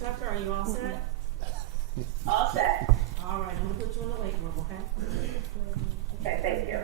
Tucker, are you all set? All set. All right, I'm gonna put you in the waiting room, okay? Okay, thank you.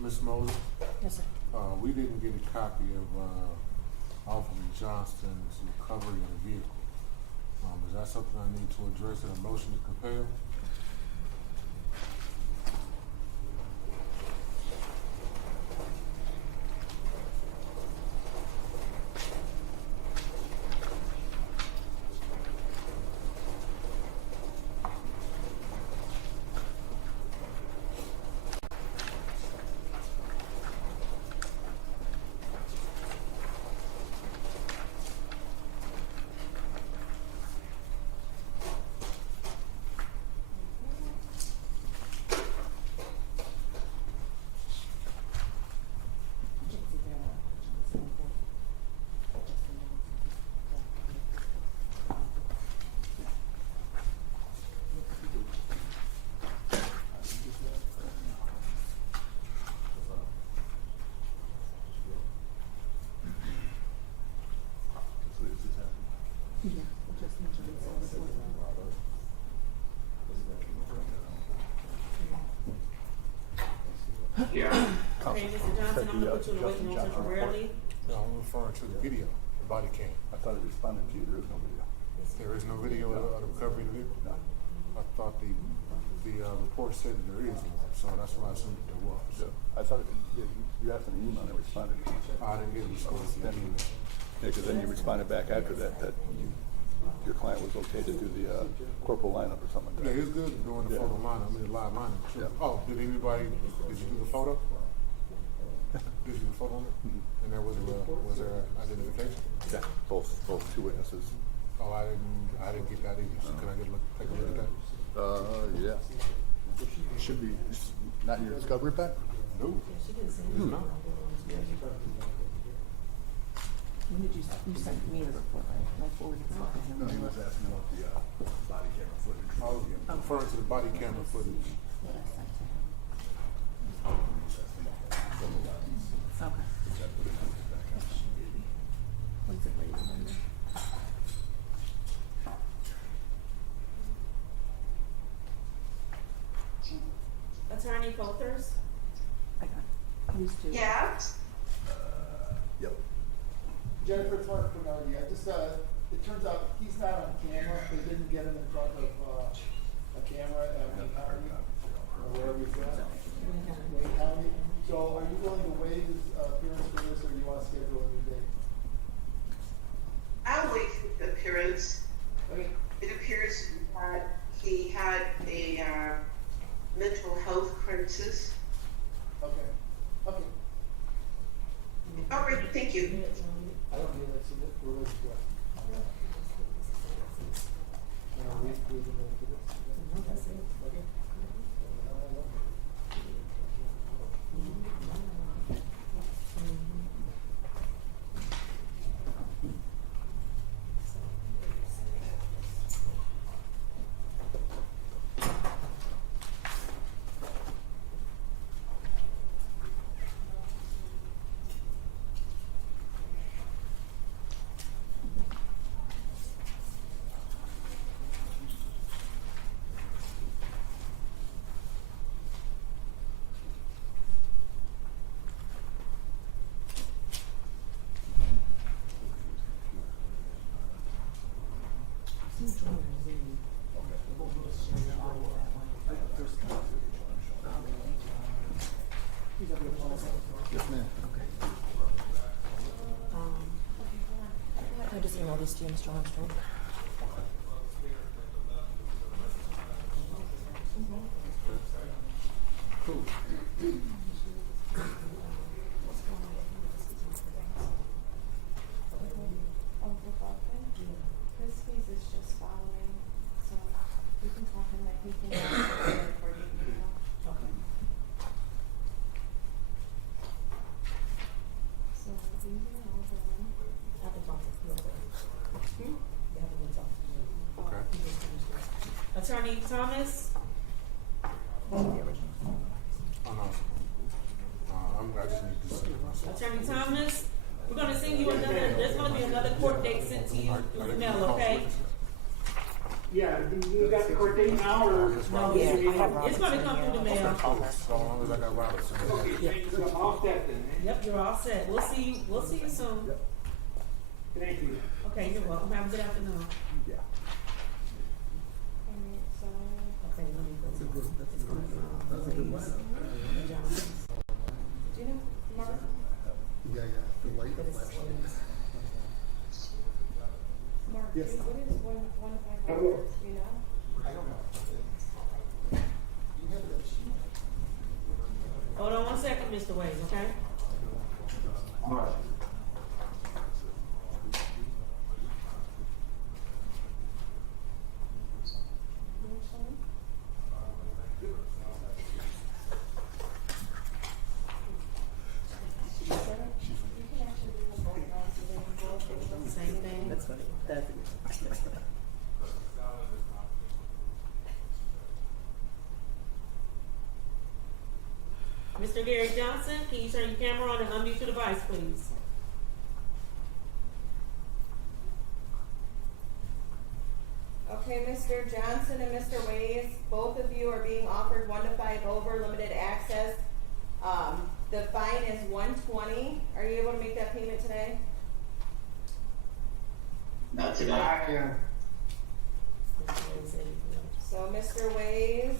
Ms. Moses, Yes, sir. we didn't get a copy of, Officer Johnston's recovery of the vehicle. Is that something I need to address in a motion to compare? Okay, Mr. Johnson, I'm gonna put you in the waiting room temporarily. No, I'm referring to the video, the body cam. I thought it responded to you, there is no video. There is no video of the recovery of the vehicle? No. I thought the report said that there is one, so that's why I assumed that there was. So, I thought, you asked an email and it responded. I didn't get a response to that email. Yeah, because then you responded back after that your client was okay to do the corporal lineup or something like Yeah, that. it's good doing the Yeah. photo lineup, the live lineup. Sure. Yeah. Oh, did you do the photo? Did you do the photo on it? And there was there identification? Yeah, both two witnesses. Oh, I didn't get that either. So can I take a look at that? Yeah. Should be, not in your discovery pack? No. It's not. When did you sent me the report, right? And I forwarded it to him. No, he was asking about the body camera footage. I was referring to the body camera footage. What I sent to him. Okay. What's it labeled under? Attorney Coulters? I got it. These two. Yeah? Yep. Jennifer, it's Mark Bernardi. It turns out he's not on camera. They didn't get him in front of a camera at Wayne County, or wherever he's at, Wayne County. So are you willing to waive his appearance for this, or do you want to schedule a new date? I'll wait for the appearance. Okay. It appears that he had a mental health crisis. Okay. Okay. All right, thank you. I don't need that, so we're ready to go. Wait for this. Okay. Yes, ma'am. I just emailed these to you, Mr. Armstrong. Okay. So these are all done. I have to talk to you. They haven't been talking to you. Okay. Attorney Thomas? Oh, no. I just need to see it myself. Attorney Thomas, we're gonna send you another, there's gonna be another court date sent to you through email, okay? Yeah, you got the court date now, or? No, Yeah, I have it's gonna come through the mail. Oh, so long as I got Robinson. Okay, so I'm all set then, eh? Yep, you're all set. We'll see you soon. Thank you. Okay, you're welcome. Have a good afternoon. Yeah. Alright, so. Okay, let me go. That's a good one. Do you know, Mark? Yeah, the light flash. Mark, Yes. what is one to five I will. hours, you know? I don't know. You have that sheet. Hold on one second, Mr. Ways, okay? All right. You want some? You can actually do them both now, so they can both do them. Same thing. That's funny. That's Mr. Gary Johnson, can you turn your camera on and unmute your device, please? Okay, Mr. Johnson and Mr. Ways, both of you are being offered 1 to 5 over limited access. The fine is $120. Are you able to make that payment today? Not today. So, Mr. Ways,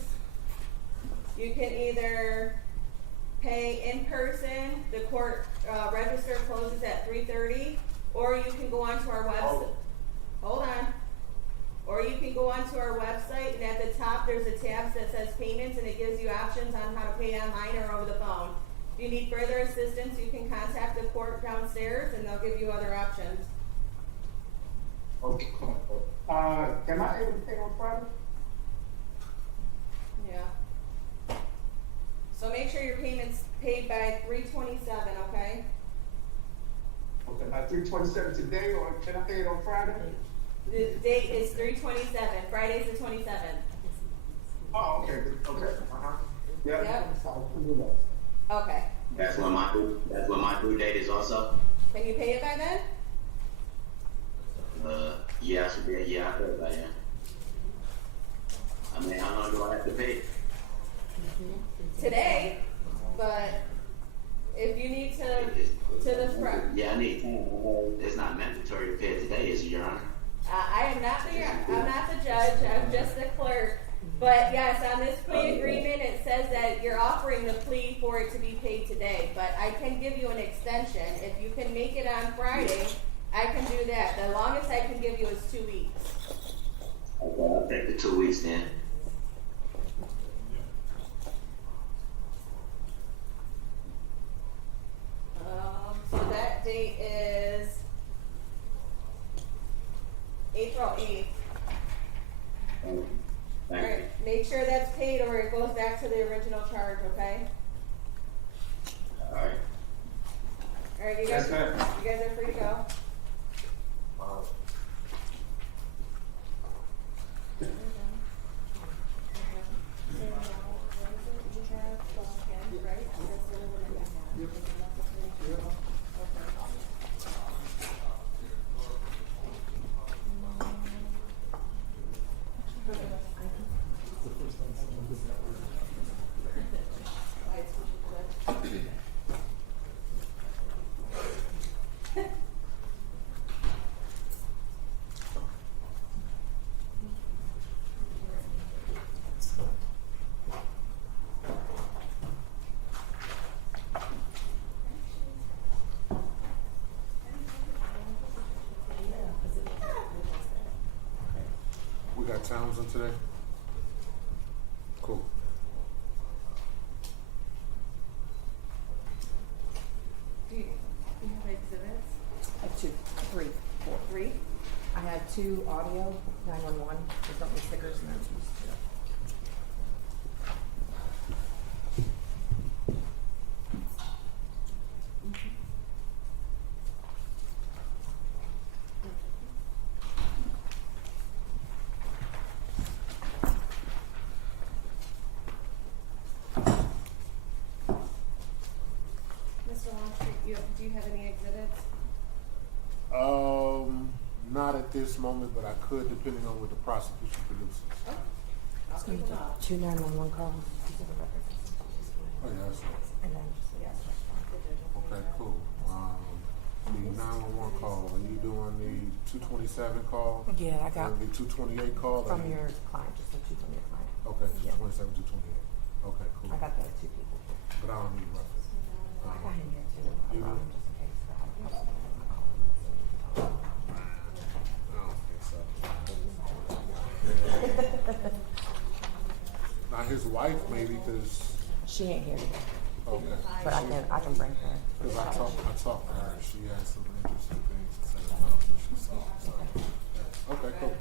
you can either pay in person, the court register closes at 3:30, or you can go onto our website. Hold on. Or you can go onto our website, and at the top there's a tab that says payments, and it gives you options on how to pay online or over the phone. If you need further assistance, you can contact the court downstairs, and they'll give you other options. Okay. Can I able to pay on Friday? Yeah. So make sure your payment's paid by 3/27, okay? Okay, by 3/27 today, or can I pay it on Friday? The date is 3/27. Friday's the 27th. Oh, okay, okay, yeah. Yep. I'll do that. Okay. That's when my due date is also. Can you pay it by then? Yeah, I should be. Yeah, I heard that. Yeah. I mean, how long do I have to pay? Today, but if you need to the front. Yeah, I need time. It's not mandatory to pay it today, is it, Your Honor? I am not I'm not the judge, I'm just the clerk. But yes, on this plea agreement, it says that you're offering the plea for it to be paid today, but I can give you an extension. If you can make it on Friday, I can do that. The longest I can give you is 2 weeks. Okay, I'll take the 2 weeks then. So that date is April 8th. Thank you. Alright, make sure that's paid or it goes back to the original charge, okay? All right. Alright, you Yes, guys, ma'am. you guys are free to go. We got Townsend today? Cool. Do you have exhibits? I have 2, 3, 4. 3? I had 2 audio, 911, just got me stickers and then Do you have any exhibits? Not at this moment, but I could, depending on what the prosecution produces. Oh, I'll keep them up. 2 911 calls. Oh, yeah, that's right. And then, yes. Okay, cool. The 911 call, are you doing the 227 call? Yeah, I got And the 228 call? or from you- your client, just the 2 from your client. Okay, Yeah. 227, 228. Okay, cool. I got the 2 people. But I don't need reference. I got him here too. You do? Just in case. I have a couple of my I don't think so. Now his wife maybe, cause, She ain't here today, okay. but I can bring her. Cause I talked to her, she had some interesting things to say about what she saw, so. Okay, cool.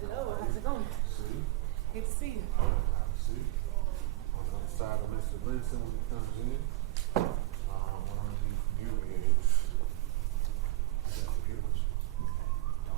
Hello, how's it going? Good to see you. See, on the other side of Mr. Linson when he comes in, what I'm gonna need from you is, you got the computer with you?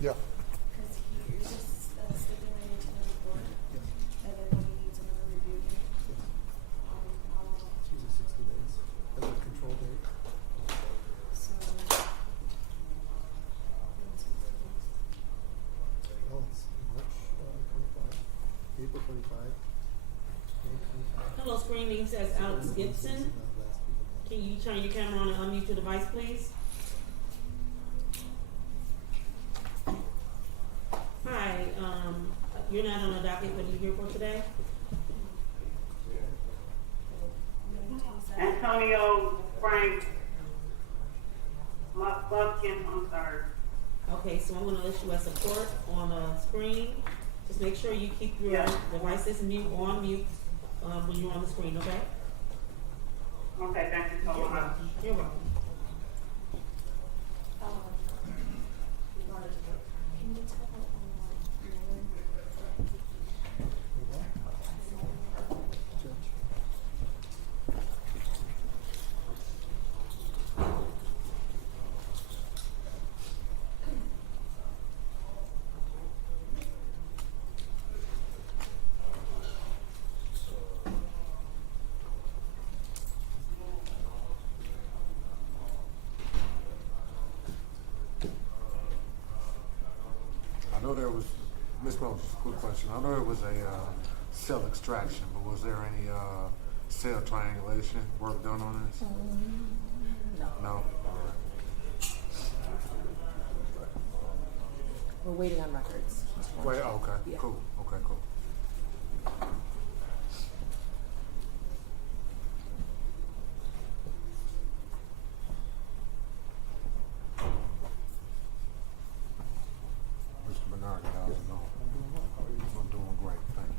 Yeah. She's a 60 days as a control date. Oh, it's March 25, April 25, May 25. Hello, screening says Alex Gibson. Can you turn your camera on and unmute your device, please? Hi, you're not on the docket, what are you here for today? Antonio Frank Bumpkin, I'm sorry. Okay, so I'm gonna list you as support on a screen. Just make sure you keep your Yeah. devices on mute, when you're on the screen, okay? Okay, thank you so You're much. welcome. You're welcome. know there was, Ms. Moses, quick question. I know there was a cell extraction, but was there any cell triangulation work done on this? No. No? All right. We're waiting on records. Wait, okay, Yeah. cool. Okay, cool. Mr. Bernard, how's it going? I'm doing great, thank you.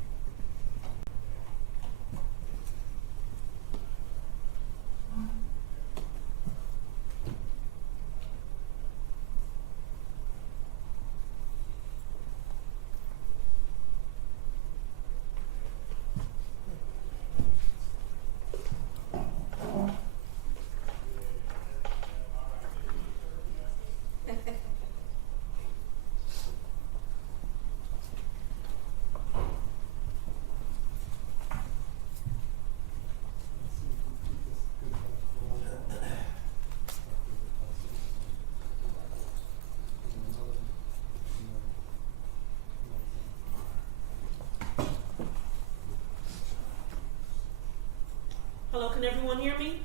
Hello, can everyone hear me?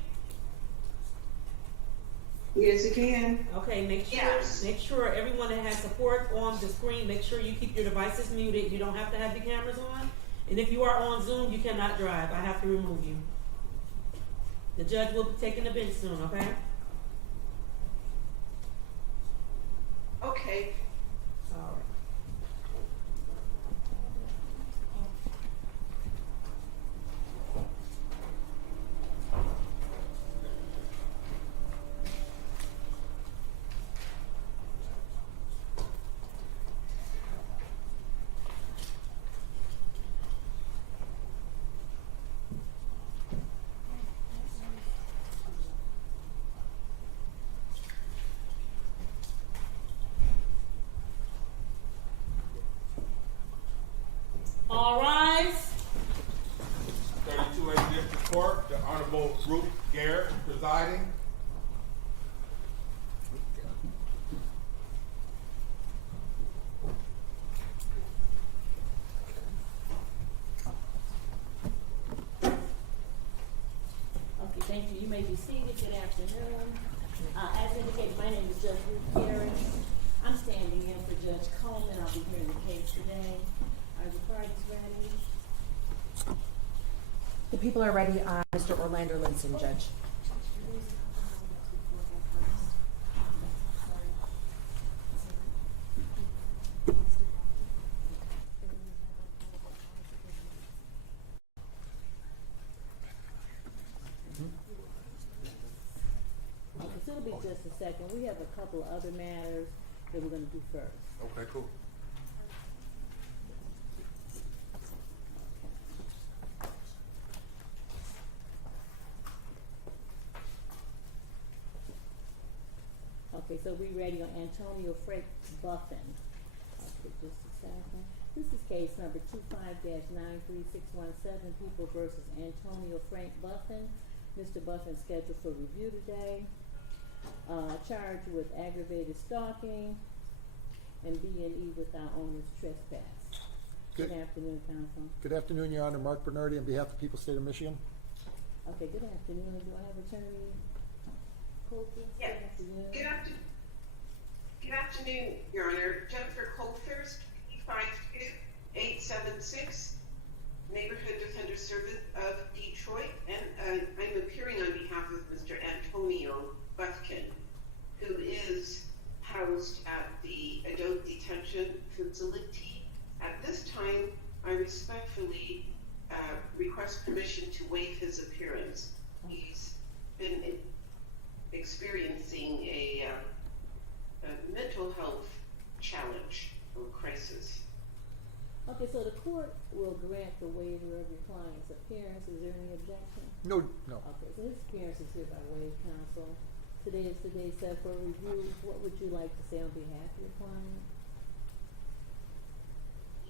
Yes, you can. Okay, Yes. make sure everyone that has support on the screen, make sure you keep your devices muted. You don't have to have your cameras on. And if you are on Zoom, you cannot drive. I have to remove you. The judge will be taking the bench soon, okay? Okay. All right. All rise. 32A District Court, the Honorable Ruth Garrett presiding. Okay, thank you. You may be seated. Good afternoon. As indicated, my name is Judge Ruth Garrett. I'm standing in for Judge Coleman. I'll be hearing the case today. Are the parties ready? The people are ready on Mr. Orlander Linson, Judge. Okay, so it'll be just a second. We have a couple of other matters that we're gonna do first. Okay, cool. Okay, so we ready on Antonio Frank Buffin. Okay, just a second. This is case number 25-93617, People versus Antonio Frank Buffin. Mr. Buffin scheduled for review today. Charged with aggravated stalking and B&E without owner's trespass. Good afternoon, counsel. Good afternoon, Your Honor. Mark Bernardi on behalf of the people, state of Michigan. Okay, good afternoon. Do I have attorney Coulter? Yes. Good afternoon. Good afternoon, Your Honor. Jennifer Colthurst, 52876, Neighborhood Defender Service of Detroit, and I'm appearing on behalf of Mr. Antonio Buffkin, who is housed at the adult detention facility. At this time, I respectfully request permission to waive his appearance. He's been experiencing a mental health challenge or crisis. Okay, so the court will grant the waiver of your client's appearance. Is there any objection? No. Okay, so his appearance is hereby waived, counsel. Today is the day set for review. What would you like to say on behalf of your client?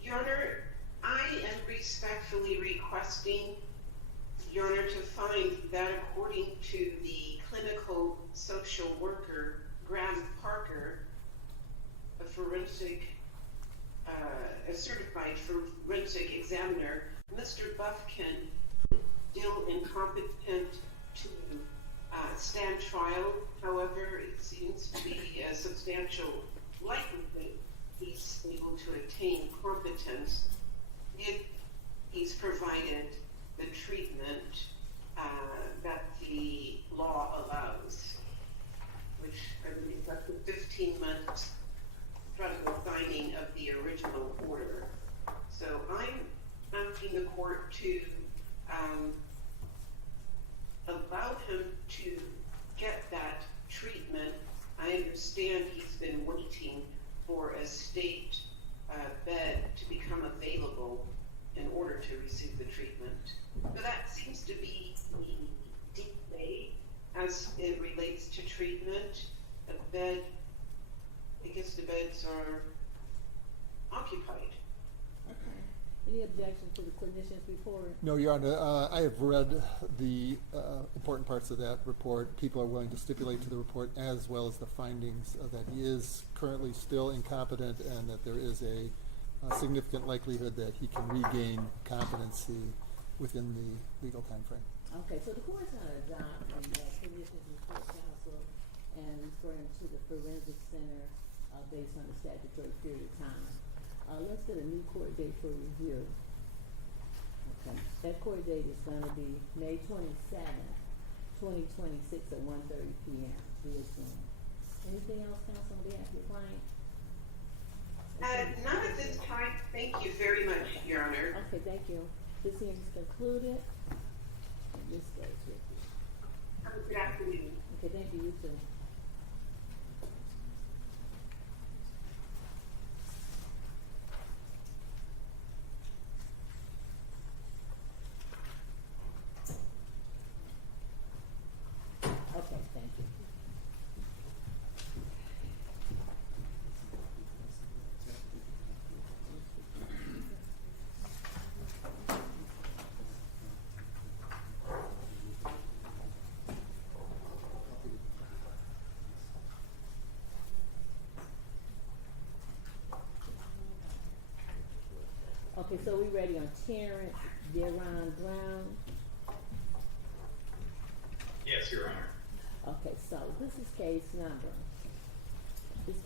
Your Honor, I am respectfully requesting, Your Honor, to find that according to the clinical social worker, Graham Parker, a forensic a certified forensic examiner, Mr. Buffkin, still incompetent to stand trial. However, it seems to be a substantial likelihood he's able to attain competence if he's provided the treatment that the law allows, which I believe is up to 15 months from the signing of the original order. So I'm asking the court to allow him to get that treatment. I understand he's been waiting for a state bed to become available in order to receive the treatment. So that seems to be the delay as it relates to treatment. A bed, I guess the beds are occupied. Okay. Any objection to the clinician's report? No, Your Honor, I have read the important parts of that report. People are willing to stipulate to the report as well as the findings that he is currently still incompetent and that there is a significant likelihood that he can regain competency within the legal time frame. Okay, so the court's gonna adopt the clinician's report, counsel, and refer him to the forensic center based on the statutory period of time. Let's get a new court date for review. Okay, that court date is gonna be May 27th, 2026 at 1:30 p.m. via Zoom. Anything else, counsel, on behalf of your client? Not at this time. Thank you very much, Your Honor. Okay, thank you. This hearing is concluded. And this goes with you. Have a good afternoon. Okay, thank you, you too. Okay, thank you. Okay, so we ready on Terrence Deron Brown? Yes, Your Honor. Okay, so this is case number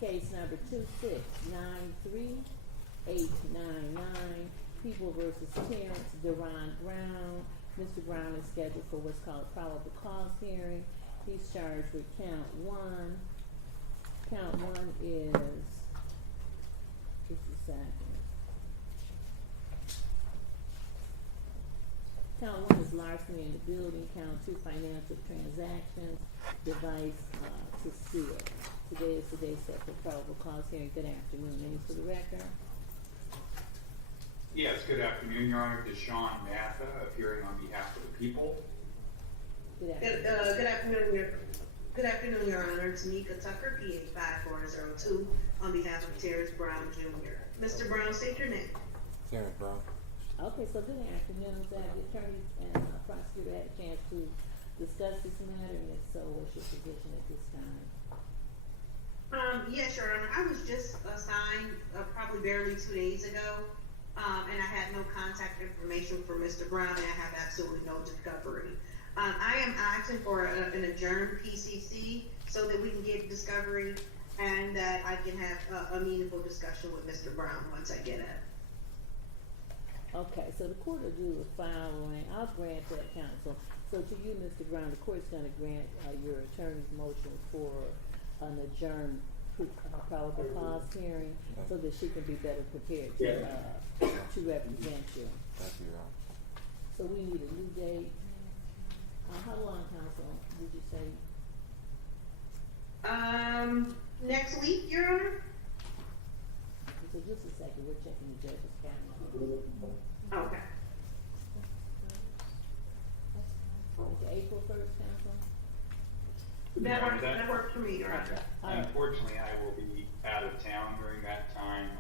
2693899, People versus Terrence Deron Brown. Mr. Brown is scheduled for what's called a probable cause hearing. He's charged with count one. Count one is, just a second. Count one is larceny in the building. Count two, financial transactions, device to steal. Today is the day set for probable cause hearing. Good afternoon. Names for the record. Yes, good afternoon, Your Honor. Deshaun Matha, appearing on behalf of the people. Good afternoon. Good afternoon, Your Honor. It's Nika Tucker, PH 5402, on behalf of Terrence Brown Jr. Mr. Brown, state your name. Terrence Brown. Okay, so good afternoon. The attorneys and prosecutor had a chance to discuss this matter, and if so, what's your position at this time? Yes, Your Honor. I was just assigned probably barely 2 days ago, and I had no contact information for Mr. Brown, and I have absolutely no discovery. I am asking for an adjourned PCC so that we can get discovery and that I can have a meaningful discussion with Mr. Brown once I get it. Okay, so the court will do the following. I'll grant that, counsel. So to you, Mr. Brown, the court's going to grant your attorney's motion for an adjourned probable cause hearing so that she can be better prepared to represent you. Thank you, Your Honor. So we need a new date. How long, counsel, did you say? Next week, Your Honor? So just a second, we're checking the judge's calendar. Okay. Okay, April 1st, counsel? That works for me, Your Honor. Unfortunately, I will be out of town during that time.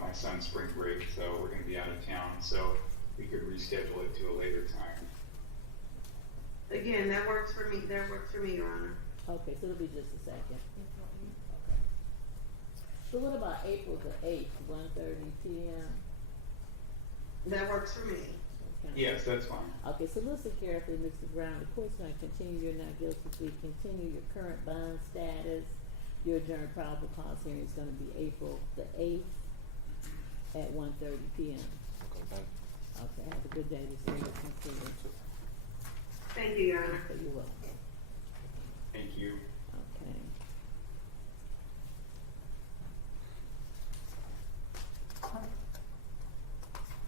My son's spring break, so we're going to be out of town, so we could reschedule it to a later time. Again, that works for me, Your Honor. Okay, so it'll be just a second. Okay. So what about April the 8th, 1:30 p.m.? That works for me. Okay. Yes, that's fine. Okay, so listen carefully, Mr. Brown. The court's going to continue your not guilty plea, continue your current bond status. Your adjourned probable cause hearing is going to be April the 8th at 1:30 p.m. Okay, have a good day. This hearing is concluded. Thank you, Your Honor. Okay, you're welcome. Thank you. Okay.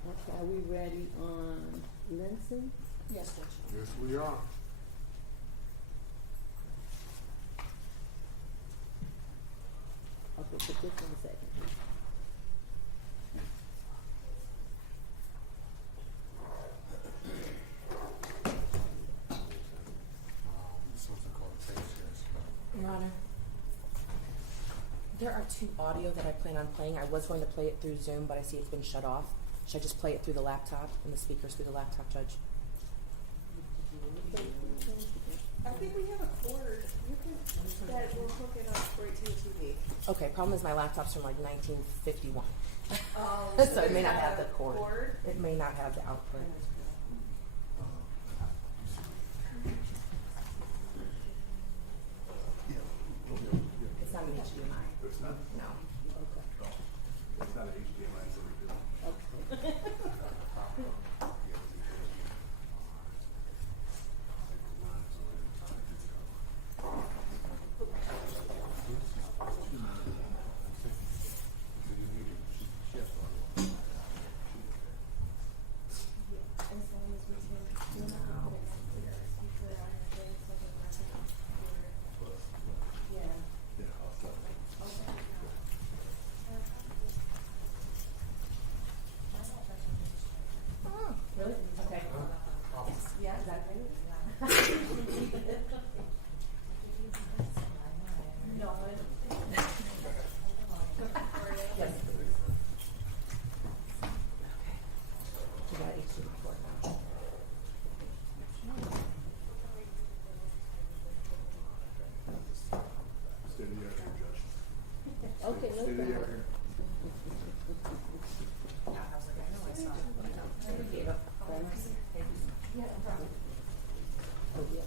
Okay, are we ready on Linson? Yes, Judge. Yes, we are. Okay, so just 1 second. Something called a tape test. Your Honor, there are 2 audio that I plan on playing. I was going to play it through Zoom, but I see it's been shut off. Should I just play it through the laptop and the speakers through the laptop, Judge? I think we have a cord that will hook it up right to your TV. Okay, problem is my laptop's from like 1951. Oh, So it may not have the cord. cord? It may not have the output. It's not an HDMI. It's not? No. It's not an HDMI, so we do. Okay. Really? Okay. Yeah, is that great? No. Yes. You got HD report now. State of the art here, Judge. Okay, no State of the problem. art here. Oh, yeah.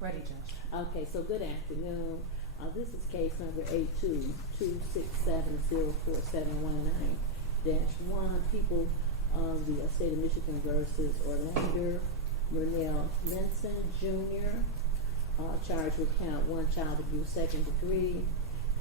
Ready, Judge. Okay, so good afternoon. This is case number 82-267-0471-1, people of the state of Michigan versus Orlander Linson Jr., charged with count 1, child abuse, 2nd degree,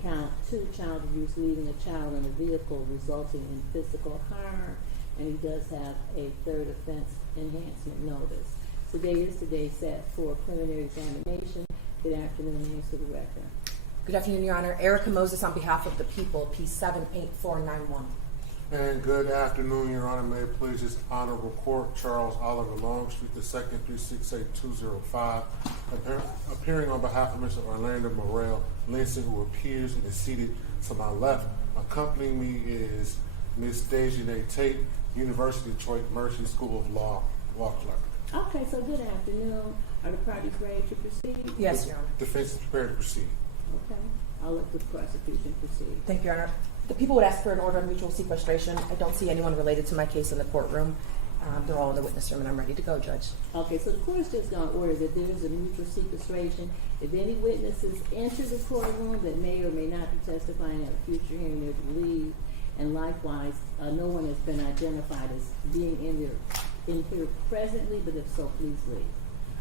count 2, child abuse, leaving a child in a vehicle resulting in physical harm, and he does have a 3rd offense enhancement notice. Today is the day set for preliminary examination. Good afternoon, names for the record. Good afternoon, Your Honor. Erica Moses on behalf of the people, P78491. And good afternoon, Your Honor. May it please this honorable court, Charles Oliver Longstreet II, 368205, appearing on behalf of Mr. Orlander Linson, who appears and is seated to my left. Accompanying me is Ms. Dejanay Tate, University of Detroit Mercy School of Law clerk. Okay, so good afternoon. Are the parties ready to proceed? Yes, Your Honor. Defense is prepared to proceed. Okay, I'll let the prosecution proceed. Thank you, Your Honor. The people would ask for an order of mutual sequestration. I don't see anyone related to my case in the courtroom. They're all in the witness room, and I'm ready to go, Judge. Okay, so the court's just going to order that there is a mutual sequestration. If any witnesses enter the courtroom that may or may not be testifying at a future hearing, they're to leave. And likewise, no one has been identified as being in here presently, but if so, please leave.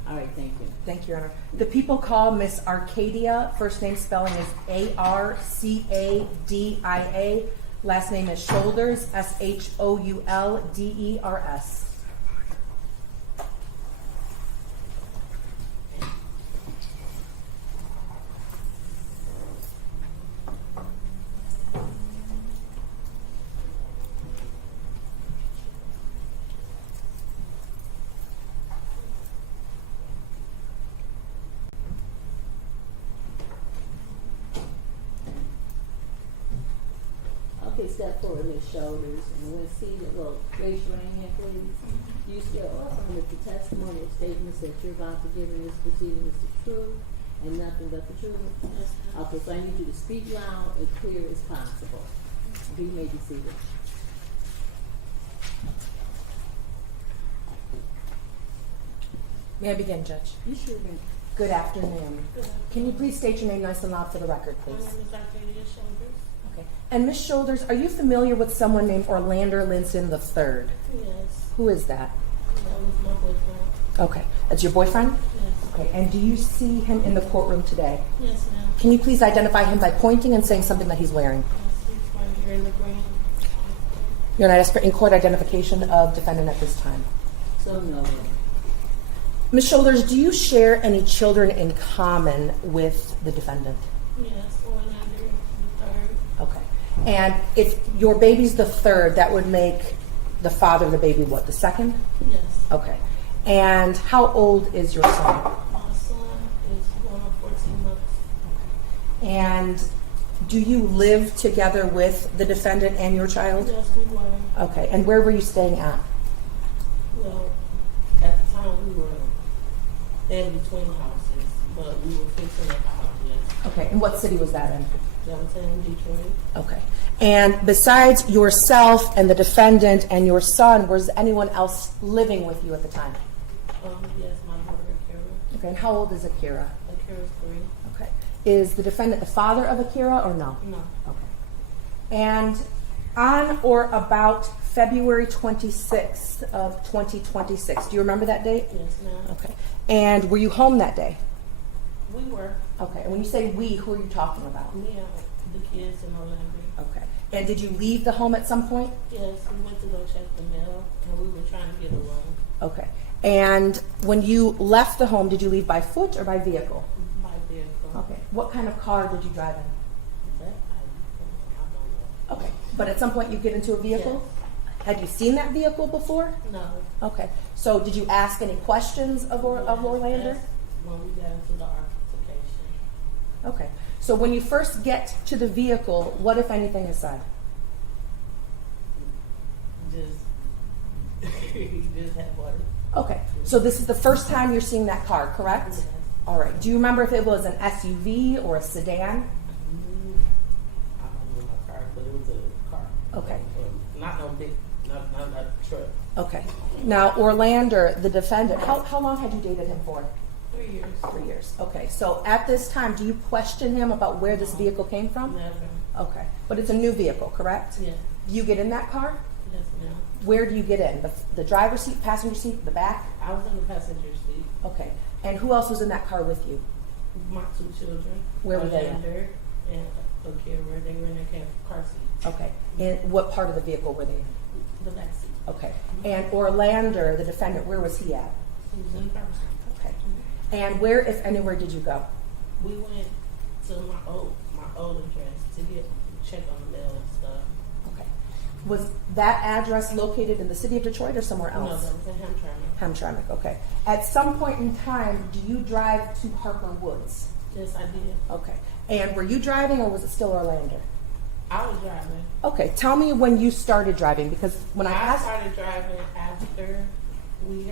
All right, thank you. Thank you, Your Honor. The people call Miss Arcadia. First name spelling is Arcadia. Last name is Shoulders, Shoulders. Okay, step forward, lift shoulders, and when seated, well, raise your right hand, please. Do you swear or affirm that the testimony or statements that you're about to give in this proceeding is the truth and nothing but the truth? Okay, so I need you to speak loud and clear as possible. You may be seated. May I begin, Judge? You sure can. Good afternoon. Can you please state your name nice and loud for the record, My please? name is Octavia Shoulders. Okay. And Ms. Shoulders, are you familiar with someone named Orlander Linson III? Yes, Who is that? that was my boyfriend. Okay. That's your boyfriend? Yes, Okay. And do you see him in the courtroom today? yes, ma'am. Can you please identify him by pointing and saying something that he's wearing? Yes, he's right here in the green. You're not asked for in-court identification of defendant at this time. So no. Ms. Shoulders, do you share any children in common with the defendant? Yes, Orlander the third. Okay. And if your baby's the third, that would make the father of the baby what, the second? Yes. Okay. And how old is your son? My son is going on 14 months. And do you live together with the defendant and your child? Yes, we were. Okay. And where were you staying at? Well, at the time we were in between houses, but we were fixing up a house, yes. Okay. And what city was that in? That was in Detroit. Okay. And besides yourself and the defendant and your son, was anyone else living with you at the time? Yes, my daughter, Akira. Okay. And how old is Akira? Akira's 3. Okay. Is the defendant the father of Akira or no? No. Okay. And on or about February 26th of 2026, do you remember that date? Yes, ma'am. Okay. And were you home that day? We were. Okay. And when you say we, who are you talking about? Me and the kids in Orlando. Okay. And did you leave the home at some point? Yes, we went to go check the mail, and we were trying to get a room Okay. And when you left the home, did you leave by foot or by vehicle? by vehicle. Okay. What kind of car did you drive in? That I don't know. Okay. But at some point you get into a vehicle? Had you seen that vehicle before? No. Okay. So did you ask any questions of Orlander? That's when we got into the altercation. Okay. So when you first get to the vehicle, what, if anything, is said? Just had water. Okay. So this is the first time you're seeing that car, correct? Yes. All right. Do you remember if it was an SUV or a sedan? I don't know my car, but it was a car. Okay. Not no big, not a truck. Okay. Now, Orlander, the defendant, how long had you dated him for? 3 years. 3 years. Okay. So at this time, do you question him about where this vehicle came from? Never. Okay. But it's a new vehicle, correct? Yeah. Do you get in that car? Yes, ma'am. Where do you get in? The driver's seat, passenger seat, the back? I was in the passenger seat. Okay. And who else was in that car with you? My 2 children. Where were they? Orlander and Akira. They were in their car seat. Okay. And what part of the vehicle were they in? The back seat. Okay. And Orlander, the defendant, where was he at? He was in the car seat. Okay. And where, if anywhere, did you go? We went to my old address to check on the mail and stuff. Okay. Was that address located in the city of Detroit or somewhere No, else? that was in Hamtramck. Hamtramck, okay. At some point in time, do you drive to Harper Woods? Yes, I did. Okay. And were you driving or was it still Orlander? I was driving. Okay. Tell me when you started driving, because when I asked... started driving after we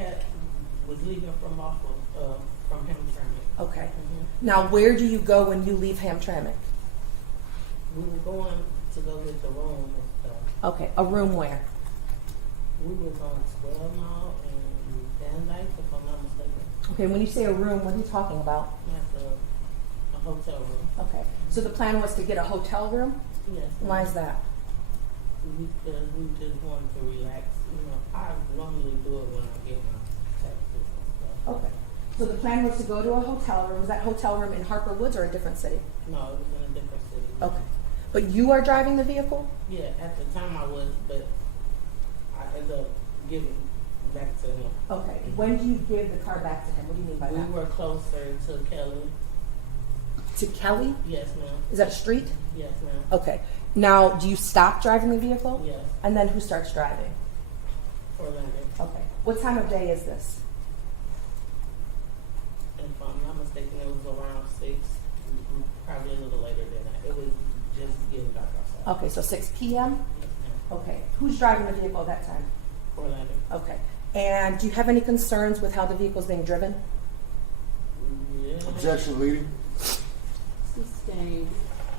was leaving from Hamtramck. Okay. Now, where do you go when you leave Hamtramck? We were going to go get the room and stuff. Okay. A room where? We was on 12 Mile and Van Dyke, if I'm not mistaken. Okay. When you say a room, what are you talking about? That's a hotel room. Okay. So the plan was to get a hotel room? Yes. Why is that? Because we just wanted to relax. You know, I normally do it when I get my taxes and stuff. Okay. So the plan was to go to a hotel room. Was that hotel room in Harper Woods or a different city? No, it was in a different city. Okay. But you are driving the vehicle? Yeah, at the time I was, but I ended up giving back to him. Okay. When do you give the car back to him? What do you mean by We that? were closer to Kelly. To Kelly? Yes, ma'am. Is that a street? Yes, ma'am. Okay. Now, do you stop driving the vehicle? Yes. And then who starts driving? Orlando. Okay. What time of day is this? If I'm not mistaken, it was around 6, probably a little later than that. It was just getting dark outside. Okay, so 6 p.m.? Okay. Who's driving the vehicle at that time? Orlando. Okay. And do you have any concerns with how the vehicle's being driven? Yeah. Objection, leading. Sustained.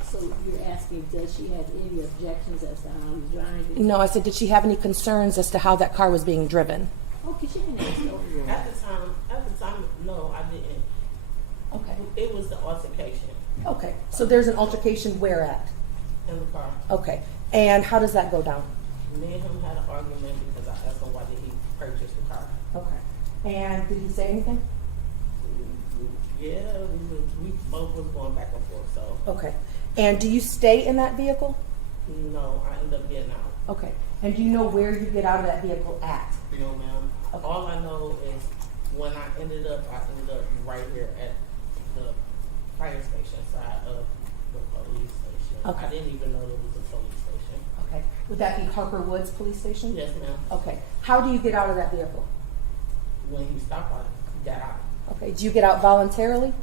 So you're asking, does she have any objections as to how he's driving? No, I said, did she have any concerns as to how that car was being driven? Okay, she can ask over. At the time, no, I didn't. Okay. It was the altercation Okay. So there's an altercation where at? in the car. Okay. And how does that go down? Me and him had an argument because I asked him why did he purchase the car. Okay. And did he say anything? Yeah, we both was going back and forth. So Okay. And do you stay in that vehicle? no, I ended up getting out. Okay. And do you know where you get out of that vehicle at? No, ma'am. Okay. All I know is when I ended up right here at the fire station side of the police station. Okay. I didn't even know there was a police station. Okay. Would that be Harper Woods Police Station? Yes, ma'am. Okay. How do you get out of that vehicle? When he stopped, I got out. Okay. Do you get out voluntarily?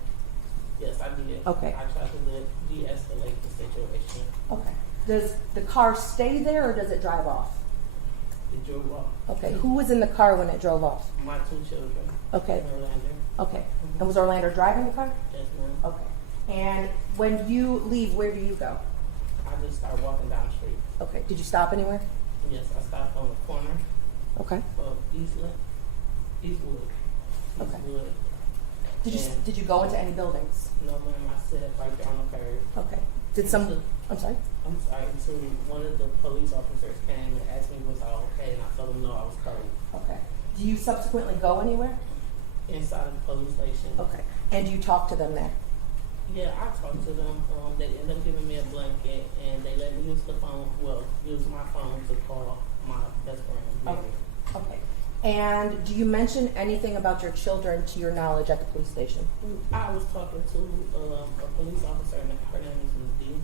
Yes, I did. Okay. I tried to de-escalate the situation. Okay. Does the car stay there or does it drive off? It drove off. Okay. Who was in the car when it drove off? My 2 children. Okay. Orlando. Okay. And was Orlando driving the car? Yes, ma'am. Okay. And when you leave, where do you go? I just started walking down the street. Okay. Did you stop anywhere? Yes, I stopped on the corner Okay. of Eastwood. Okay. Eastwood. Did you go into any buildings? No, ma'am, I said right there on the curb. Okay. Did some? I'm sorry. I'm sorry, so one of the police officers came and asked me was I okay, and I told him no, I was cold. Okay. Do you subsequently go anywhere? Inside of the police station. Okay. And do you talk to them there? Yeah, I talked to them. They ended up giving me a blanket, and they let me use the phone. Well, use my phone to call my best friend. Mary. Okay. And do you mention anything about your children to your knowledge at the police station? I was talking to a police officer, and her name is Ms. D.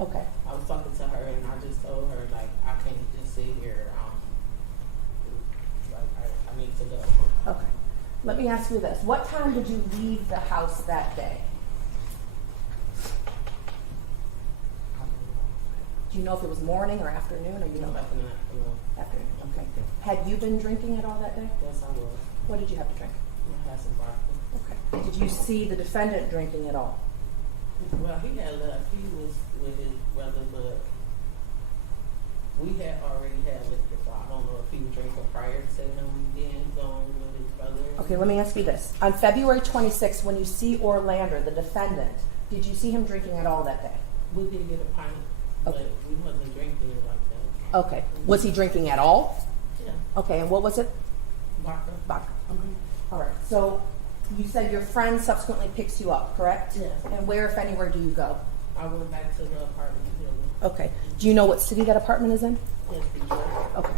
Okay. I was talking to her, and I just told her like I can't just sit here. Like I need to go. Okay. Let me ask you this. What time did you leave the house that day? Do you know if it was morning or afternoon, or you know? Afternoon. Afternoon. Okay. Had you been drinking at all that day? Yes, I was. What did you have to drink? I had some vodka. Okay. Did you see the defendant drinking at all? Well, he had left. He was with his brother, but we had already had liquor, so I don't know if he was drinking prior to him being gone with his brother. Okay, let me ask you this. On February 26th, when you see Orlander, the defendant, did you see him drinking at all that day? We did get a pint, Okay. but we wasn't drinking it like that. Okay. Was he drinking at all? Yeah, Okay, and what was it? vodka. Vodka. All right. So you said your friend subsequently picks you up, correct? Yes. And where, if anywhere, do you go? I went back to the apartment building. Okay. Do you know what city that apartment is in? Yes, Detroit. Okay.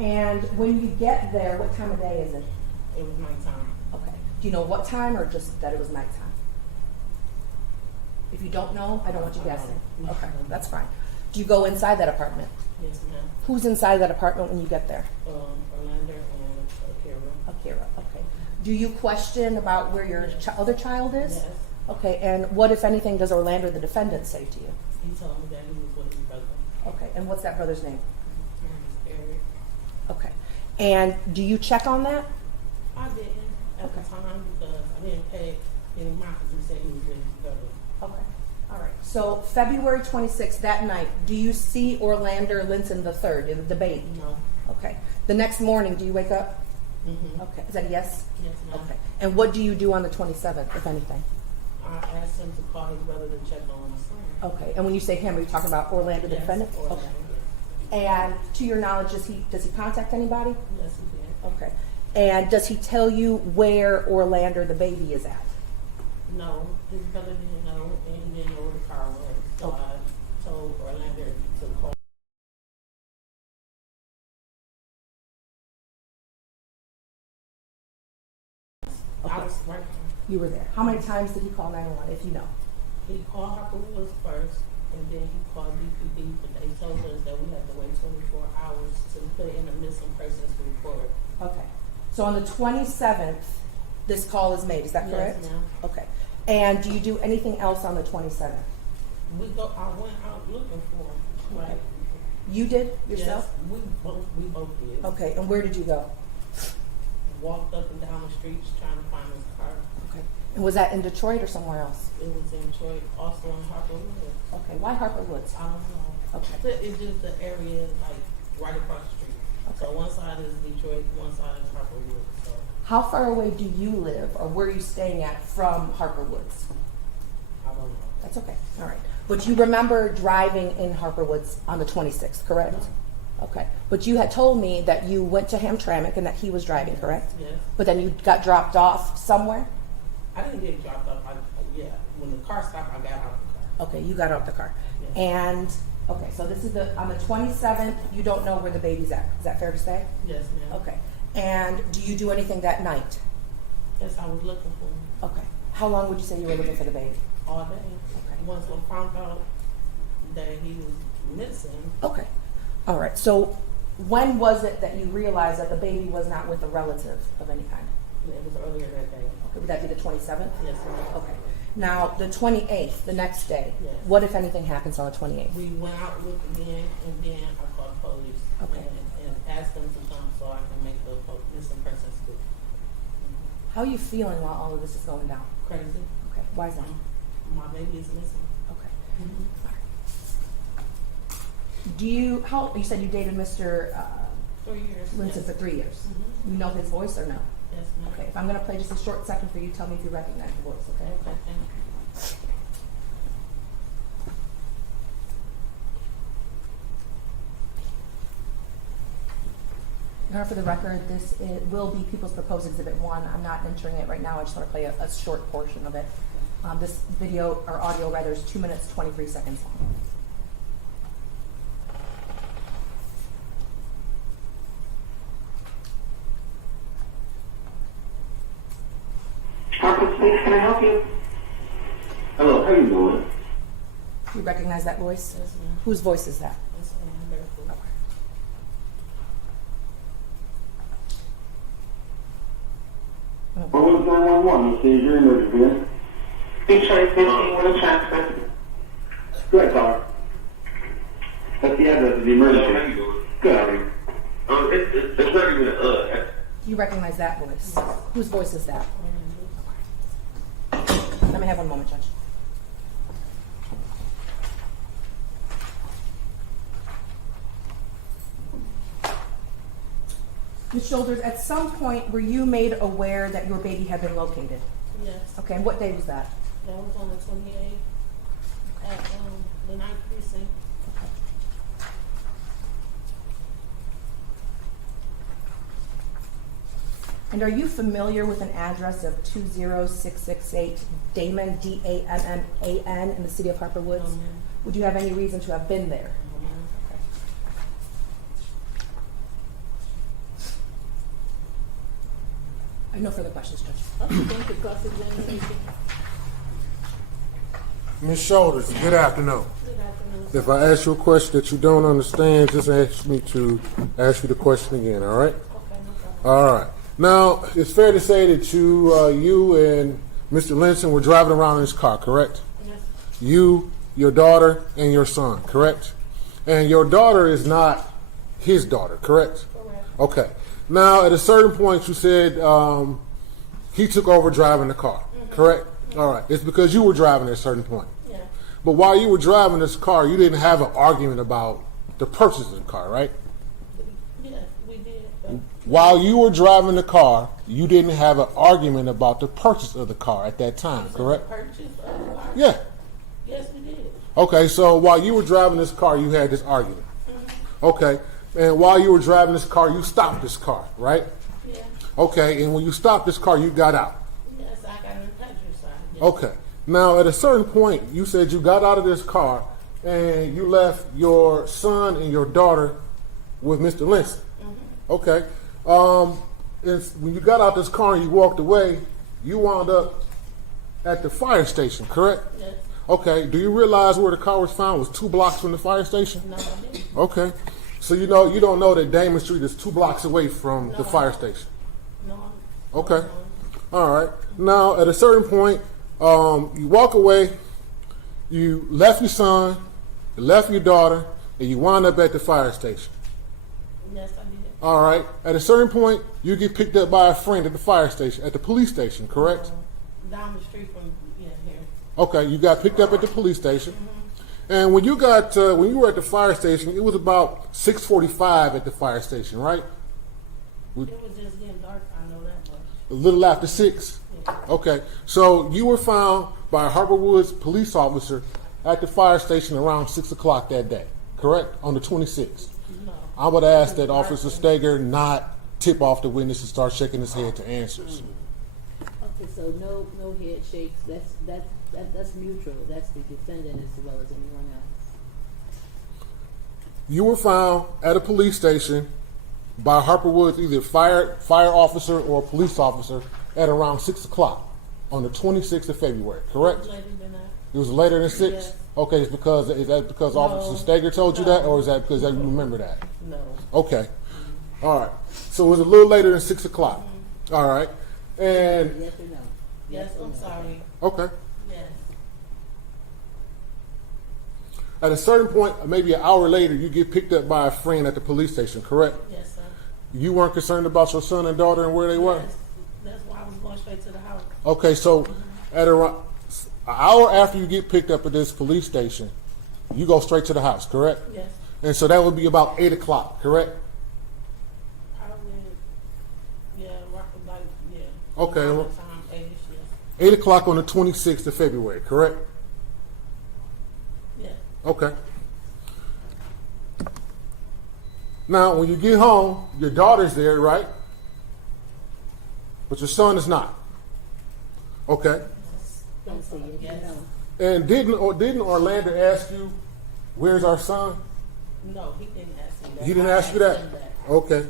And when you get there, what time of day is it? It was nighttime. Okay. Do you know what time or just that it was nighttime? If you don't know, I don't want you guessing. Okay, that's fine. Do you go inside that apartment? Yes, ma'am. Who's inside that apartment when you get there? Orlander and Akira. Akira. Okay. Do you question about where your other child is? Yes. Okay. And what, if anything, does Orlander, the defendant, say to you? He told me that he was with his brother. Okay. And what's that brother's name? His name is Eric. Okay. And do you check on that? I didn't at the time because I didn't pay any mind because he said he was with his brother. Okay. All right. So February 26th, that night, do you see Orlander Linson III, the baby? No. Okay. The next morning, do you wake up? Mm-hmm. Okay. Is that a yes? Yes, ma'am. Okay. And what do you do on the 27th, if anything? I asked him to call his brother to check on my son. Okay. And when you say him, are you talking about Orlander, the Yes, defendant? Orlando, Okay. And to your knowledge, does he contact anybody? Yes, he did. Okay. And does he tell you where Orlander, the baby, is at? No, his brother didn't know, and he didn't know where the car was. So Okay. I told Orlander to call. I was right there. You were there. How many times did he call 911, if you know? He called Harper Woods first, and then he called DPD, but they told us that we had to wait 24 hours to put in a missing persons report. Okay. So on the 27th, this call is made, is that correct? Yes, ma'am. Okay. And do you do anything else on the 27th? I went out looking for him. Right. You did yourself? Yes, we both did. Okay, and where did you go? Walked up and down the streets trying to find his car. Okay. And was that in Detroit or somewhere else? It was in Detroit, also in Harper Woods. Okay, why Harper Woods? I don't know. Okay. But it's just the area like right across the street. So one side is Detroit, one side is Harper Woods. So How far away do you live, or where are you staying at from Harper Woods? I don't know. That's okay, all right. But you remember driving in Harper Woods on the 26th, correct? Okay, but you had told me that you went to Hamtramck and that he was driving, correct? Yes. But then you got dropped off somewhere? I didn't get dropped off. Yeah, when the car stopped, I got out the car. Okay, you got out the car. Yeah. And, okay, so this is on the 27th, you don't know where the baby's at. Is that fair to say? Yes, ma'am. Okay. And do you do anything that night? Yes, I was looking for him Okay. How long would you say you were looking for the baby? all day. Okay. Once I found out that he was missing, Okay. All right. So when was it that you realized that the baby was not with a relative of any kind? it was earlier that day. Okay. Would that be the 27th? Yes, ma'am. Okay. Now, the 28th, the next day, Yes. what, if anything, happens on the 28th? We went out with the man, and then I called police. Okay. And asked them to come so I can make the missing persons good. How are you feeling while all of this is going down? Crazy. Okay. Why is that? My baby is missing. Okay. Do you, you said you dated Mr. 3 years. Linson yes. for 3 years. Mhm. You know his voice or no? Yes, ma'am. Okay, if I'm gonna play just a short second for you, tell me if you recognize the voice, okay? Okay, thank you. Now, for the record, will be People's Proposed Exhibit 1. I'm not entering it right now. I just want to play a short portion of it. This video, or audio rather, is 2 minutes, 23 seconds long. Harper Woods, can I help you? Hello, how you doing? You recognize that voice? Yes, ma'am. Whose voice is that? Yes, ma'am. Very cool. What was 911? You see your emergency. Detroit 15, what a transfer. Go ahead, caller. That's the address of the emergency. Hello, how you doing? Good, how are you? It's not even You recognize that voice? Whose voice is that? Let me have 1 moment, Judge. Ms. Shoulders, at some point were you made aware that your baby had been located? Yes. Okay, and what day was that? That was on the 28th at the 9th precinct. And are you familiar with an address of 20668 Damon, D-A-M-M-A-N, in the city of Harper Woods? No, ma'am. Would you have any reason to have been there? No, ma'am. I have no further questions, Judge. Okay, thank you, cross-examination. Ms. Shoulders, good afternoon. Good afternoon. If I ask you a question that you don't understand, just ask me to ask you the question again, all right? Okay, no problem. All right. Now, it's fair to say that you and Mr. Linson were driving around in his car, correct? Yes. You, your daughter, and your son, correct? And your daughter is not his daughter, correct? Correct. Okay. Now, at a certain point, you said he took over driving the car, correct? All right. It's because you were driving at a certain point. Yeah. But while you were driving this car, you didn't have an argument about the purchase of the car, right? Yes, we did. But While you were driving the car, you didn't have an argument about the purchase of the car at that time, correct? purchase of the car. Yeah. Yes, we did. Okay, so while you were driving this car, you had this argument. Okay. And while you were driving this car, you stopped this car, right? Yeah. Okay, and when you stopped this car, you got out. Yes, I got in the passenger side. Yes. Okay. Now, at a certain point, you said you got out of this car and you left your son and your daughter with Mr. Linson. Okay. When you got out this car and you walked away, you wound up at the fire station, correct? Yes. Okay. Do you realize where the car was found was 2 blocks from the fire station? No, I didn't. Okay. So you don't know that Damon Street is 2 blocks away from No, the I fire don't. station. No. Okay. No. All right. Now, at a certain point, you walk away, you left your son, you left your daughter, and you wound up at the fire station. Yes, I did. All right. At a certain point, you get picked up by a friend at the fire station, at the police station, correct? Down the street from, here. Okay, you got picked up at the police station. And when you were at the fire station, it was about 6:45 at the fire station, right? It was just getting dark, I know that much. A little after 6? Yeah. Okay. So you were found by a Harper Woods police officer at the fire station around 6 o'clock that day, correct? On the 26th. No. I would ask that Officer Steger not tip off the witness and start shaking his head to answers. Okay, so no head shakes. That's mutual. That's the defendant as well as anyone else. You were found at a police station by Harper Woods, either fire officer or police officer, at around 6 o'clock on the 26th of February, correct? Later than that. It was later than 6? Yes. Okay, is that because No. Officer Steger told you that, or is that because you remember that? No. Okay. All right. So it was a little later than 6 o'clock. All right. And, Yes or no? Yes, I'm sorry. okay. Yes. At a certain point, maybe an hour later, you get picked up by a friend at the police station, correct? Yes, sir. You weren't concerned about your son and daughter and where they were? Yes. That's why I was going straight to the house. Okay, so at around an hour after you get picked up at this police station, you go straight to the house, correct? Yes. And so that would be about 8 o'clock, correct? Probably, yeah, like, yeah. Okay. Around that time, 8-ish, yes. 8 o'clock on the 26th of February, correct? Yeah. Okay. Now, when you get home, your daughter's there, right? But your son is not. Okay. Don't say it. Yes. No. And didn't Orlander ask you, where's our son? No, he didn't ask me that. He didn't I ask you that? asked him Okay.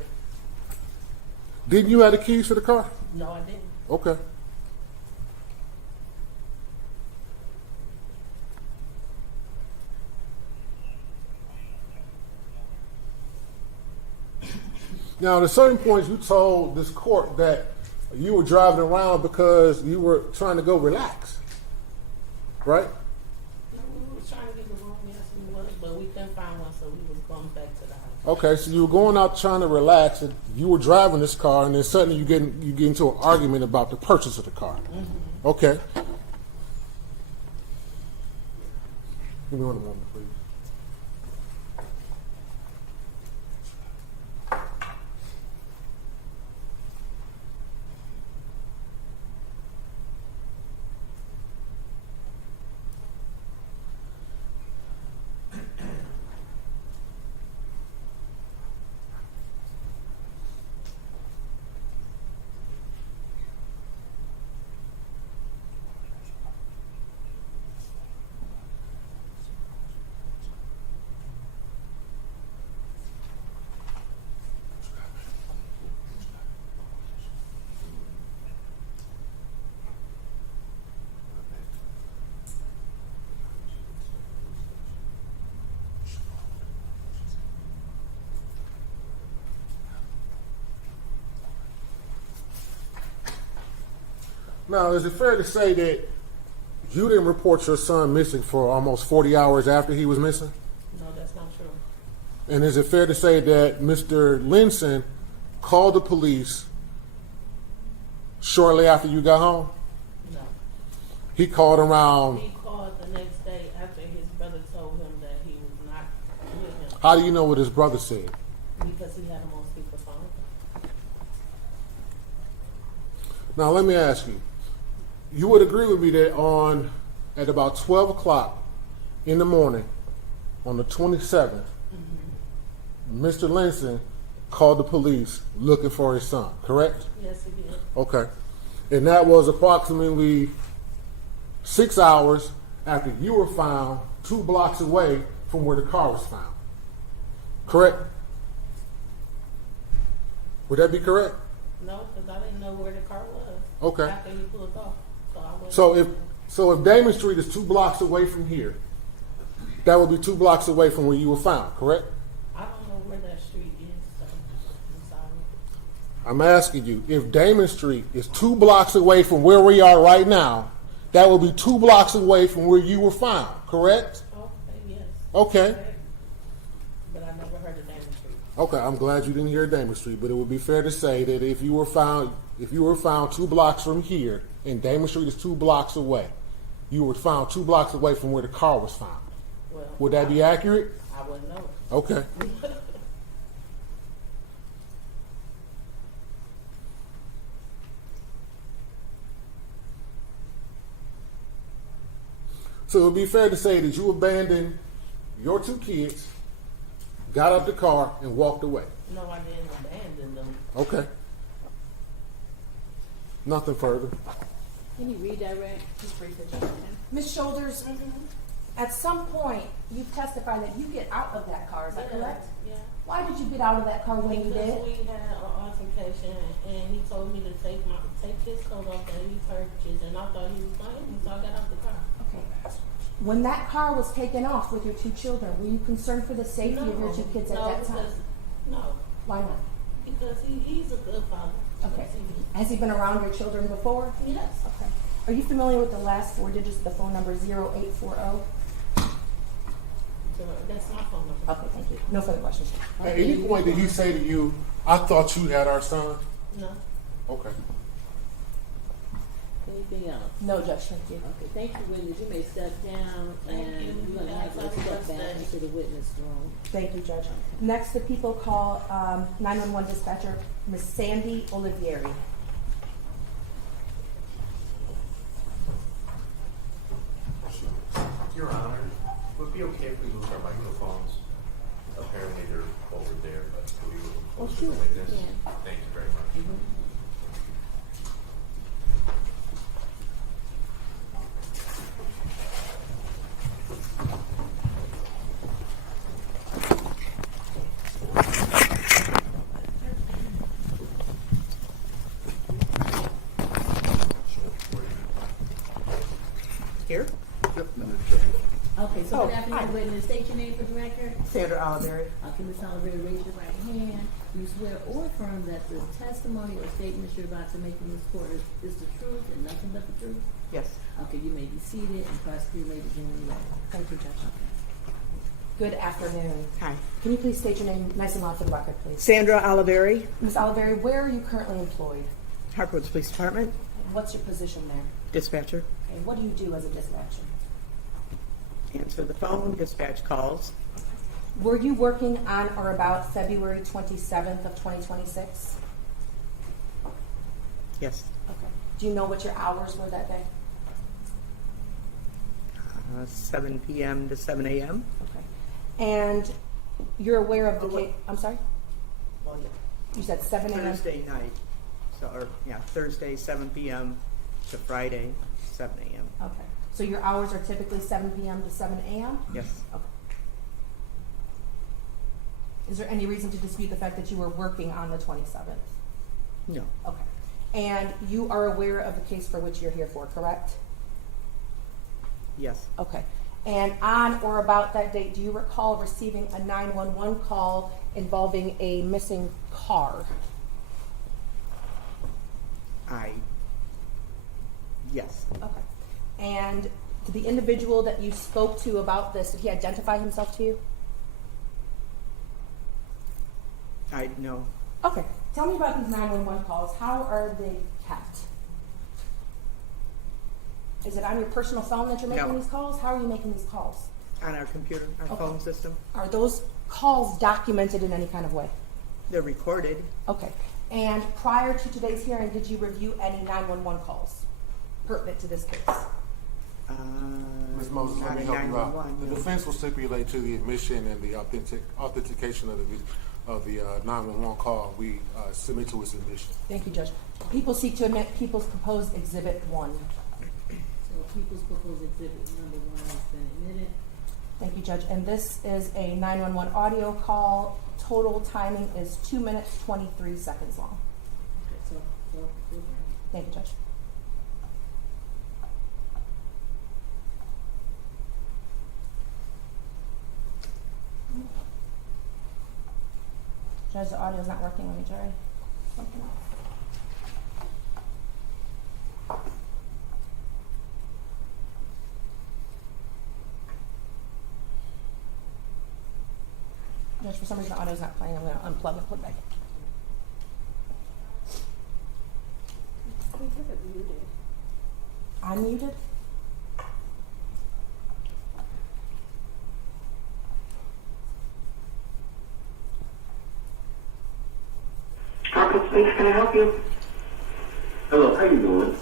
Didn't you have the keys for the car? No, I didn't. Okay. Now, at a certain point, you told this court that you were driving around because you were trying to go relax, right? No, we were trying to get the room, yes, we was, but we couldn't find one, so we was going back to the house. Okay, so you were going out trying to relax, and you were driving this car, and then suddenly you get into an argument about the purchase of the car. Mm-hmm. Okay. Give me one moment, please. Now, is it fair to say that you didn't report your son missing for almost 40 hours after he was missing? No, that's not true. And is it fair to say that Mr. Linson called the police shortly after you got home? No. He called around. He called the next day after his brother told him that he was not with him How do you know what his brother said? because he had him on speakerphone. Now, let me ask you. You would agree with me that at about 12 o'clock in the morning on the 27th, Mr. Linson called the police looking for his son, correct? Yes, he did. Okay. And that was approximately 6 hours after you were found 2 blocks away from where the car was found. Correct? Would that be correct? No, because I didn't know where the car was. Okay. After he pulled off. So I went. So if Damon Street is 2 blocks away from here, that would be 2 blocks away from where you were found, correct? I don't know where that street is, so I'm sorry. I'm asking you, if Damon Street is 2 blocks away from where we are right now, that will be 2 blocks away from where you were found, correct? Okay, yes. Okay. Okay, I'm glad you didn't hear Damon Street, but it would be fair to say that if you were found 2 blocks from here, and Damon Street is 2 blocks away, you were found 2 blocks away from where the car was found. Well, Would that be accurate? I wouldn't know. Okay. So it would be fair to say that you abandoned your 2 kids, got out the car, and walked away. No, I didn't abandon them. Okay. Nothing further. Can you redirect? Just briefly, Judge. Ms. Shoulders, at some point, you testified that you get out of that car, is that correct? Yeah. Why did you get out of that car when you Because did? we had an altercation, and he told me to take his coat off that he purchased, and I thought he was playing me, so I got out the car. Okay. When that car was taken off with your 2 children, were you concerned for the safety of your 2 kids at that time? No, Why not? because he's a good father. Okay. Has he been around your children before? Yes. Okay. Are you familiar with the last 4 digits of the phone number 0840? So that's my phone number. Okay, thank you. No further questions. At any point did he say to you, I thought you had our son? No. Okay. Anything else? No, Judge, thank you. Okay, thank you, witness. You may step down, Thank and you. you're gonna have to step back into the witness room. Thank you, Judge. Next, the people call 911 dispatcher, Ms. Sandy Olivieri. Your Honor, would it be okay if we move our microphones? Apparently they're over there, but we move them closer to the witness? Yeah. Thank you very much. Here? Okay, so Oh, good afternoon, hi. witness. State your name for the record. Sandra Oliveri. Okay, Ms. Oliver, raise your right hand. You swear or affirm that the testimony or statements you're about to make in this court is the truth and nothing but the truth? Yes. Okay, you may be seated, and prosecutor may begin when you're ready. Thank you, Judge. Good afternoon. Hi. Can you please state your name nice and loud for the record, please? Sandra Oliveri, Ms. Olivieri, where are you currently employed? Harper Woods Police Department, What's your position there? dispatcher. Okay, what do you do as a dispatcher? Answer the phone, dispatch calls. Were you working on or about February 27th of 2026? Yes. Okay. Do you know what your hours were that day? 7 p.m. to 7 a.m. Okay. And you're aware of the case? I'm sorry? Well, yeah. You said 7 a.m.? Thursday night. So, or, yeah, Thursday, 7 p.m. to Friday, 7 a.m. Okay. So your hours are typically 7 p.m. to 7 a.m.? Yes. Okay. Is there any reason to dispute the fact that you were working on the 27th? No. Okay. And you are aware of the case for which you're here for, correct? Yes. Okay. And on or about that date, do you recall receiving a 911 call involving a missing car? Yes. Okay. And the individual that you spoke to about this, did he identify himself to you? No. Okay. Tell me about these 911 calls. How are they kept? Is it on your personal phone that you're making No. these calls? How are you making these calls? On our computer, our Okay. phone system. Are those calls documented in any kind of way? They're recorded. Okay. And prior to today's hearing, did you review any 911 calls pertinent to this case? Ms. Moses, let me help you out. 911, The no. defense will stipulate to the admission and the authentication of the 911 call we submit to its admission. Thank you, Judge. People seek to admit People's Proposed Exhibit 1. So People's Proposed Exhibit number 1 has been admitted. Thank you, Judge. And this is a 911 audio call. Total timing is 2 minutes, 23 seconds long. Okay, so Thank you, Judge. Judge, the audio is not working. Let me try something else. Judge, for some reason the audio's not playing, I'm gonna unplug and put it back in. We have it muted. I'm muted? Harper Woods, can I help you? Hello, how you doing?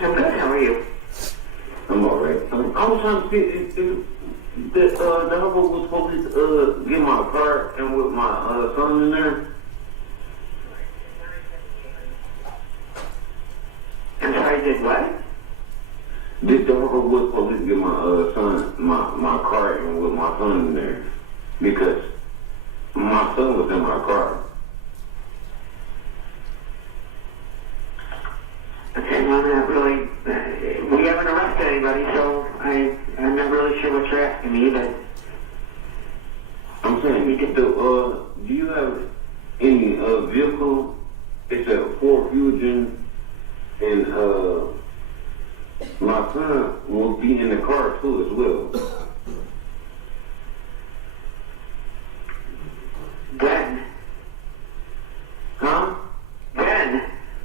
I'm good, how are you? I'm alright. I was trying to see if the Harper was supposed to get my car and with my son in there. I'm sorry, did what? Did the Harper was supposed to get my son my car and with my son in there because my son was in my car. Okay, well, I'm not really, we haven't arrested anybody, so I'm not really sure what you're asking me, but I'm saying, do you have any vehicle? It's a Ford Fusion, and my son will be in the car too as well. when? Huh?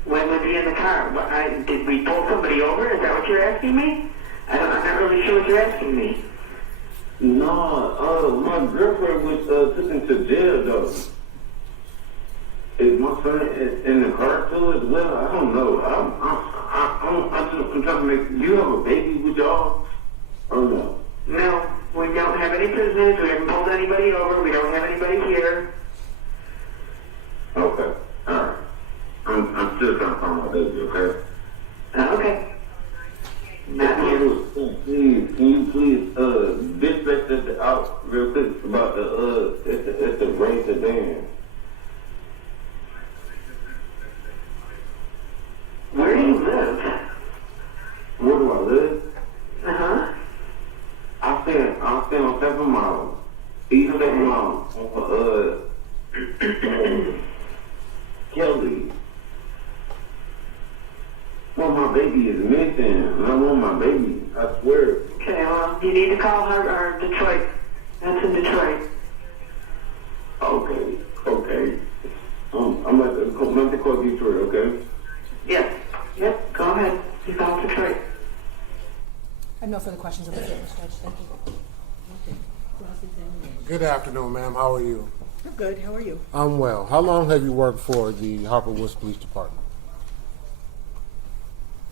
When was he in the car? Did we pull somebody over? Is that what you're asking me? I'm not really sure what you're asking me. No, my girlfriend was took him to jail though. Is my son in the car too as well? I don't know. I'm trying to make. You have a baby with y'all? Or no? No, we don't have any prisoners. We haven't pulled anybody over. We don't have anybody here. Okay, all right. I'm still trying to find my baby. Okay. Okay. Can you please dispatch this out real quick about it's the rain sedan. Where do you live? Where do I live? Uh-huh. I stay on 7 miles. East 7 miles. Kelly. Well, my baby is missing, and I want my baby. I swear. Okay, well, you need to call her or Detroit. That's in Detroit. Okay. I'm at the call Detroit, okay? Yes. Yep, go ahead. You call Detroit. I have no further questions of the witness, Judge. Thank you. Good afternoon, ma'am. How are you? I'm good, how are you? I'm well. How long have you worked for the Harper Woods Police Department?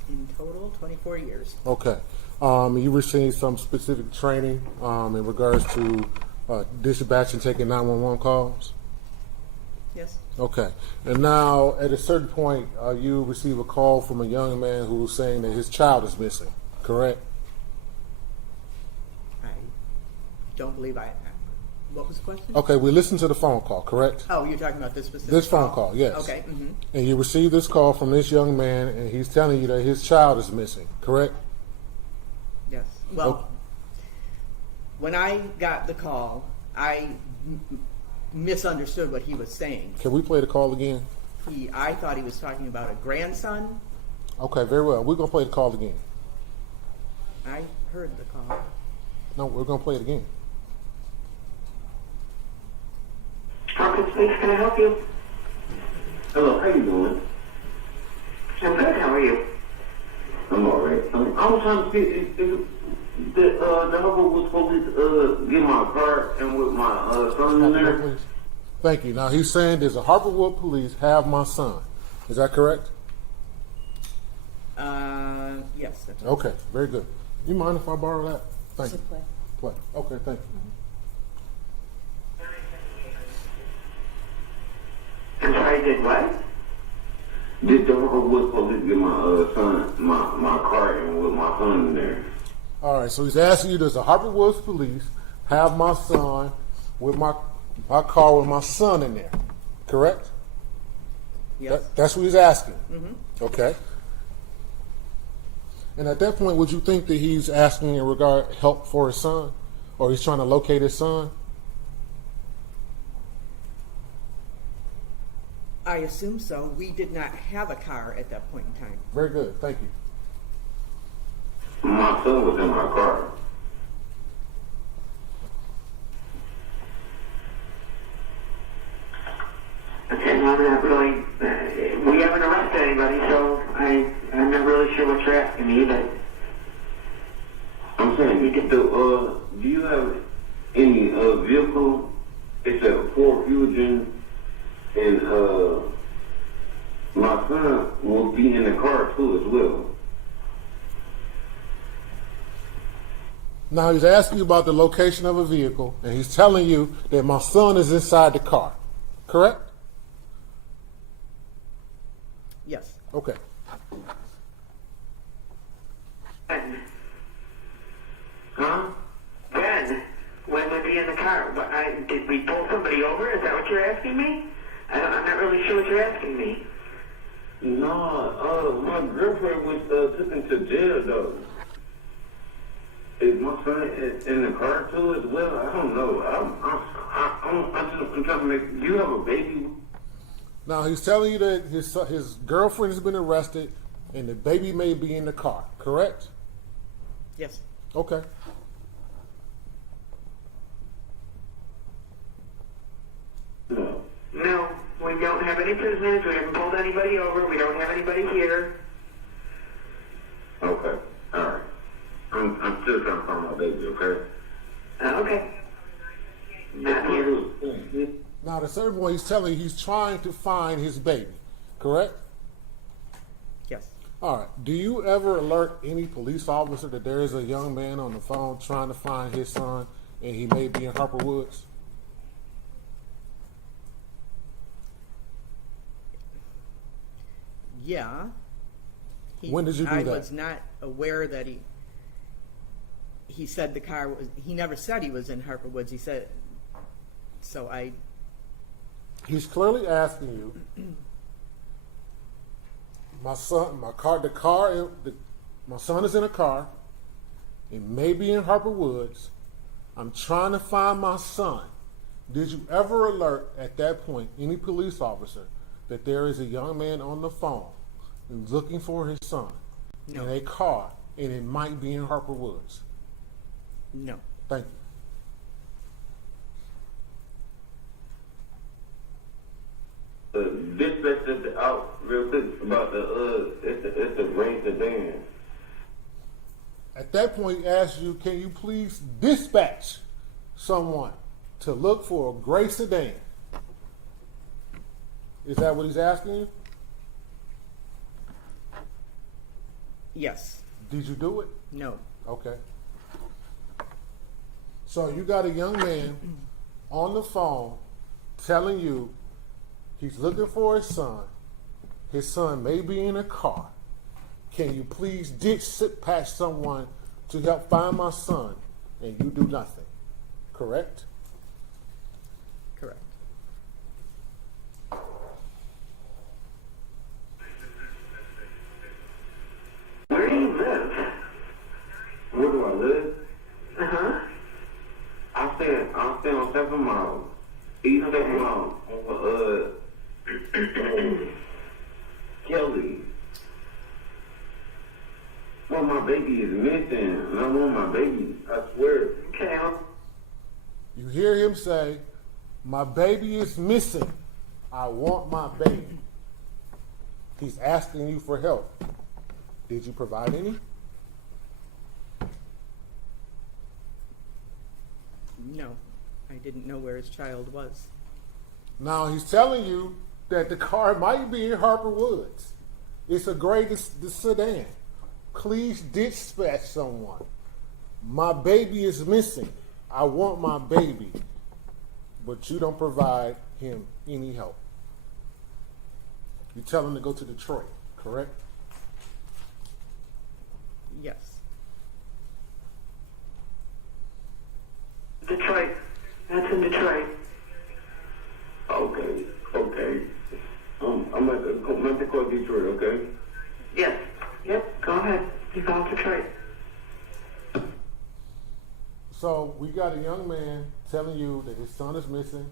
In total, 24 years. Okay. You received some specific training in regards to dispatching, taking 911 calls? Yes. Okay. And now, at a certain point, you receive a call from a young man who's saying that his child is missing, correct? I don't believe what was the question? Okay, we listened to the phone call, correct? Oh, you're talking about this specific This phone call, yes. Okay. Mm-hmm. And you received this call from this young man, and he's telling you that his child is missing, correct? Yes. Well, when I got the call, I misunderstood what he was saying. Can we play the call again? I thought he was talking about a grandson. Okay, very well. We're going to play the call again. I heard the call. No, we're going to play it again. Harper Woods, can I help you? Hello, how you doing? I'm good, how are you? I'm alright. I was trying to see if the Harper was supposed to get my car and with my son in there. Please. Thank you. Now, he's saying, does the Harper Wood Police have my son? Is that correct? Yes. That's right. Okay, very good. You mind if I borrow that? Thank you. Play. Play. Okay, thank you. I'm sorry, did what? Did the Harper was supposed to get my son my car and with my son in there. All right, so he's asking you, does the Harper Woods Police have my son with my car with my son in there? Correct? Yes. That's what he's asking. Mm-hmm. Okay. And at that point, would you think that he's asking in regard help for his son, or he's trying to locate his son? I assume so. We did not have a car at that point in time. Very good. Thank you. My son was in my car. and I'm not really, we haven't arrested anybody, so I'm not really sure what you're asking me, but. I'm saying, do you have any vehicle? It's a Ford Fusion, and my son will be in the car too as well. Now he's asking you about the location of a vehicle, and he's telling you that my son is inside the car. Correct? Yes. Okay. Huh? Ben, when was he in the car? Did we pull somebody over? Is that what you're asking me? I'm not really sure what you're asking me. No, my girlfriend was taken to jail though. Is my son in the car too as well? I don't know. I'm trying to make. Do you have a baby? Now he's telling you that his girlfriend has been arrested, and the baby may be in the car. Correct? Yes. Okay. No. No, we don't have any prisoners. We haven't pulled anybody over. We don't have anybody here. Okay. All right. I'm still trying to find my baby. Okay. Okay. Not here. Now, the third one, he's telling you he's trying to find his baby, correct? Yes. All right. Do you ever alert any police officer that there is a young man on the phone trying to find his son and he may be in Harper Woods? Yeah. When did you do I that? was not aware that he said the car was, he never said he was in Harper Woods. He said, so He's clearly asking you, my son is in a car. It may be in Harper Woods. I'm trying to find my son. Did you ever alert at that point any police officer that there is a young man on the phone who's looking for his son in a car, and it might be in Harper Woods? No. Thank you. Dispatch is out real quick about it's the gray sedan. At that point, he asks you, can you please dispatch someone to look for a gray sedan? Is that what he's asking you? Yes. Did you do it? No. Okay. So you got a young man on the phone telling you he's looking for his son. His son may be in a car. Can you please dispatch someone to help find my son? And you do nothing. Correct? Correct. Where do you live? Where do I live? Uh-huh. I stay on 7 miles. East 7 miles. Kelly. Well, my baby is missing, and I want my baby. I swear. Okay. You hear him say, my baby is missing. I want my baby. He's asking you for help. Did you provide any? No. I didn't know where his child was. Now he's telling you that the car might be in Harper Woods. It's a gray sedan. Please dispatch someone. My baby is missing. I want my baby. But you don't provide him any help. You tell him to go to Detroit, correct? Yes. Detroit. That's in Detroit. Okay. I'm at the call Detroit, okay? Yes. Yep. Go ahead. You call Detroit. So we got a young man telling you that his son is missing.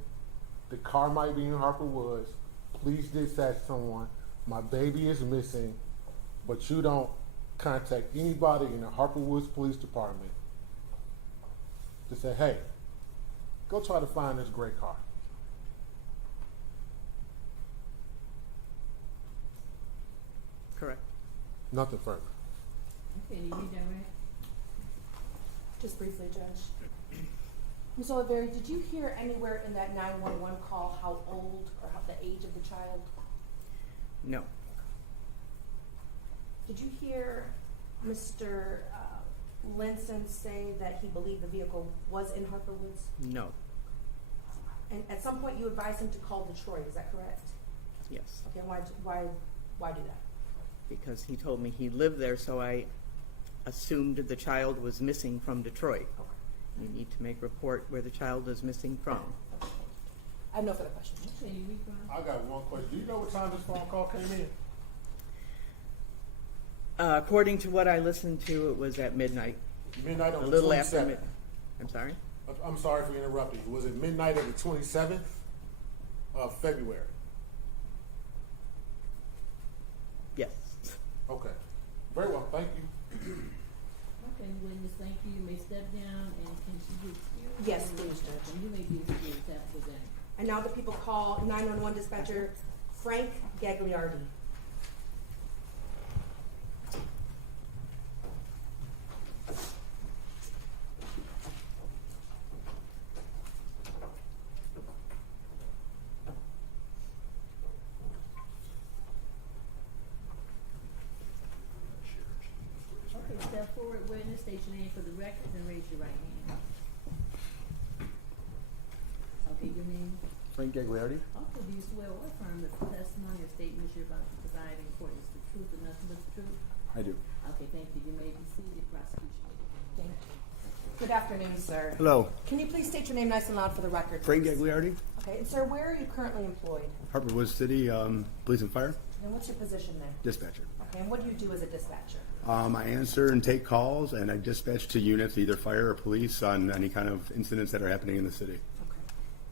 The car might be in Harper Woods. Please dispatch someone. My baby is missing. But you don't contact anybody in the Harper Woods Police Department to say, hey, go try to find this gray car. Correct. Nothing further. Okay, do you redirect? Just briefly, Judge. Ms. Oliveri, did you hear anywhere in that 911 call how old or how the age of the child? No. Did you hear Mr. Linson say that he believed the vehicle was in Harper Woods? No. And at some point you advised him to call Detroit, is that correct? Yes. Okay, why do that? Because he told me he lived there, so I assumed the child was missing from Detroit. Okay. You need to make report where the child is missing from. I have no further questions. Okay, you read, Ron? I got one question. Do you know what time this phone call came in? According to what I listened to, it was at midnight. Midnight on A the little 27th. after midnight. I'm sorry? I'm sorry for interrupting. Was it midnight of the 27th of February? Yes. Okay. Very well. Thank you. Okay, witness, thank you. You may step down, and can she be excused? Yes, please, Judge. And you may be excused after that. And now the people call 911 dispatcher Frank Gagliardi. Okay, step forward, witness, state your name for the record, and raise your right hand. Okay, your name? Frank Gagliardi. Okay, do you swear or affirm that the testimony or statements you're about to provide in court is the truth and nothing but the truth? I do. Okay, thank you. You may be seated, prosecution. Thank you. Good afternoon, sir. Hello. Can you please state your name nice and loud for the record? Frank please? Gagliardi, Okay, and sir, where are you currently employed? Harper Woods City Police and Fire And what's your position there? dispatcher. Okay, and what do you do as a dispatcher? I answer and take calls, and I dispatch to units, either fire or police, on any kind of incidents that are happening in the city.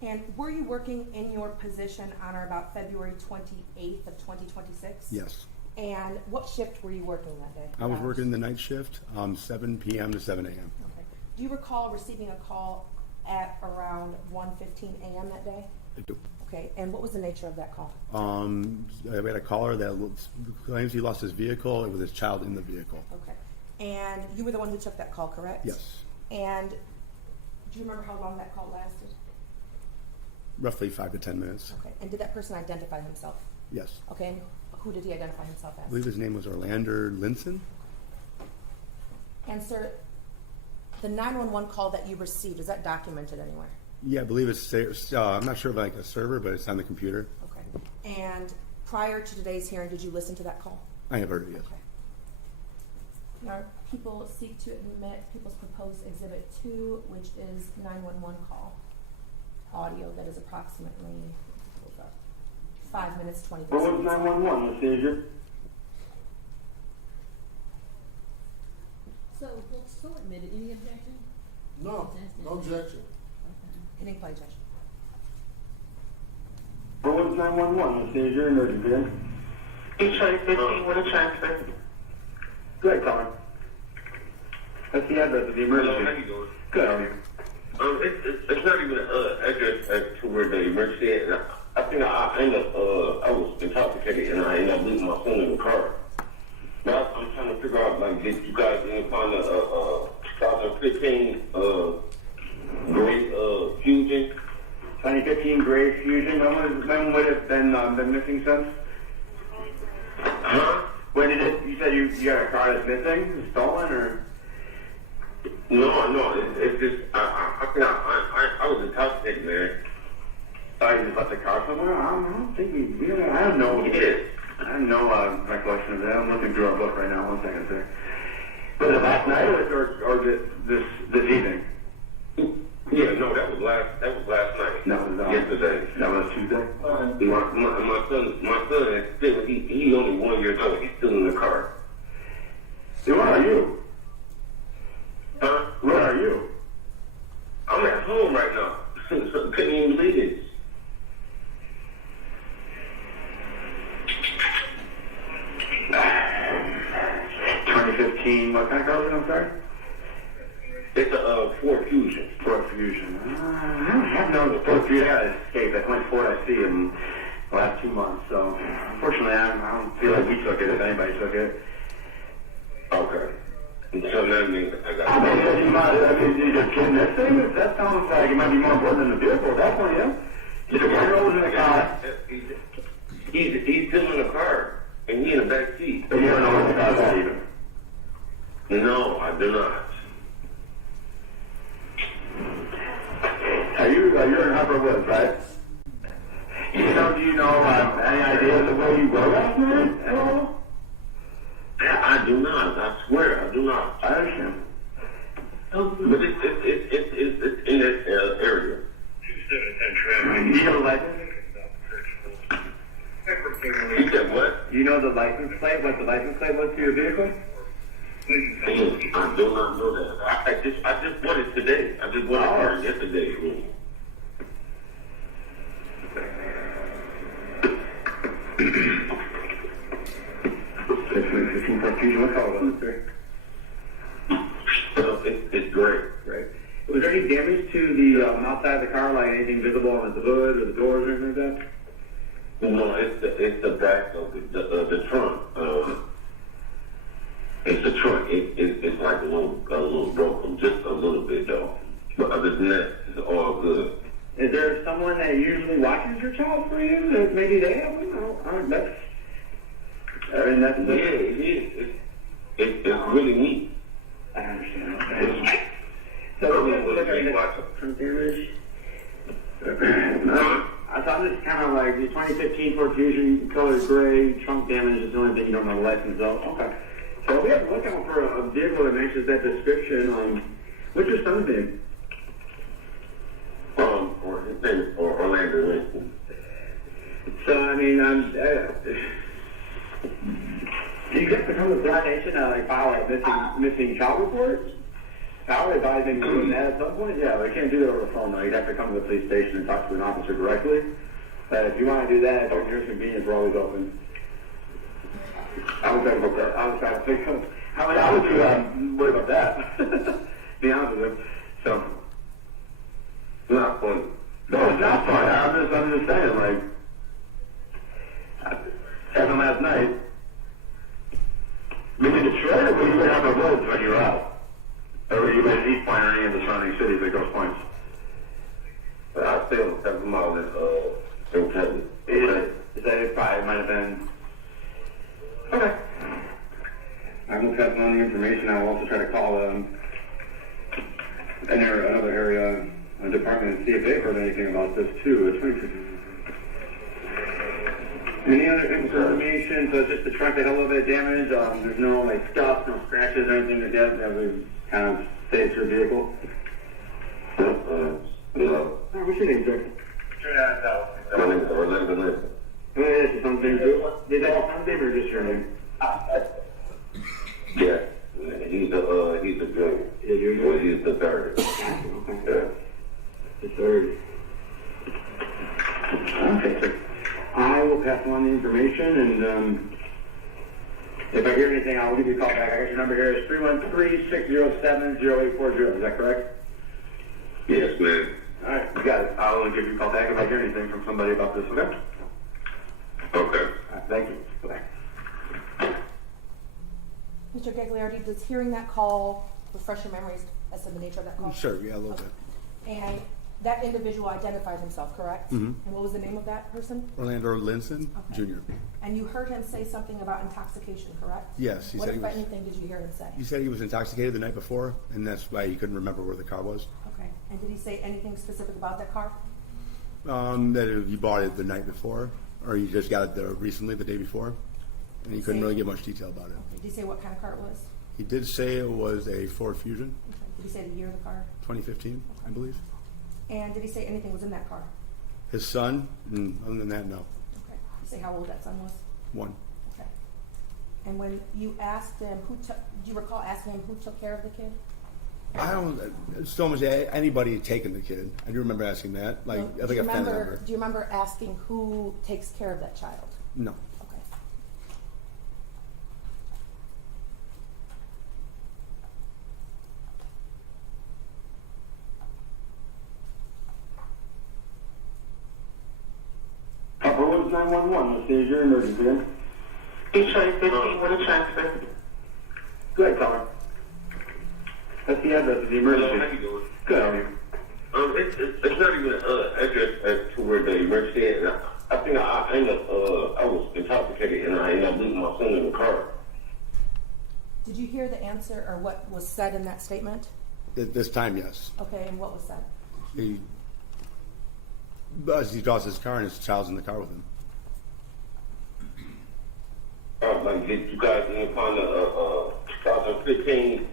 Okay. And were you working in your position on or about February 28th of 2026? Yes. And what shift were you working that day? I was working the night shift, 7 p.m. to 7 a.m. Okay. Do you recall receiving a call at around 1:15 a.m. that day? I do. Okay, and what was the nature of that call? I had a caller that claims he lost his vehicle with his child in the vehicle. Okay. And you were the one who took that call, correct? Yes. And do you remember how long that call lasted? Roughly 5 to 10 minutes. Okay. And did that person identify himself? Yes. Okay. And who did he identify himself I as? believe his name was Orlander Linson. And sir, the 911 call that you received, is that documented anywhere? Yeah, I believe it's, I'm not sure of like a server, but it's on the computer. Okay. And prior to today's hearing, did you listen to that call? I have heard it, yes. Okay. Now, people seek to admit people's proposed Exhibit 2, which is 911 call audio that is approximately 5 minutes, 23 What was seconds. 911, Miss Caesar? So admitted. Any objection? No. No objection. Hitting play, Judge. What was 911, Miss Caesar? No, you did. Detroit 15 with a transfer. Good, Connor. That's the address of the emergency. How you doing? Good. It's not even address to where the emergency is. I think I ended up, I was intoxicated and I ended up leaving my phone in the car. Now I'm trying to figure out, like, did you guys find a 2015 Great Fusion? 2015 Gray Fusion. When would it have been missing since? Huh? When did it? You said you got a car that's missing, it's stolen, or? No, it's just, I was intoxicated, man. You just left the car somewhere? I don't think we really, I don't know. Yeah. I have no recollection of that. I'm looking through our book right now. 1 second, sir. Was it last night or this evening? Yeah, no, that was last night. That was yesterday. That was Tuesday. My son is still, he's only 1 year old. He's still in the car. Hey, where are you? Huh? Where are you? I'm at home right now. So couldn't even believe it. What kind of car was it? I'm sorry. It's a Ford Fusion. Ford Fusion. I have known the Ford Fusion had escaped. That's the only Ford I see in the last 2 months. So unfortunately, I don't feel like we took it. If anybody took it. Okay. So that means I got. I mean, you might, I mean, you're kidding. That sounds like it might be more important than the vehicle. Definitely, yeah. Just a 4-year-old in the car. He's still in the car, and he in the back seat. But you don't know what the car's at either. No, I do not. You're in Harper Woods, right? Do you know any idea of the way you were last night at all? I do not. I swear, I do not. I understand. But it's in that area. 2-7-10 Do you know the license? You said what? Do you know the license plate? What the license plate was to your vehicle? I do not know that. I just bought it today. I just bought it yesterday. It's great. Right. Was there any damage to the outside of the car, like anything visible on the hood or the doors or anything like that? No, it's the back of the trunk. It's the trunk. It's like a little broken, just a little bit though. But other than that, it's all good. Is there someone that usually watches your child for you? That maybe they have one? That's it's really neat. I understand. So we have to look at the damage. I thought this kind of like the 2015 Ford Fusion, color gray, trunk damage is the only thing you don't know the license of. Okay. So we have to look out for a vehicle that matches that description. What's your son's name? His name is Orlander Linson. So, I mean, do you get to come to Black Nation and like file like missing child reports? I would advise maybe doing that at some point. Yeah, we can't do that over the phone though. You'd have to come to the police station and talk to an officer directly. But if you want to do that, at your convenience, we're always open. I was trying to think of how would you worry about that? Be honest with you. So, It's not funny. no, it's not fun. I'm just saying, like, happened last night. Were you in Detroit or were you in Harper Woods when you were out? Or were you in East Point or any of the surrounding cities at those points? I stay on 7 miles in Kentucky. Is that it? Probably might have been. Okay. I will pass on the information. I will also try to call another area department and see if they've heard anything about this too. Any other information? So it's just the trunk that had a little bit of damage. There's no like scuffs, no scratches or anything like that that would kind of say it's your vehicle. What's your name, sir? My name is Orlander Linson. Is something too? Did that have something or just your name? Yeah. He's the junior. Yeah, you're Well, he's the third. Okay. Yeah. The third. Okay, sir. I will pass along the information, and if I hear anything, I'll give you a call back. I got your number here. It's 313-607-0840. Is that correct? Yes, man. All right, you got it. I'll give you a call back if I hear anything from somebody about this, okay? Okay. All right, thank you. Bye-bye. Mr. Gagliardi, does hearing that call refresh your memories as to the nature of that call? Sure, yeah, a little bit. And that individual identified himself, correct? Mhm. And what was the name of that person? Orlander Linson, Okay. Jr. And you heard him say something about intoxication, correct? Yes, he what, said he if was. anything, did you hear him say? He said he was intoxicated the night before, and that's why he couldn't remember where the car was. Okay. And did he say anything specific about that car? That he bought it the night before, or he just got it recently, the day before, and he couldn't really give much detail about it. Okay. Did he say what kind of car it was? He did say it was a Ford Fusion, Okay. Did he say the year of the car? 2015, I believe. And did he say anything was in that car? His son, other than that, no. Okay. Did he say how old that son was? 1. Okay. And when you asked him do you recall asking him who took care of the kid? I don't, so much anybody had taken the kid. I do remember asking that, like, No, I think a family member. Do you remember asking who takes care of that child? No. Okay. Harper Woods 911, this is your emergency. Detroit 15 with a transfer. Go ahead, caller. That's the address of the emergency. How you doing? Good, how are you? It's not even address as to where the emergency is. I think I ended up, I was intoxicated and I ended up leaving my son in the car. Did you hear the answer or what was said in that statement? At this time, yes. Okay, and what was said? As he draws his car and his child's in the car with him. Like, did you guys find a 2015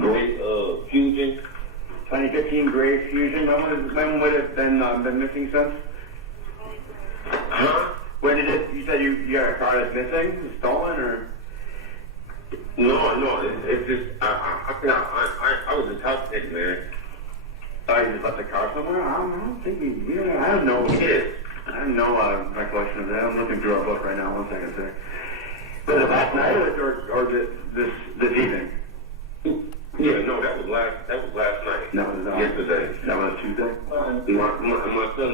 Great Fusion? 2015 Gray Fusion. When would it have been missing since? Huh? When did it? You said you got a car that's missing, it's stolen, or? No, it's just I was intoxicated, man. Oh, you just left the car somewhere? I don't think we. I don't know. Yes. I have no recollection of that. I'm looking through our book right now. 1 second, sir. Was it last night or this evening? Yeah, no, that was last night. That was yesterday. That was Tuesday. My son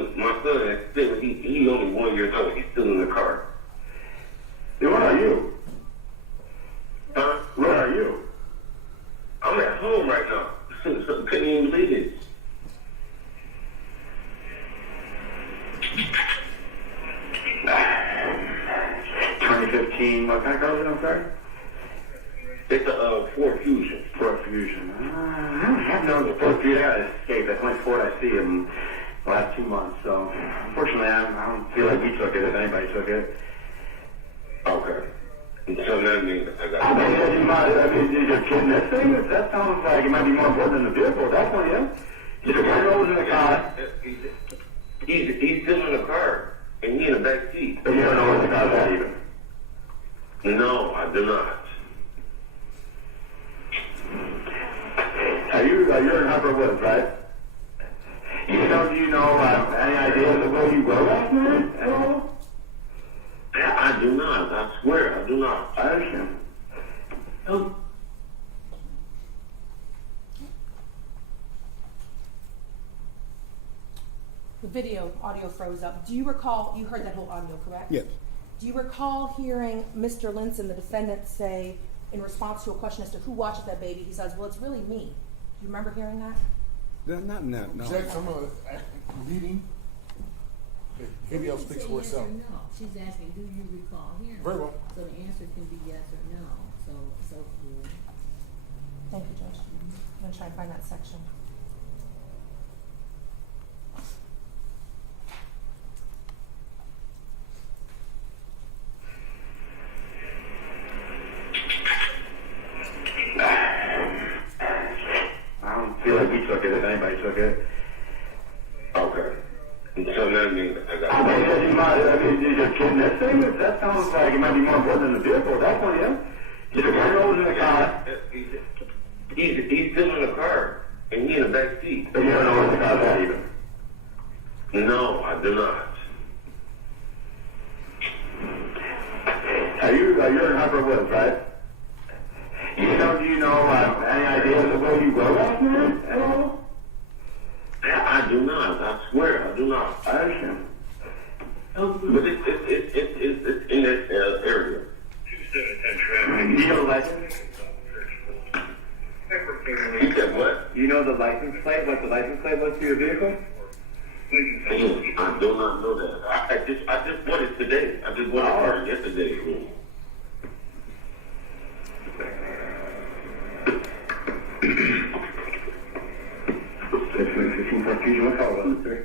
is still he only 1 year old. He's still in the car. Hey, where are you? Huh? Where are you? I'm at home right now. Couldn't even believe it. What kind of car was it? I'm sorry. It's a Ford Fusion. Ford Fusion. I have known the Ford Fusion. I escaped. That's the only Ford I see in the last 2 months. So, unfortunately, I don't feel like he took it, if anybody took it. Okay. And so that means I got. I mean, is your kid missing? That sounds like it might be more important than the vehicle. Definitely, yeah. He's a 1-year-old in the car. He's still in the car, and he in the back seat. But you don't know where the car's at even. No, I do not. You're in Harper Woods, right? Do you know any idea of where you were last night at all? I do not. I swear, I do not. I understand. The audio froze up. Do you recall, you heard that whole audio, correct? Yes. Do you recall hearing Mr. Linson, the defendant, say, in response to a question as to who watches that baby, he says, well, it's really me. Do you remember hearing that? Not in that, no. Judge, I'm meeting. Video speaks for yes itself. or no. She's asking, do you recall hearing? Very well. So the answer can be yes or no. So Thank you, Judge. I'm going to try and find that section. I don't feel like he took it, if anybody took it. Okay. And so that means I got. I mean, is your kid missing? That sounds like it might be more important than the vehicle. Definitely, yeah. He's a 1-year-old in the car. He's still in the car, and he in the back seat. But you don't know where the car's at even. No, I do not. You're in Harper Woods, right? Do you know any idea of where you were last night at all? I do not. I swear, I do not. I understand. But it's in that area. You know the license? You said what? You know the license plate? What the license plate was for your vehicle? I do not know that. I just bought it today. I just bought it yesterday. 15 Ford Fusion, what color was it, sir?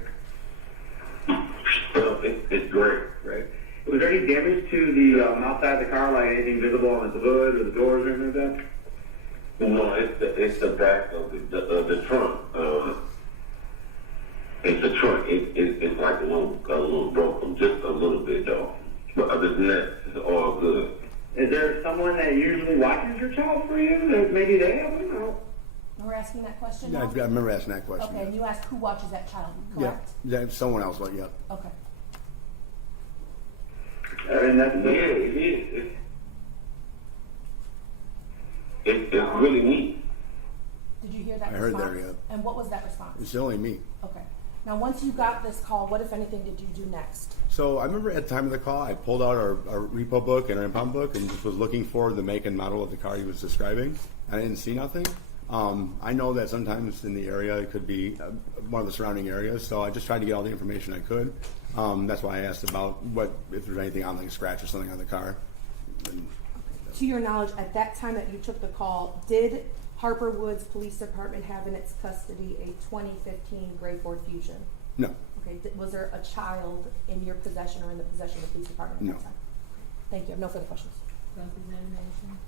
It's great. Right. Was there any damage to the outside of the car, like anything visible on the hood or the doors or anything like that? No, it's the back of the trunk. It's the trunk. It's like a little broken, just a little bit though. But other than that, it's all good. Is there someone that usually watches your child for you? That maybe they haven't? No. We're asking that question Yeah, now? I remember asking that question. Okay, and you asked who watches that child, correct? Yeah, someone else, yeah. Okay. And that's Yeah, it is. It's really neat. Did you hear that I heard response? that, yeah. And what was that response? It's only me. Okay. Now, once you got this call, what, if anything, did you do next? So I remember at the time of the call, I pulled out our repo book and our impound book and just was looking for the make and model of the car he was describing. I didn't see nothing. I know that sometimes in the area it could be one of the surrounding areas, so I just tried to get all the information I could. That's why I asked about if there's anything on, like a scratch or something on the car. And, To your knowledge, at that time that you took the call, did Harper Woods Police Department have in its custody a 2015 gray Ford Fusion? no. Okay, was there a child in your possession or in the possession of the police department at No. that time? Thank you. I have no further questions. Cross-examination.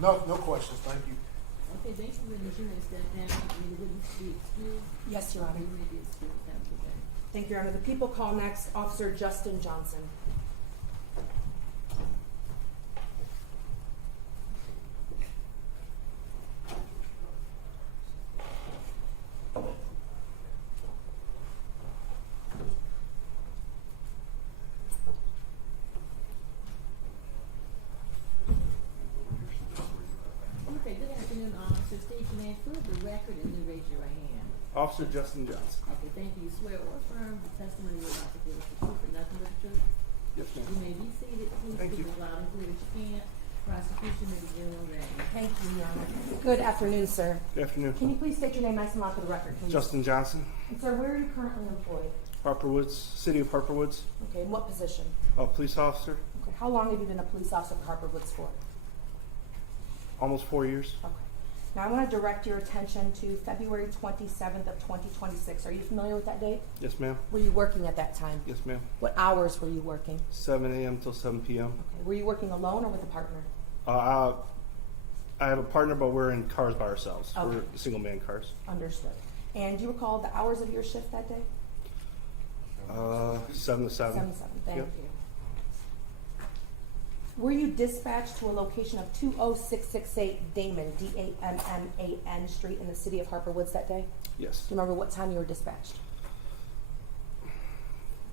No questions, thank you. Okay, thanks for letting you step down. Will you be excused? Yes, Your Honor. You may be excused. Have a good day. Thank you, Your Honor. The people call next Officer Justin Johnson. Okay, good afternoon, officer. State your name for the record and then raise your right hand. Officer Justin Johnson. Okay, thank you. You swear or affirm the testimony you're about to give is the truth and nothing but the truth? Yes, ma'am. You may be seated. Please Thank speak you. as loud and clear as you can. Prosecution may begin when ready. Thank you, Your Honor. Good afternoon, sir. Good afternoon. Can you please state your name nice and loud for the record, please? Justin Johnson, And sir, where are you currently employed? Harper Woods, City of Harper Woods, Okay, in what position? police officer, Okay, how long have you been a police officer for Harper Woods for? almost 4 years. Okay. Now I want to direct your attention to February 27th of 2026. Are you familiar with that date? Yes, ma'am. Were you working at that time? Yes, ma'am. What hours were you working? 7 a.m. till 7 p.m. Okay. Were you working alone or with a partner? I have a partner, but we're in cars by ourselves. Okay. We're single man cars. Understood. And do you recall the hours of your shift that day? 7 to 7. 7 to 7. Thank Yep. you. Were you dispatched to a location of 20668 Damon, D-A-M-M-A-N Street in the city of Harper Woods that day? Yes. Do you remember what time you were dispatched?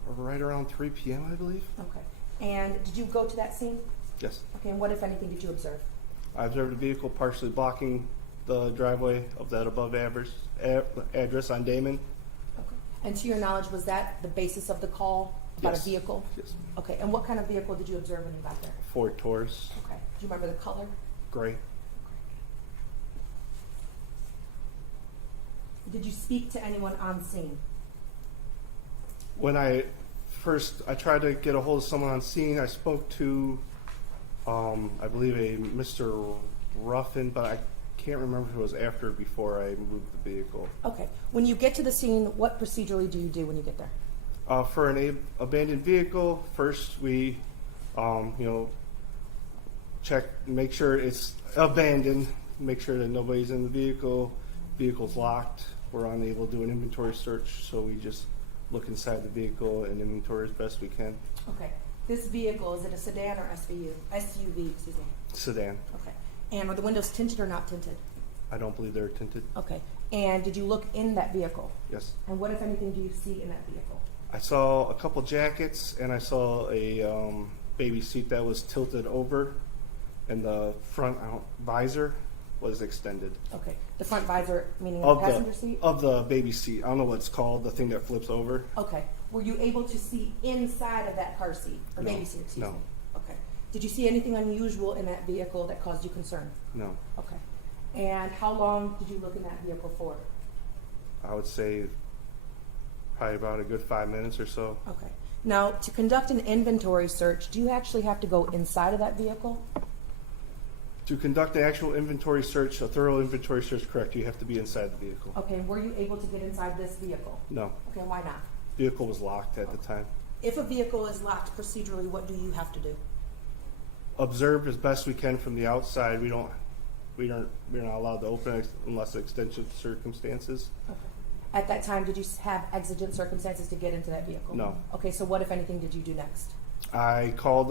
Right around 3 p.m., I believe. Okay. And did you go to that scene? Yes. Okay, and what, if anything, did you observe? I observed a vehicle partially blocking the driveway of that above average address on Damon. Okay. And to your knowledge, was that the basis of the call about Yes. a vehicle? Yes. Okay, and what kind of vehicle did you observe when you got there? Ford Taurus, Okay. Do you remember the color? gray. Did you speak to anyone on scene? When I tried to get a hold of someone on scene, I spoke to, I believe a Mr. Ruffin, but I can't remember if it was after or before I moved the vehicle. Okay. When you get to the scene, what procedurally do you do when you get there? For an abandoned vehicle, first we, check, make sure it's abandoned, make sure that nobody's in the vehicle, vehicle's locked. We're unable to do an inventory search, so we just look inside the vehicle and inventory as best we can. Okay. This vehicle, is it a sedan or SUV, excuse me? Sedan. Okay. And were the windows tinted or not tinted? I don't believe they're tinted. Okay. And did you look in that vehicle? Yes. And what, if anything, do you see in that vehicle? I saw a couple jackets and I saw a baby seat that was tilted over and the front visor was extended. Okay. The front visor, meaning the Of passenger seat? Of the baby seat. I don't know what it's called, the thing that flips over. Okay. Were you able to see inside of that car seat, or No. baby seat, excuse No. me? Okay. Did you see anything unusual in that vehicle that caused you concern? No. Okay. And how long did you look in that vehicle for? I would say probably about a good 5 minutes or so. Okay. Now, to conduct an inventory search, do you actually have to go inside of that vehicle? To conduct the actual inventory search, a thorough inventory search, correct, you have to be inside the vehicle. Okay. And were you able to get inside this vehicle? No. Okay. Why not? Vehicle was locked at the time. If a vehicle is locked procedurally, what do you have to do? Observe as best we can from the outside. We're not allowed to open it unless extensive circumstances. Okay. At that time, did you have exigent circumstances to get into that vehicle? No. Okay, so what, if anything, did you do next? I called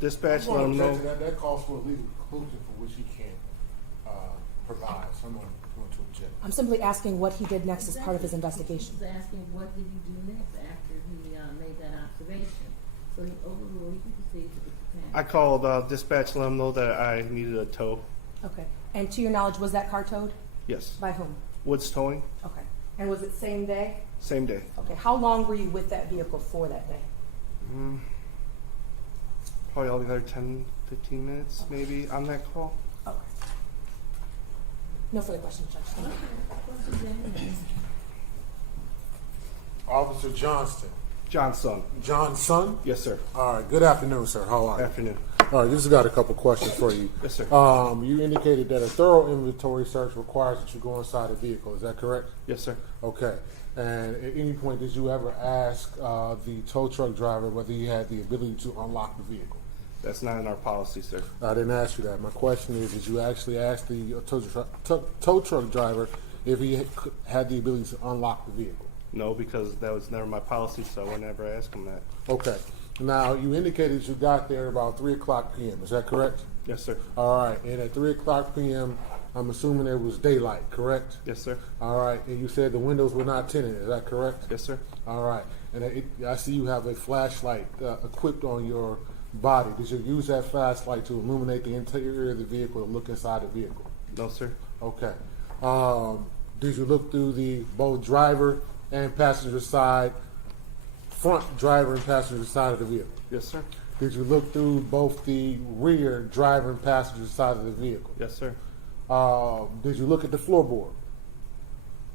dispatch, let them know. That calls for a legal conclusion for which he can't provide. Someone going to object. I'm simply asking what he did next as part of his investigation. He's asking what did he do next after he made that observation. So he overruled, he can proceed to the can. I called dispatch, let them know that I needed a tow. Okay. And to your knowledge, was that car towed? Yes. By whom? Woods Towing, Okay. And was it same day? same day. Okay. How long were you with that vehicle for that day? Probably altogether 10, 15 minutes maybe on that call. Okay. No further questions, Judge. Thank you. Officer Johnston. Johnson? Yes, sir. All right. Good afternoon, sir. How are you? Afternoon. All right. Just got a couple questions for you. Yes, sir. You indicated that a thorough inventory search requires that you go inside a vehicle. Is that correct? Yes, sir. Okay. And at any point, did you ever ask the tow truck driver whether he had the ability to unlock the vehicle? That's not in our policy, sir. I didn't ask you that. My question is, did you actually ask the tow truck driver if he had the ability to unlock the vehicle? No, because that was never my policy, so I would never ask him that. Okay. Now, you indicated you got there about 3 o'clock p.m. Is that correct? Yes, sir. All right. And at 3 o'clock p.m., I'm assuming there was daylight, correct? Yes, sir. All right. And you said the windows were not tinted. Is that correct? Yes, sir. All right. And I see you have a flashlight equipped on your body. Did you use that flashlight to illuminate the interior of the vehicle and look inside the vehicle? No, sir. Okay. Did you look through the both driver and passenger side, front driver and passenger side of the vehicle? Yes, sir. Did you look through both the rear driver and passenger side of the vehicle? Yes, sir. Did you look at the floorboard?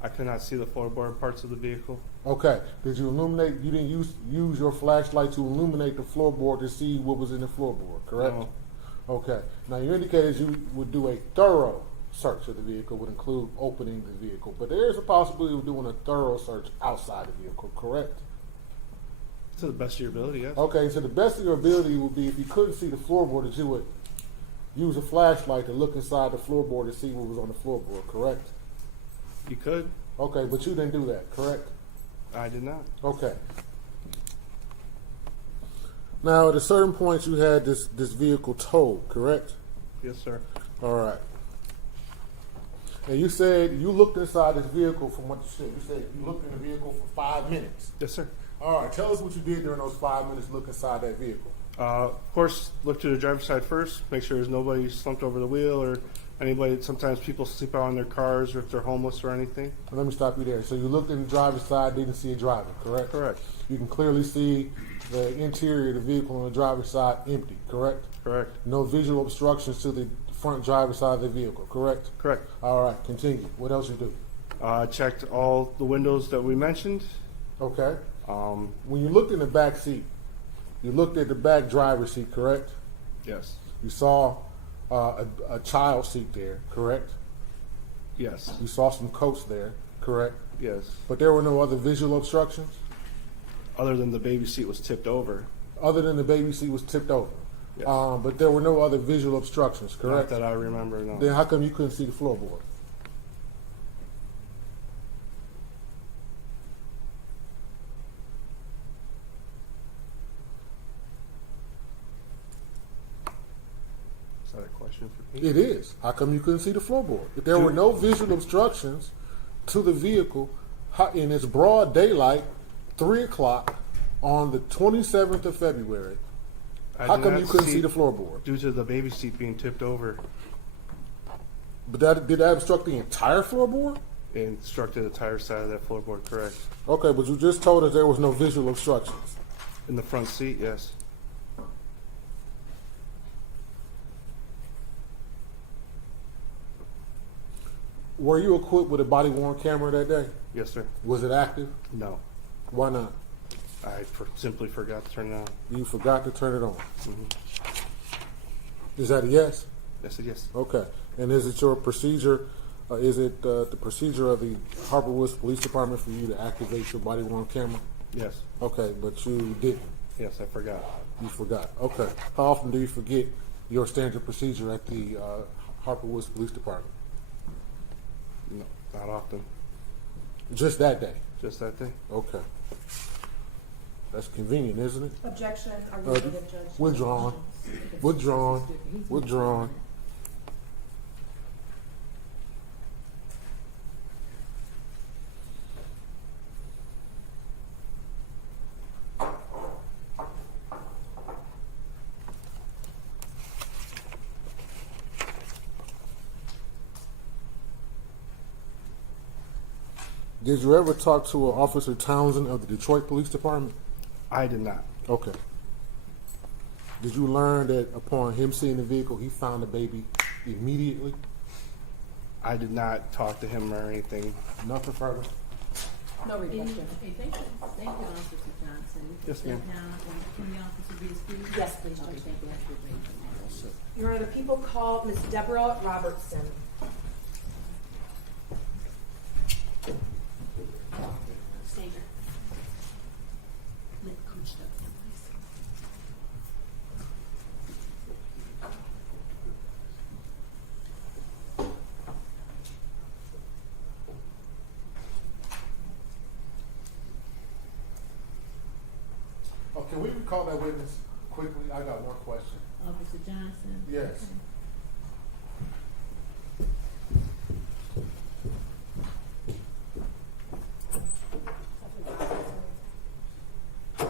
I could not see the floorboard parts of the vehicle. Okay. Did you illuminate? You didn't use your flashlight to illuminate the floorboard to see what was in the floorboard, correct? No. Okay. Now you indicated you would do a thorough search of the vehicle, would include opening the vehicle, but there is a possibility of doing a thorough search outside the vehicle, correct? To the best of your ability, yes. Okay. So the best of your ability would be if you couldn't see the floorboard, that you would use a flashlight to look inside the floorboard to see what was on the floorboard, correct? You could. Okay, but you didn't do that, correct? I did not. Okay. Now, at a certain point, you had this vehicle towed, correct? Yes, sir. All right. And you said you looked inside this vehicle from what you said. You said you looked in the vehicle for 5 minutes. Yes, sir. All right. Tell us what you did during those 5 minutes look inside that vehicle. Of course, look to the driver's side first. Make sure there's nobody slumped over the wheel or anybody. Sometimes people sleep out in their cars or if they're homeless or anything. Let me stop you there. So you looked in the driver's side, didn't see a driver, correct? Correct. You can clearly see the interior of the vehicle on the driver's side empty, correct? Correct. No visual obstructions to the front driver's side of the vehicle, correct? Correct. All right, continue. What else you do? Checked all the windows that we mentioned. Okay. When you looked in the back seat, you looked at the back driver's seat, correct? Yes. You saw a child seat there, correct? Yes. You saw some coats there, correct? Yes. But there were no other visual obstructions? Other than the baby seat was tipped over. Other than the baby seat was tipped over? Yes. But there were no other visual obstructions, correct? Not that I remember, no. Then how come you couldn't see the floorboard? Is that a question for me? It is. How come you couldn't see the floorboard? If there were no visual obstructions to the vehicle in its broad daylight, 3 o'clock on the 27th of February, how come you couldn't see the floorboard? Due to the baby seat being tipped over. But did that obstruct the entire floorboard? It obstructed the entire side of that floorboard, correct. Okay, but you just told us there was no visual obstructions. In the front seat, yes. Were you equipped with a body-worn camera that day? Yes, sir. Was it active? No. Why not? I simply forgot to turn it on. You forgot to turn it on. Mm-hmm. Is that a yes? Yes, yes. Okay. And is it your procedure? Is it the procedure of the Harper Woods Police Department for you to activate your body-worn camera? Yes. Okay, but you didn't. Yes, I forgot. You forgot. Okay. How often do you forget your standard procedure at the Harper Woods Police Department? No, not often. Just that day? Just that day. Okay. That's convenient, isn't it? Objection, Uh, argumentative, Judge. Withdrawn. Withdrawn. Withdrawn. Did you ever talk to Officer Townsend of the Detroit Police Department? I did not. Okay. Did you learn that upon him seeing the vehicle, he found the baby immediately? I did not talk to him or anything. Nothing further? No reduction. Okay, thank you, Officer Johnson. Yes, ma'am. Can the officer be excused? Yes, please, Okay, Judge. thank you. That's good. Your Honor, the people call Ms. Deborah Robertson. Oh, can we recall that witness quickly? I got one question. Officer Johnson? Yes. Okay.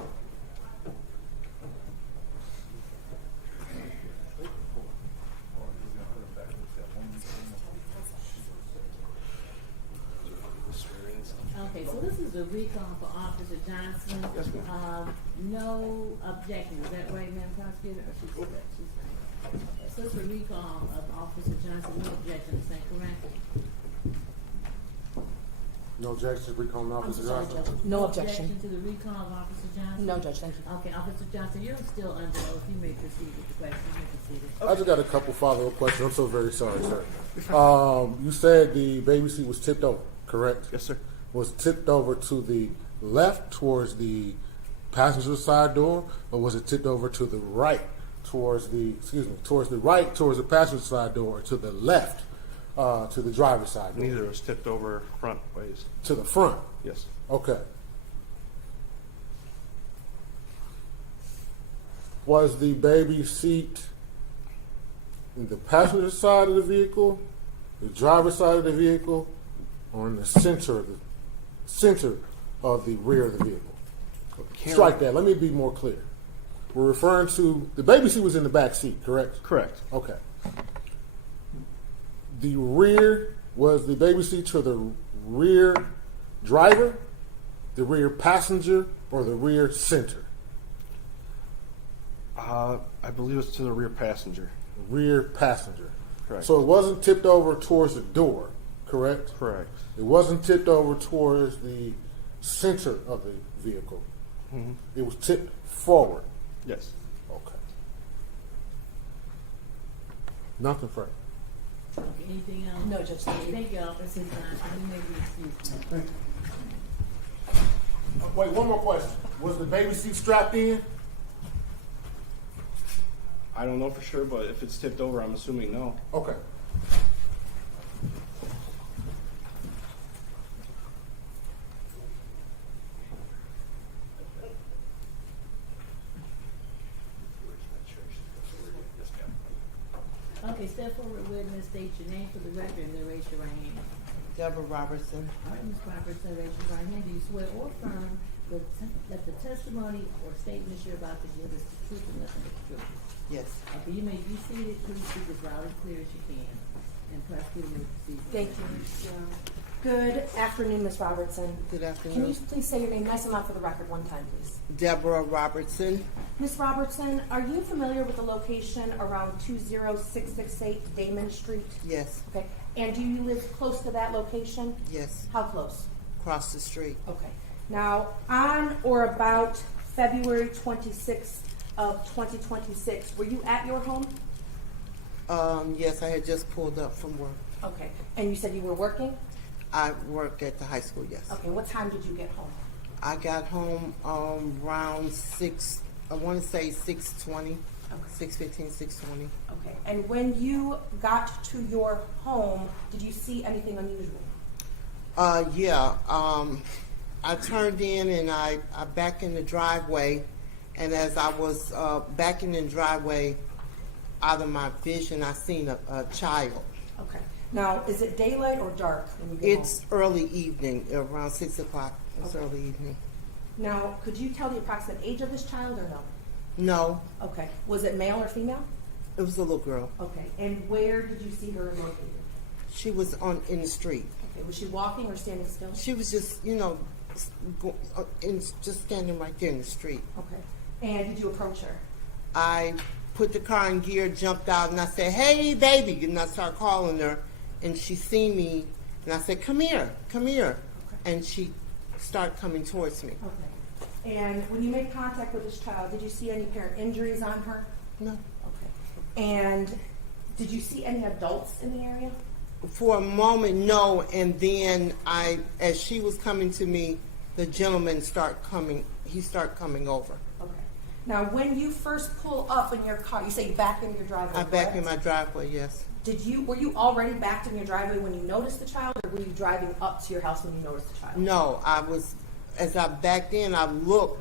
Okay, so this is a recall for Officer Johnson. Yes, ma'am. No objection, is that right, Madam Prosecutor? Or she's correct, she's right. Okay, so it's a recall of Officer Johnson, no objection, is that correct? No objection, recalling I'm Officer sorry, Johnson? Judge. No objection. To the recall of Officer Johnson? No, Judge, thank you. Okay, Officer Johnson, you're still under oath, you may proceed with the question, you may proceed. I just got a couple follow-up questions. I'm so very sorry, sir. You said the baby seat was tipped over, correct? Yes, sir. Was tipped over to the left towards the passenger side door, or was it tipped over to the right towards the passenger side door, or to the left to the driver's side door? Neither was tipped over front ways. To the front? Yes. Okay. Was the baby seat in the passenger side of the vehicle, the driver's side of the vehicle, or in the center of the rear of the vehicle? Strike that. Let me be more clear. We're referring to the baby seat was in the back seat, correct? Correct. Okay. The rear, was the baby seat to the rear driver, the rear passenger, or the rear center? I believe it's to the rear passenger. Rear passenger. Correct. So it wasn't tipped over towards the door, correct? Correct. It wasn't tipped over towards the center of the vehicle. Mm-hmm. It was tipped forward. Yes. Okay. Nothing further. Okay, anything else? No, Judge, thank you. Thank you, Officer Johnson, you may be excused. Thank you. Wait, one more question. Was the baby seat strapped in? I don't know for sure, but if it's tipped over, I'm assuming no. Okay. Okay, step forward, witness, state your name for the record, and then raise your right hand. Deborah Robertson. All right, Ms. Robertson, raise your right hand. Do you swear or affirm that the testimony or statements you're about to give is the truth and nothing but the truth? Yes. Okay, you may be seated. Please speak as loud and clear as you can. And prosecutor may proceed. Thank you. Good afternoon, Ms. Robertson. Good Can afternoon. you please say your name nice and loud for the record one time, please? Deborah Robertson. Ms. Robertson, are you familiar with the location around 20668 Damon Street? Yes. Okay. And do you live close to that location? Yes. How close? Across the street. Okay. Now, on or about February 26th of 2026, were you at your home? Yes, I had just pulled up from work. Okay. And you said you were working? I work at the high school, yes. Okay. What time did you get home? I got home around 6, I want to say 6:20, 6:15, 6:20. Okay. And when you got to your home, did you see anything unusual? Yeah. I turned in and I backed in the driveway, and as I was backing in the driveway, out of my vision, I seen a child. Okay. Now, is it daylight or dark when you get It's home? early evening, around 6 o'clock. It's Okay. early evening. Now, could you tell the approximate age of this child or no? No, Okay. Was it male or female? it was a little girl. Okay. And where did you see her located? She was in the street. Okay. Was she walking or standing still? She was just, just standing right there in the street. Okay. And did you approach her? I put the car in gear, jumped out, and I said, "Hey, baby!" And I started calling her, and she seen me, and I said, "Come here, come here," and she started coming towards me. Okay. And when you made contact with this child, did you see any apparent injuries on her? No. Okay. And did you see any adults in the area? For a moment, no, and then as she was coming to me, the gentleman started coming. He started coming over. Okay. Now, when you first pull up in your car, you say you backed in your driveway. I backed in correct? my driveway. Yes. Were you already backed in your driveway when you noticed the child, or were you driving up to your house when you noticed the child? No, as I backed in, I looked,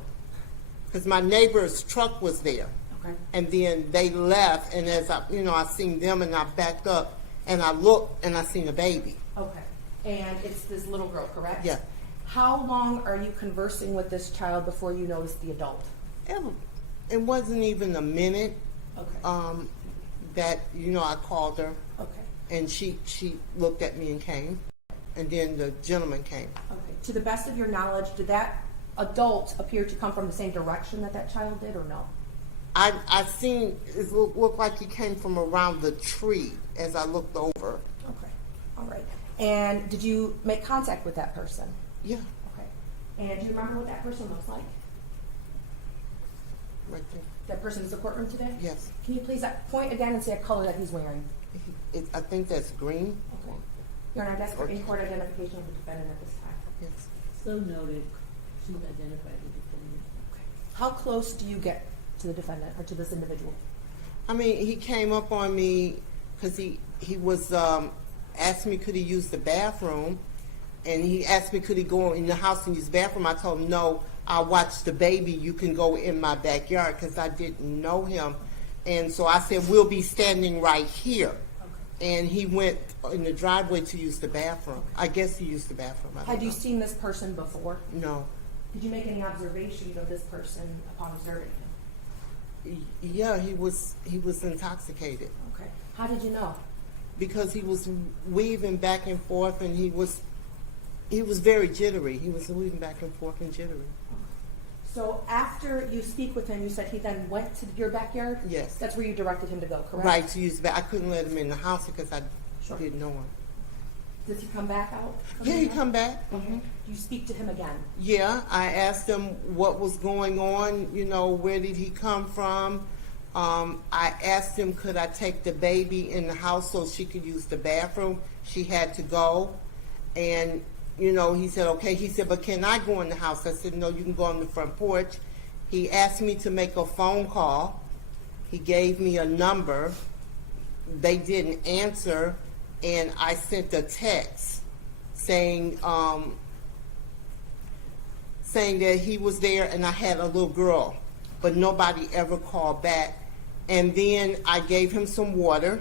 because my neighbor's truck was there. Okay. And then they left, and as I seen them, and I backed up, and I looked, and I seen a baby. Okay. And it's this little girl, correct? Yeah. How long are you conversing with this child before you notice the adult? It wasn't even a minute. Okay. That I called her. Okay. And she looked at me and came, and then the gentleman came. Okay. To the best of your knowledge, did that adult appear to come from the same direction that child did, or no? I seen it looked like he came from around the tree as I looked over. Okay. All right. And did you make contact with that person? Yeah. Okay. And do you remember what that person looks like? Right there. That person is in the courtroom today? Yes. Can you please point again and say a color that he's wearing? I think that's green. Okay. You're on our desk for in-court identification of the defendant at this time. Yes. So noted. She's identified the defendant. Okay. How close do you get to the defendant or to this individual? I mean, he came up on me because he was asked me could he use the bathroom, and he asked me could he go in the house and use the bathroom. I told him no. I'll watch the baby. You can go in my backyard, because I didn't know him. And so I said, we'll be standing right here. Okay. And he went in the driveway to use the bathroom. Okay. I guess he used the bathroom. Had you seen this person before? No. Did you make any observations of this person upon observing him? Yeah, he was intoxicated. Okay. How did you know? Because he was weaving back and forth, and he was very jittery. He was weaving back and forth and jittery. So after you speak with him, you said he then went to your backyard? Yes. That's where you directed him to go, correct? Right, to use I couldn't let him in the house because I didn't know him. Did he come back out? Yeah, he come back. Mm-hmm. You speak to him again? Yeah, I asked him what was going on, where did he come from. I asked him could I take the baby in the house so she could use the bathroom. She had to go. And he said, okay. He said, but can I go in the house? I said, no, you can go on the front porch. He asked me to make a phone call. He gave me a number. They didn't answer, and I sent a text saying that he was there and I had a little girl, but nobody ever called back. And then I gave him some water.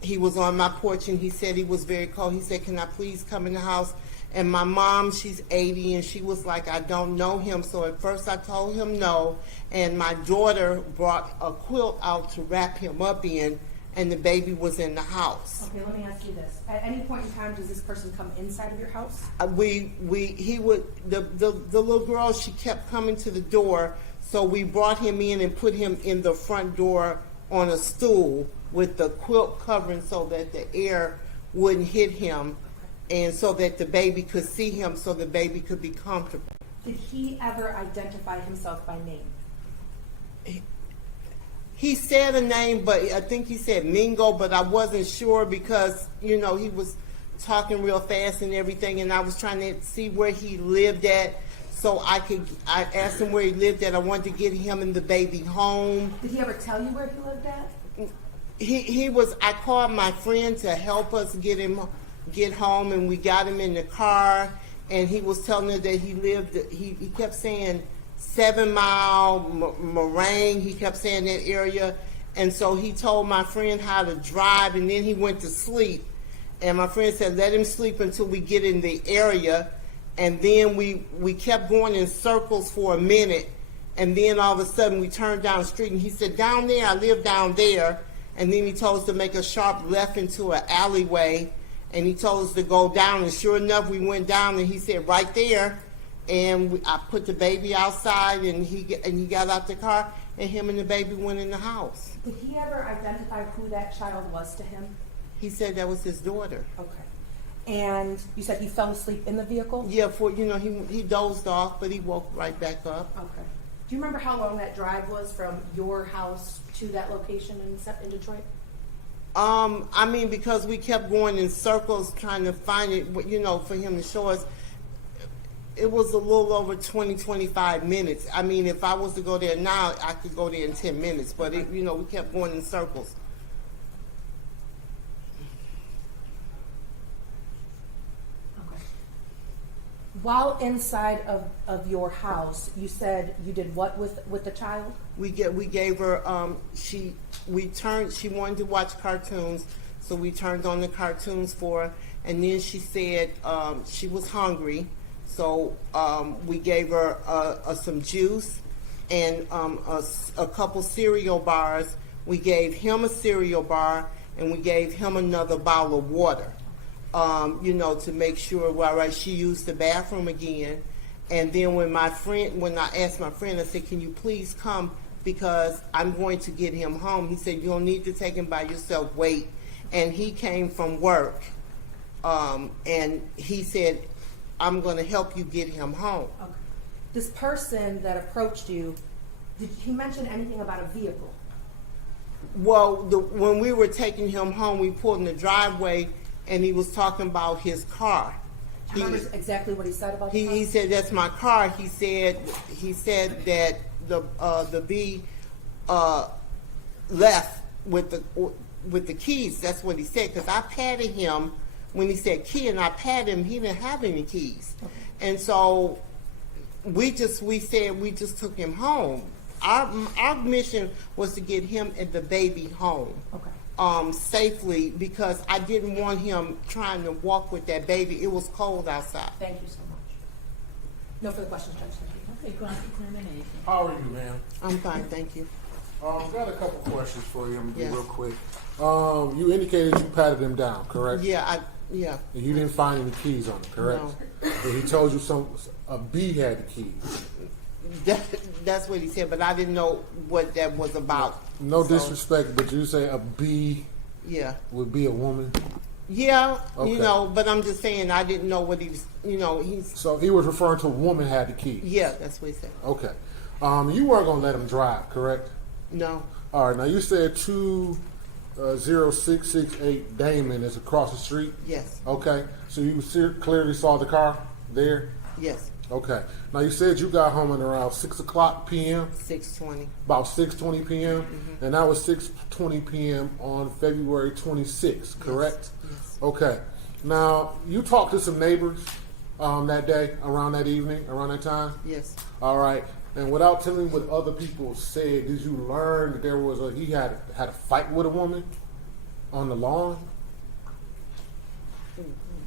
He was on my porch, and he said he was very cold. He said, can I please come in the house? And my mom, she's 80, and she was like, I don't know him. So at first I told him no. And my daughter brought a quilt out to wrap him up in, and the baby was in the house. Okay, let me ask you this. At any point in time, does this person come inside of your house? The little girl, she kept coming to the door. So we brought him in and put him in the front door on a stool with the quilt covering so that the air wouldn't hit him, and so that the baby could see him, so the baby could be comfortable. Did he ever identify himself by name? He said a name, but I think he said Mingo, but I wasn't sure because, he was talking real fast and everything, and I was trying to see where he lived at. So I asked him where he lived at. I wanted to get him and the baby home. Did he ever tell you where he lived at? I called my friend to help us get home, and we got him in the car, and he was telling her that he lived, he kept saying 7 Mile, Meringue, he kept saying that area. And so he told my friend how to drive, and then he went to sleep. And my friend said, let him sleep until we get in the area. And then we kept going in circles for a minute. And then all of a sudden we turned down the street, and he said, down there, I live down there. And then he told us to make a sharp left into an alleyway. And he told us to go down, and sure enough, we went down, and he said, right there. And I put the baby outside, and he got out the car, and him and the baby went in the house. Did he ever identify who that child was to him? He said that was his daughter. Okay. And you said he fell asleep in the vehicle? Yeah, he dozed off, but he woke right back up. Okay. Do you remember how long that drive was from your house to that location in Detroit? I mean, because we kept going in circles trying to find it, for him to show us. It was a little over 20-25 minutes. I mean, if I was to go there now, I could go there in 10 minutes. But, we kept going in circles. Okay. While inside of your house, you said you did what with the child? We gave her, she wanted to watch cartoons, so we turned on the cartoons for her. And then she said she was hungry. So we gave her some juice and a couple cereal bars. We gave him a cereal bar, and we gave him another bottle of water, to make sure, she used the bathroom again. And then when I asked my friend, I said, can you please come, because I'm going to get him home. He said, you don't need to take him by yourself, wait. And he came from work, and he said, I'm going to help you get him home. Okay. This person that approached you, did he mention anything about a vehicle? Well, when we were taking him home, we pulled in the driveway, and he was talking about his car. Do you remember exactly what he said about his car? He said, that's my car. He said that the V left with the keys. That's what he said, because I patted him when he said key, and I patted him. He didn't have any keys. Okay. And so we just took him home. Our mission was to get him and the baby home. Okay. Safely, because I didn't want him trying to walk with that baby. It was cold outside. Thank you so much. No further questions, Judge. Thank you. Okay, cross-examination. How are you, ma'am? I'm fine, thank you. Got a couple questions for you. I'm gonna Yes. do real quick. You indicated you patted him down, correct? Yeah, And you didn't find any keys on him, correct? No. And he told you a B had the keys. That's what he said, but I didn't know what that was about. No disrespect, but you say a B would be a woman? Yeah, Okay. but I'm just saying I didn't know what he was, So he was referring to a woman had the keys? Yeah, that's what he said. Okay. You weren't going to let him drive, correct? No. All right, now you said 20668 Damon is across the street? Yes. Okay, so you clearly saw the car there? Yes. Okay. Now you said you got home at around 6 o'clock p.m.? 6:20. About 6:20 p.m.? Mm-hmm. And that was 6:20 p.m. on February 26th, correct? Yes. Okay. Now, you talked to some neighbors that day, around that evening, around that time? Yes. All right. And without telling me what other people said, did you learn that he had a fight with a woman on the lawn?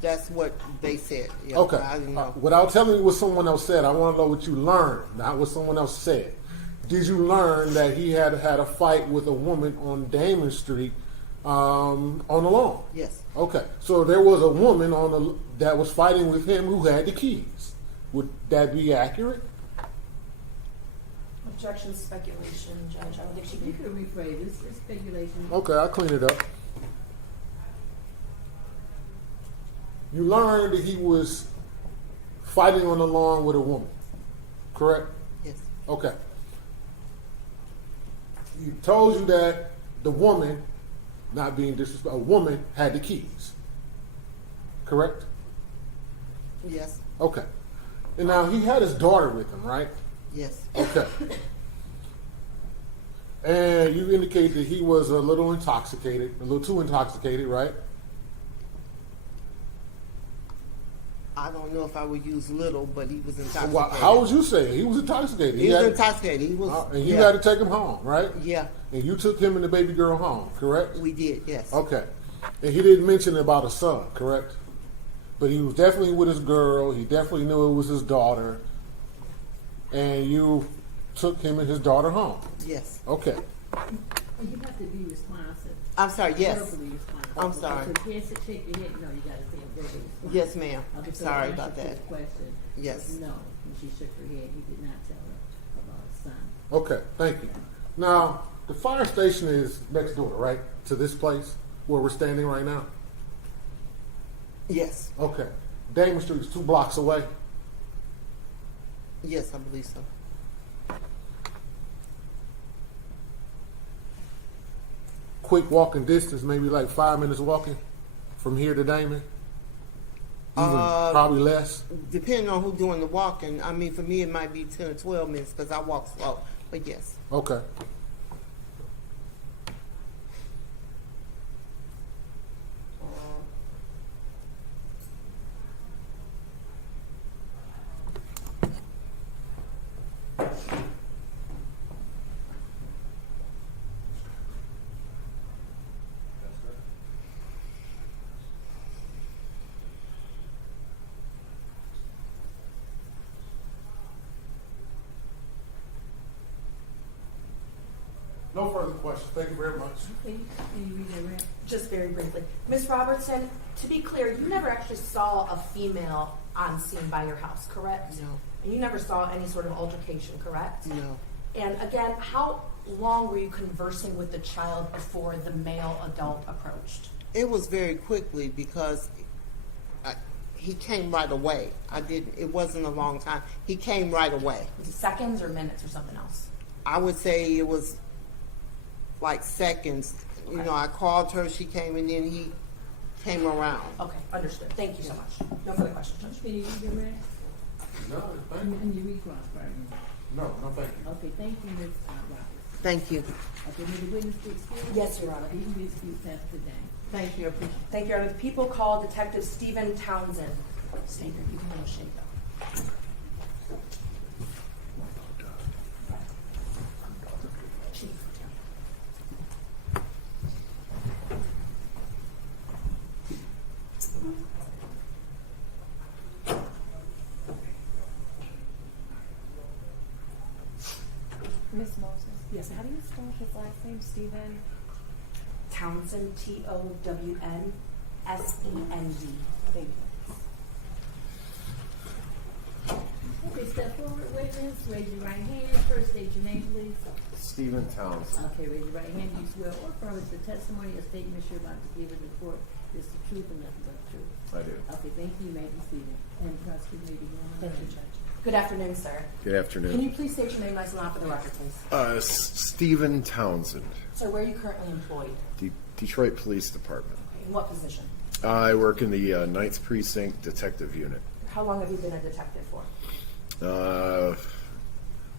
That's what they said. Yeah, Okay. I didn't know. Without telling me what someone else said, I want to know what you learned, not what someone else said. Did you learn that he had a fight with a woman on Damon Street on the lawn? Yes. Okay. So there was a woman that was fighting with him who had the keys. Would that be accurate? Objection, speculation, Judge. I don't think she You can. could rephrase this. It's speculation. Okay, I'll clean it up. You learned that he was fighting on the lawn with a woman, correct? Yes. Okay. He told you that the woman, not being disrespectful, a woman had the keys, correct? Yes. Okay. And now he had his daughter with him, right? Yes. Okay. And you indicate that he was a little too intoxicated, right? I don't know if I would use little, but he was intoxicated. Well, how would you say it? He was intoxicated. He was intoxicated. He was, and you yeah. had to take him home, right? Yeah, And you took him and the baby girl home, correct? we did, yes. Okay. And he didn't mention about a son, correct? But he was definitely with his girl. He definitely knew it was his daughter. And you took him and his daughter home. Yes. Okay. You have to be responsive. I'm sorry, yes. Verbally responsive. I'm sorry. So if you can't shake your head, no, you gotta say it verbally responsive. Yes, ma'am. Okay, so Sorry the about answer to that. the question Yes. was no, when she shook her head, he did not tell her about his son. Okay, thank you. Now, the fire station is next door, right? To this place where we're standing right now? Yes. Okay. Damon Street is 2 blocks away. Yes, I believe so. Quick walking distance, maybe like 5 minutes walking from here to Damon? Even probably less? Depending on who's doing the walking. I mean, for me, it might be 10 or 12 minutes because I walk slow. But yes. Okay. No further questions. Thank you very much. Can you read that rap? Just very briefly. Ms. Robertson, to be clear, you never actually saw a female on scene by your house, correct? No. And you never saw any sort of altercation, correct? No. And again, how long were you conversing with the child before the male adult approached? It was very quickly because he came right away. It wasn't a long time. He came right away. Was it seconds or minutes or something else? I would say it was like seconds. Okay. You know, I called her, she came, and then he came around. Okay, understood. Thank you so much. No further questions, Judge. Can you read the rap? No, thank you. And you read cross pardon. No, thank you. Okay, thank you, Ms. Roberts. Thank you. Okay, will the witness be excused? Yes, Your Honor. You can be excused after today. Thank you. I appreciate it. Thank you, Your Honor. The people call Detective Stephen Townsend. Stay there. You can little shake though. Miss Moses. Yes, How do you spell his last name? Stephen? Townsend, Townsend. Thank you. Okay, step forward, witness, raise your right hand, first state your name, please. Stephen Townsend. Okay, raise your right hand, do you swear or affirm that the testimony or statement you're about to give in the court is the truth and nothing but the truth? I do. Okay, thank you, you may be seated, and prosecutor may begin. Thank you, Judge. Good afternoon, sir. Good afternoon. Can you please state your name nice and loud for the record, please? Stephen Townsend, Sir, where are you currently employed? Detroit Police Department. In what position? I work in the 9th Precinct Detective Unit. How long have you been a detective for?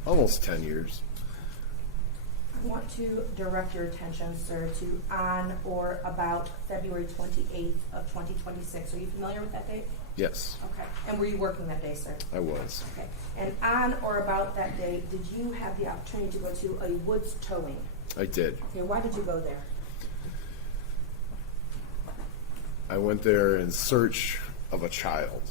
Almost 10 years. I want to direct your attention, sir, to on or about February 28th of 2026. Are you familiar with that date? Yes, Okay. And were you working that day, sir? I was. Okay. And on or about that day, did you have the opportunity to go to a woods towing? I did. Okay. Why did you go there? I went there in search of a child.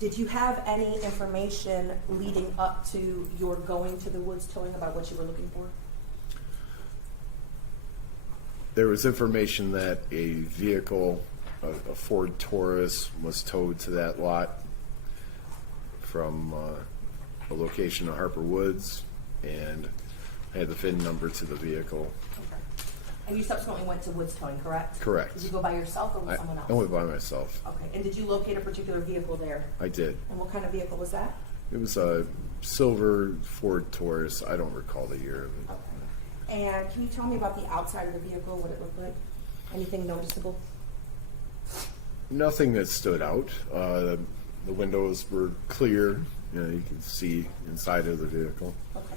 Did you have any information leading up to your going to the woods towing about what you were looking for? There was information that a vehicle, a Ford Taurus, was towed to that lot from a location in Harper Woods, and I had the VIN number to the vehicle. Okay. And you subsequently went to woods towing, correct? Correct. Did you go by yourself or with someone else? I went by myself. Okay. And did you locate a particular vehicle there? I did. And what kind of vehicle was that? It was a silver Ford Taurus. I don't recall the year of it. Okay. And can you tell me about the outside of the vehicle, what it looked like? Anything noticeable? Nothing that stood out. The windows were clear. You know, you could see inside of the vehicle. Okay.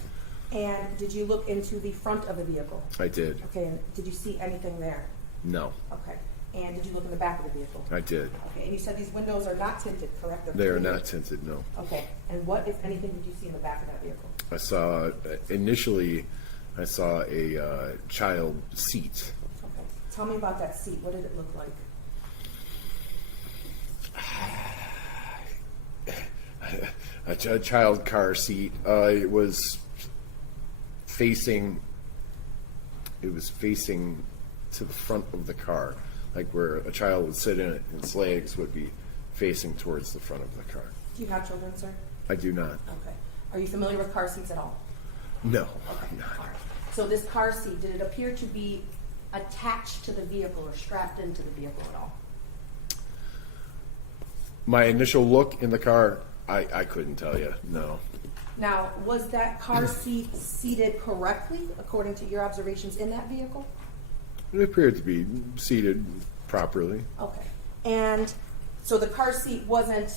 And did you look into the front of the vehicle? I did. Okay. And did you see anything there? No. Okay. And did you look in the back of the vehicle? I did. Okay, and you said these windows are not tinted, correct? They are not tinted, no. Okay, and what, if anything, did you see in the back of that vehicle? I saw, initially, I saw a child seat. Okay, tell me about that seat. What did it look like? A child car seat. It was facing to the front of the car, like where a child would sit in it, and its legs would be facing towards the front of the car. Do you have children, sir? I do not. Okay. Are you familiar with car seats at all? No, Okay. I'm not. All right. So this car seat, did it appear to be attached to the vehicle or strapped into the vehicle at all? My initial look in the car, I couldn't tell you, no. Now, was that car seat seated correctly according to your observations in that vehicle? It appeared to be seated properly. Okay. And so the car seat wasn't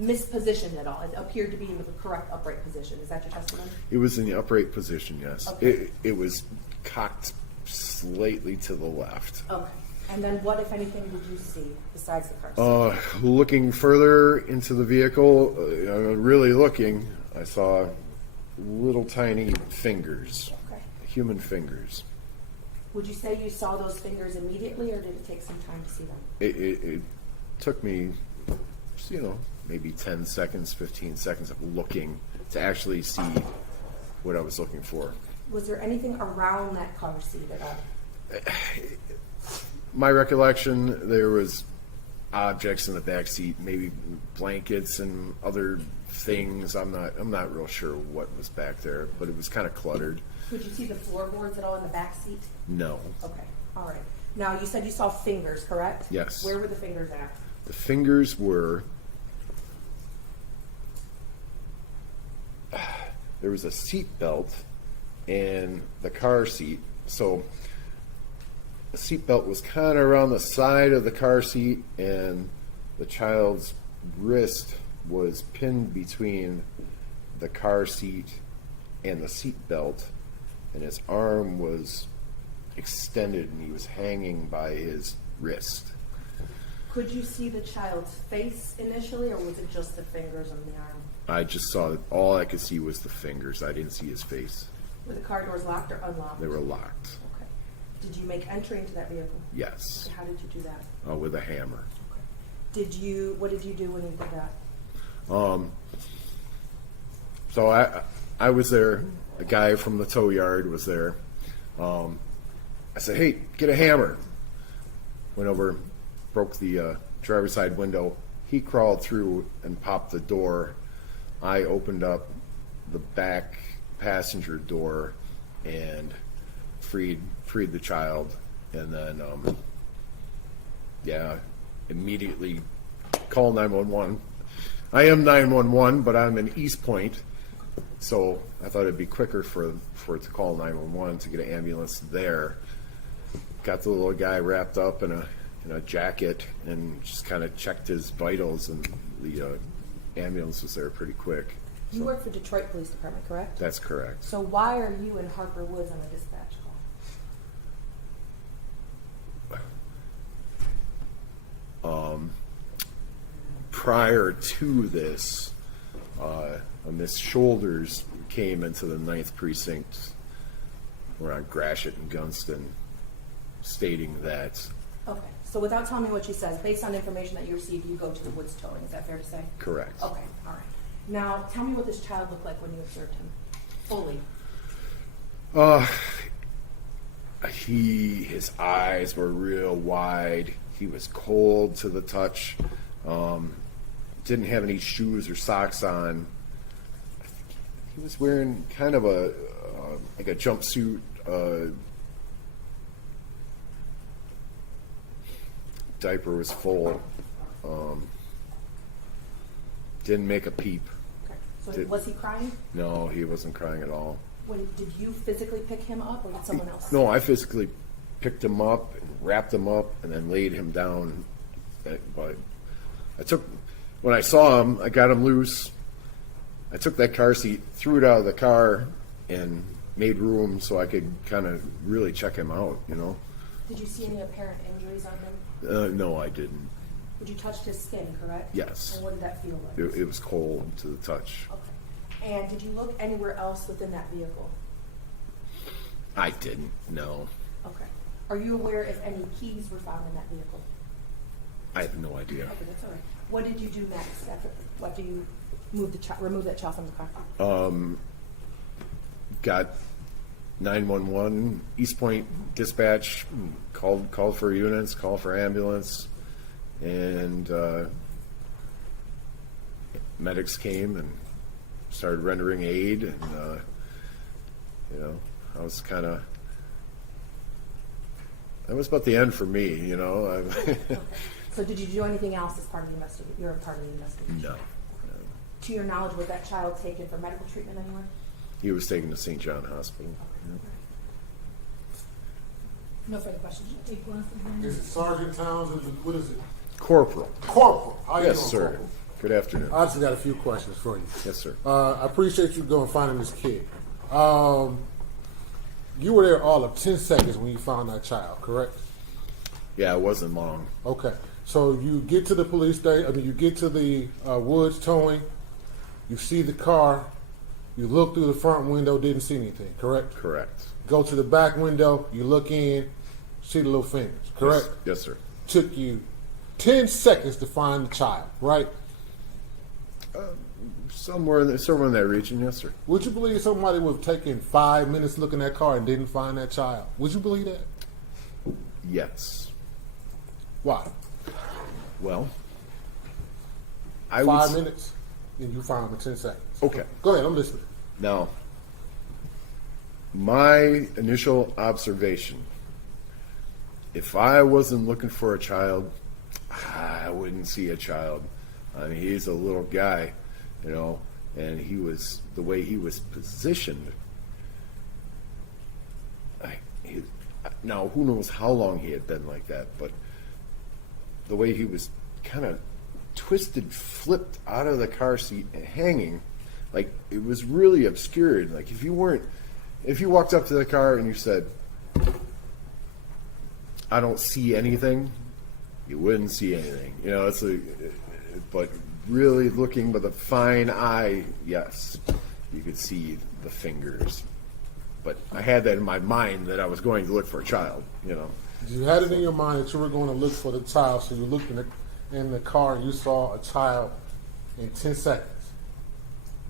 mispositioned at all. It appeared to be in the correct upright position. Is that your testimony? It was in the upright position, yes. Okay. It was cocked slightly to the left. Okay. And then what, if anything, did you see besides the car seat? Looking further into the vehicle, really looking, I saw little tiny fingers, Okay. human fingers. Would you say you saw those fingers immediately, or did it take some time to see them? It took me, maybe 10 seconds, 15 seconds of looking to actually see what I was looking for. Was there anything around that car seat at all? My recollection, there was objects in the back seat, maybe blankets and other things. I'm not real sure what was back there, but it was kind of cluttered. Could you see the floorboards at all in the back seat? No. Okay, all right. Now, you said you saw fingers, correct? Yes. Where were the fingers at? The fingers were, there was a seat belt and the car seat. So the seat belt was kind of around the side of the car seat, and the child's wrist was pinned between the car seat and the seat belt, and his arm was extended and he was hanging by his wrist. Could you see the child's face initially, or was it just the fingers on the arm? I just saw, all I could see was the fingers. I didn't see his face. Were the car doors locked or unlocked? They were locked. Okay. Did you make entry into that vehicle? Yes. How did you do that? With a hammer. What did you do when you did that? So I was there. A guy from the tow yard was there. I said, "Hey, get a hammer." Went over, broke the driver's side window. He crawled through and popped the door. I opened up the back passenger door and freed the child, and then immediately call 911. I am 911, but I'm in East Point, so I thought it'd be quicker for it to call 911 to get an ambulance there. Got the little guy wrapped up in a jacket and just kind of checked his vitals, and the ambulance was there pretty quick. You work for Detroit Police Department, correct? That's correct. So why are you in Harper Woods on a dispatch call? Prior to this, Miss Shoulders came into the 9th Precinct. We're on Gratiot and Gunston, stating that. Okay, so without telling me what she says, based on information that you received, you go to the Woods towing. Is that fair to say? Correct. Okay, all right. Now, tell me what this child looked like when you observed him, fully. His eyes were real wide. He was cold to the touch. Didn't have any shoes or socks on. He was wearing kind of like a jumpsuit. Diaper was full. Didn't make a peep. Okay. So was he crying? No, he wasn't crying at all. Did you physically pick him up, or did someone else? No, I physically picked him up, and wrapped him up, and then laid him down. But when I saw him, I got him loose. I took that car seat, threw it out of the car, and made room so I could kind of really check him out, Did you see any apparent injuries on him? No, I didn't. Would you touch his skin, correct? Yes. And what did that feel like? It was cold to the touch. Okay. And did you look anywhere else within that vehicle? I didn't, no. Okay. Are you aware if any keys were found in that vehicle? I have no idea. Okay, that's all right. What did you do next after you remove that child from the car? Got 911, East Point dispatch, called for units, called for ambulance, and medics came and started rendering aid, and I was that was about the end for me, Okay. So did you do anything else as part of the investigation? You're a part of the investigation? No. To your knowledge, was that child taken for medical treatment anywhere? He was taken to St. John Hospital. No further questions. Is it Sergeant Townsend? What is it? Corporal. Corporal. How you Yes, doing, sir. Corporal? Good afternoon. I just got a few questions for you. Yes, sir. I appreciate you going finding this kid. You were there all of 10 seconds when you found that child, correct? Yeah, it wasn't long. Okay. So you get to the police station, you get to the Woods towing, you see the car, you look through the front window, didn't see anything, correct? Correct. Go to the back window, you look in, see the little fingers, correct? Yes, sir. Took you 10 seconds to find the child, right? Somewhere in that region, yes, sir. Would you believe somebody would have taken 5 minutes looking at that car and didn't find that child? Would you believe that? Yes. Why? Well, 5 minutes and you found him in 10 seconds. Okay. Go ahead, I'm listening. Now, my initial observation, if I wasn't looking for a child, I wouldn't see a child. I mean, he's a little guy, and the way he was positioned. Now, who knows how long he had been like that, but the way he was kind of twisted, flipped out of the car seat and hanging, like it was really obscured. Like if you walked up to the car and you said, I don't see anything, you wouldn't see anything. But really looking with a fine eye, yes, you could see the fingers. But I had that in my mind that I was going to look for a child, You had it in your mind that you were going to look for the child, so you looked in the car and you saw a child in 10 seconds.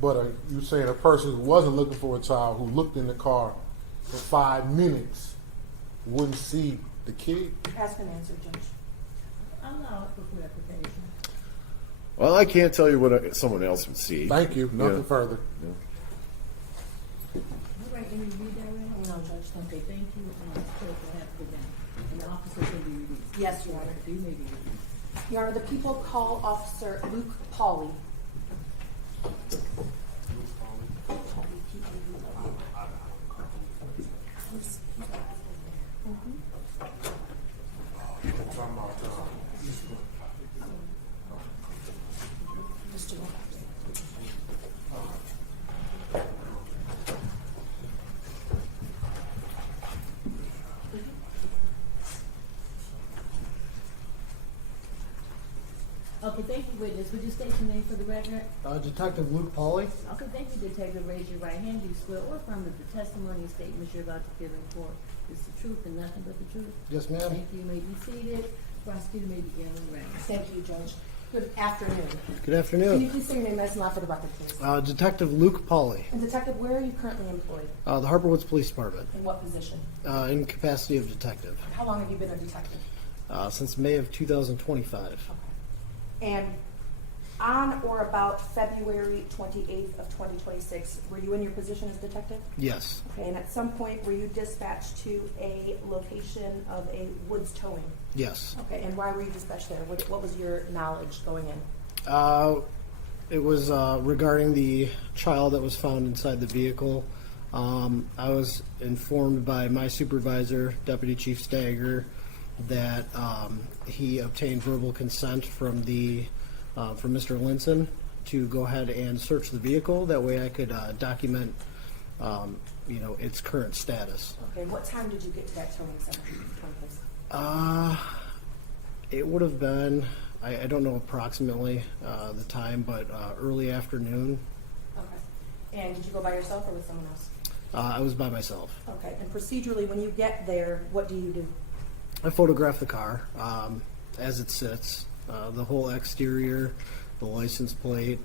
But you saying a person who wasn't looking for a child, who looked in the car for 5 minutes, wouldn't see the kid? Ask and answer, Judge. Allow it for clarification. Well, I can't tell you what someone else would see. Thank you. Nothing further. All right, can you read that right? No, Judge, thank you. Okay, thank you. Clerk will have to go down. And the officer can be released. Yes, Your Honor. You may be released. Your Honor, the people call Officer Luke Pauley. Okay, thank you, witness. Would you state your name for the record? Detective Luke Pauley. Okay, thank you, Detective. Raise your right hand. Do you swear or affirm that the testimony and statements you're about to give in court is the truth and nothing but the truth? Yes, ma'am. Thank you. You may be seated. Prosecutor may begin when ready. Thank you, Judge. Good afternoon. Good Can you afternoon. please say your name nice and loud for the record, please? Detective Luke Pauley, And Detective, where are you currently employed? the Harper Woods Police Department, In what position? in capacity of detective, How long have you been a detective? since May of 2025. And on or about February 28th of 2026, were you in your position as detective? Yes. Okay, and at some point, were you dispatched to a location of a woods towing? Yes. Okay, and why were you dispatched there? What was your knowledge going in? It was regarding the child that was found inside the vehicle. I was informed by my supervisor, Deputy Chief Stagger, that he obtained verbal consent from Mr. Linson to go ahead and search the vehicle. That way I could document, its current status. Okay, what time did you get to that towing center? It would have been, I don't know approximately the time, but early afternoon. Okay. And did you go by yourself or with someone else? I was by myself. Okay. And procedurally, when you get there, what do you do? I photographed the car as it sits, the whole exterior, the license plate,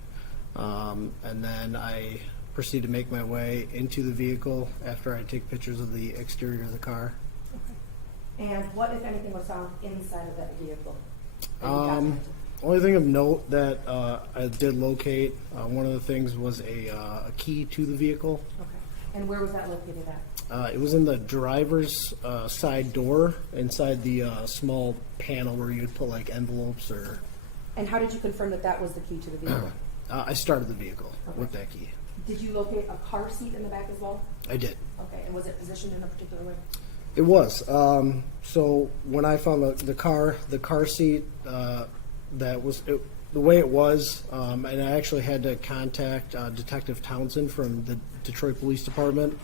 and then I proceed to make my way into the vehicle after I take pictures of the exterior of the car. Okay. And what, if anything, was found inside of that vehicle? that you documented? Only thing of note that I did locate, one of the things was a key to the vehicle. Okay. And where was that located at? It was in the driver's side door, inside the small panel where you'd put like envelopes or. And how did you confirm that that was the key to the vehicle? I started the vehicle with that key. Did you locate a car seat in the back as well? I did. Okay. And was it positioned in a particular way? It was. So when I found the car seat, that was the way it was, and I actually had to contact Detective Townsend from the Detroit Police Department,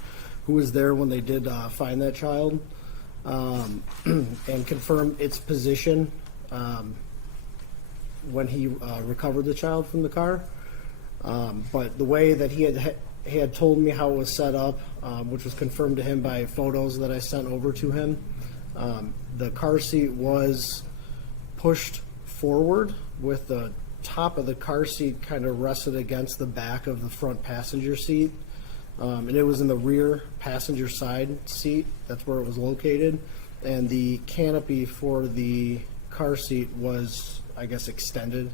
who was there when they did find that child, and confirm its position when he recovered the child from the car. But the way that he had told me how it was set up, which was confirmed to him by photos that I sent over to him, the car seat was pushed forward with the top of the car seat kind of rested against the back of the front passenger seat. And it was in the rear passenger side seat. That's where it was located. And the canopy for the car seat was, I guess, extended.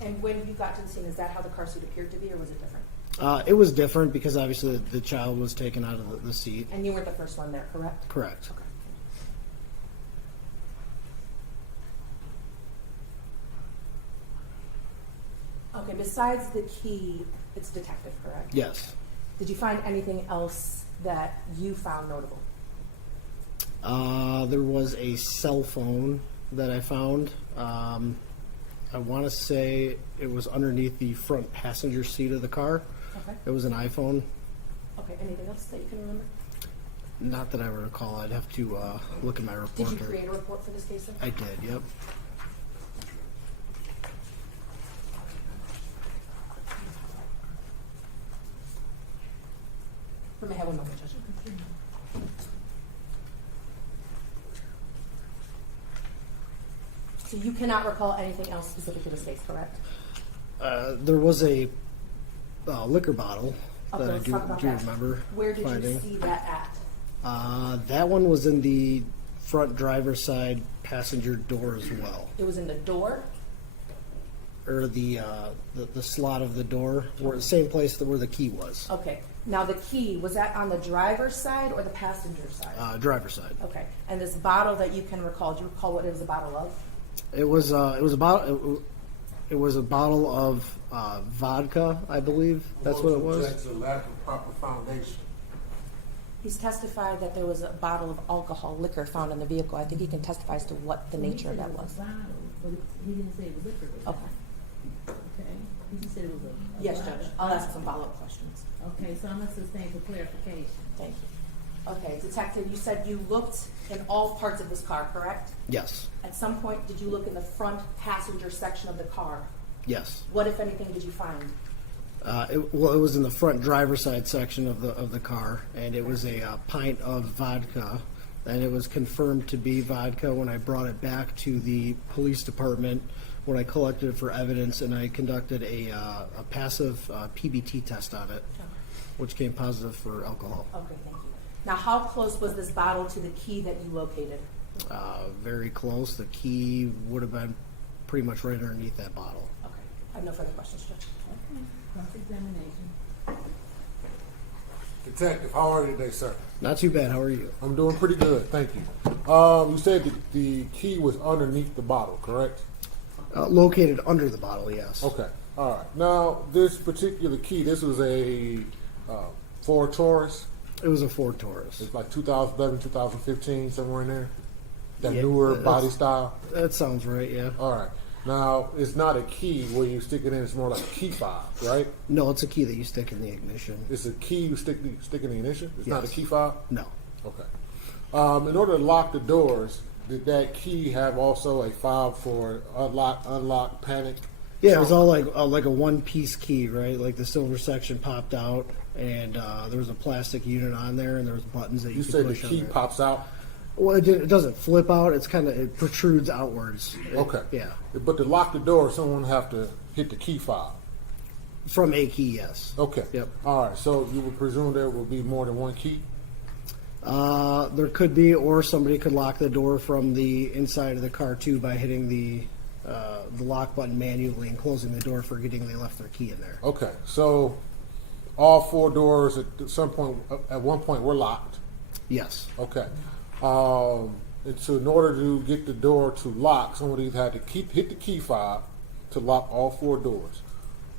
And when you got to the scene, is that how the car seat appeared to be, or was it different? It was different because obviously the child was taken out of the seat. And you weren't the first one there, correct? Correct. Okay. Okay, besides the key, it's detective, correct? Yes. Did you find anything else that you found notable? There was a cell phone that I found. I want to say it was underneath the front passenger seat of the car. Okay. It was an iPhone. Okay, anything else that you can remember? Not that I recall. I'd have to look at my report. Did you create a report for this case, sir? I did, yep. We may have one moment, Judge. So you cannot recall anything else specific to this case, correct? There was a liquor bottle Okay, that I let's do talk about that. remember Where did finding. you see that at? That one was in the front driver's side passenger door as well, It was in the door? or the slot of the door, where the same place where the key was. Okay. Now the key, was that on the driver's side or the passenger side? Driver's side. Okay. And this bottle that you can recall, do you recall what it was a bottle of? It was a bottle. It was a bottle of vodka, I believe. That's what it was. That's a lack of proper foundation. He's testified that there was a bottle of alcohol liquor found in the vehicle. I think he can testify as to what the nature of that was. But he didn't say it was liquor. Okay. Okay. He just said it was a Yes, vodka. Judge. I'll ask some follow-up questions. Okay, so I'm gonna sustain for clarification. Thank you. Okay, Detective, you said you looked in all parts of this car, correct? Yes. At some point, did you look in the front passenger section of the car? Yes. What, if anything, did you find? It was in the front driver's side section of the car, and it was a pint of vodka, and it was confirmed to be vodka when I brought it back to the police department when I collected it for evidence, and I conducted a passive PBT test on it, which came positive for alcohol. Okay, thank you. Now, how close was this bottle to the key that you located? Very close. The key would have been pretty much right underneath that bottle. Okay, I have no further questions, Judge. Okay, cross-examination. Detective, how are you today, sir? Not too bad. How are you? I'm doing pretty good, thank you. You said that the key was underneath the bottle, correct? Located under the bottle, yes. Okay, all right. Now, this particular key, this was a Ford Taurus? It was a Ford Taurus. It's like 2011, 2015, somewhere in there? That Yeah, newer that's- body style? That sounds right, yeah. All right. Now, it's not a key where you stick it in, it's more like a key fob, right? No, it's a key that you stick in the ignition. It's a key you stick in the ignition? It's not a Yes. key fob? No. Okay. In order to lock the doors, did that key have also a fob for unlock, panic? Yeah, it was all like a one-piece key, right? Like the silver section popped out, and there was a plastic unit on there, and there was buttons that you could said the push on key there. pops out? Well, it doesn't flip out. It's it protrudes outwards. Okay. Yeah. But to lock the door, someone have to hit the key fob. From a key, yes. Okay. Yep. All right. So you would presume there will be more than one key? There could be, or somebody could lock the door from the inside of the car too by hitting the lock button manually and closing the door, forgetting they left their key in there. Okay. So all four doors at one point were locked? Yes. Okay. And so in order to get the door to lock, someone either had to hit the key fob to lock all four doors,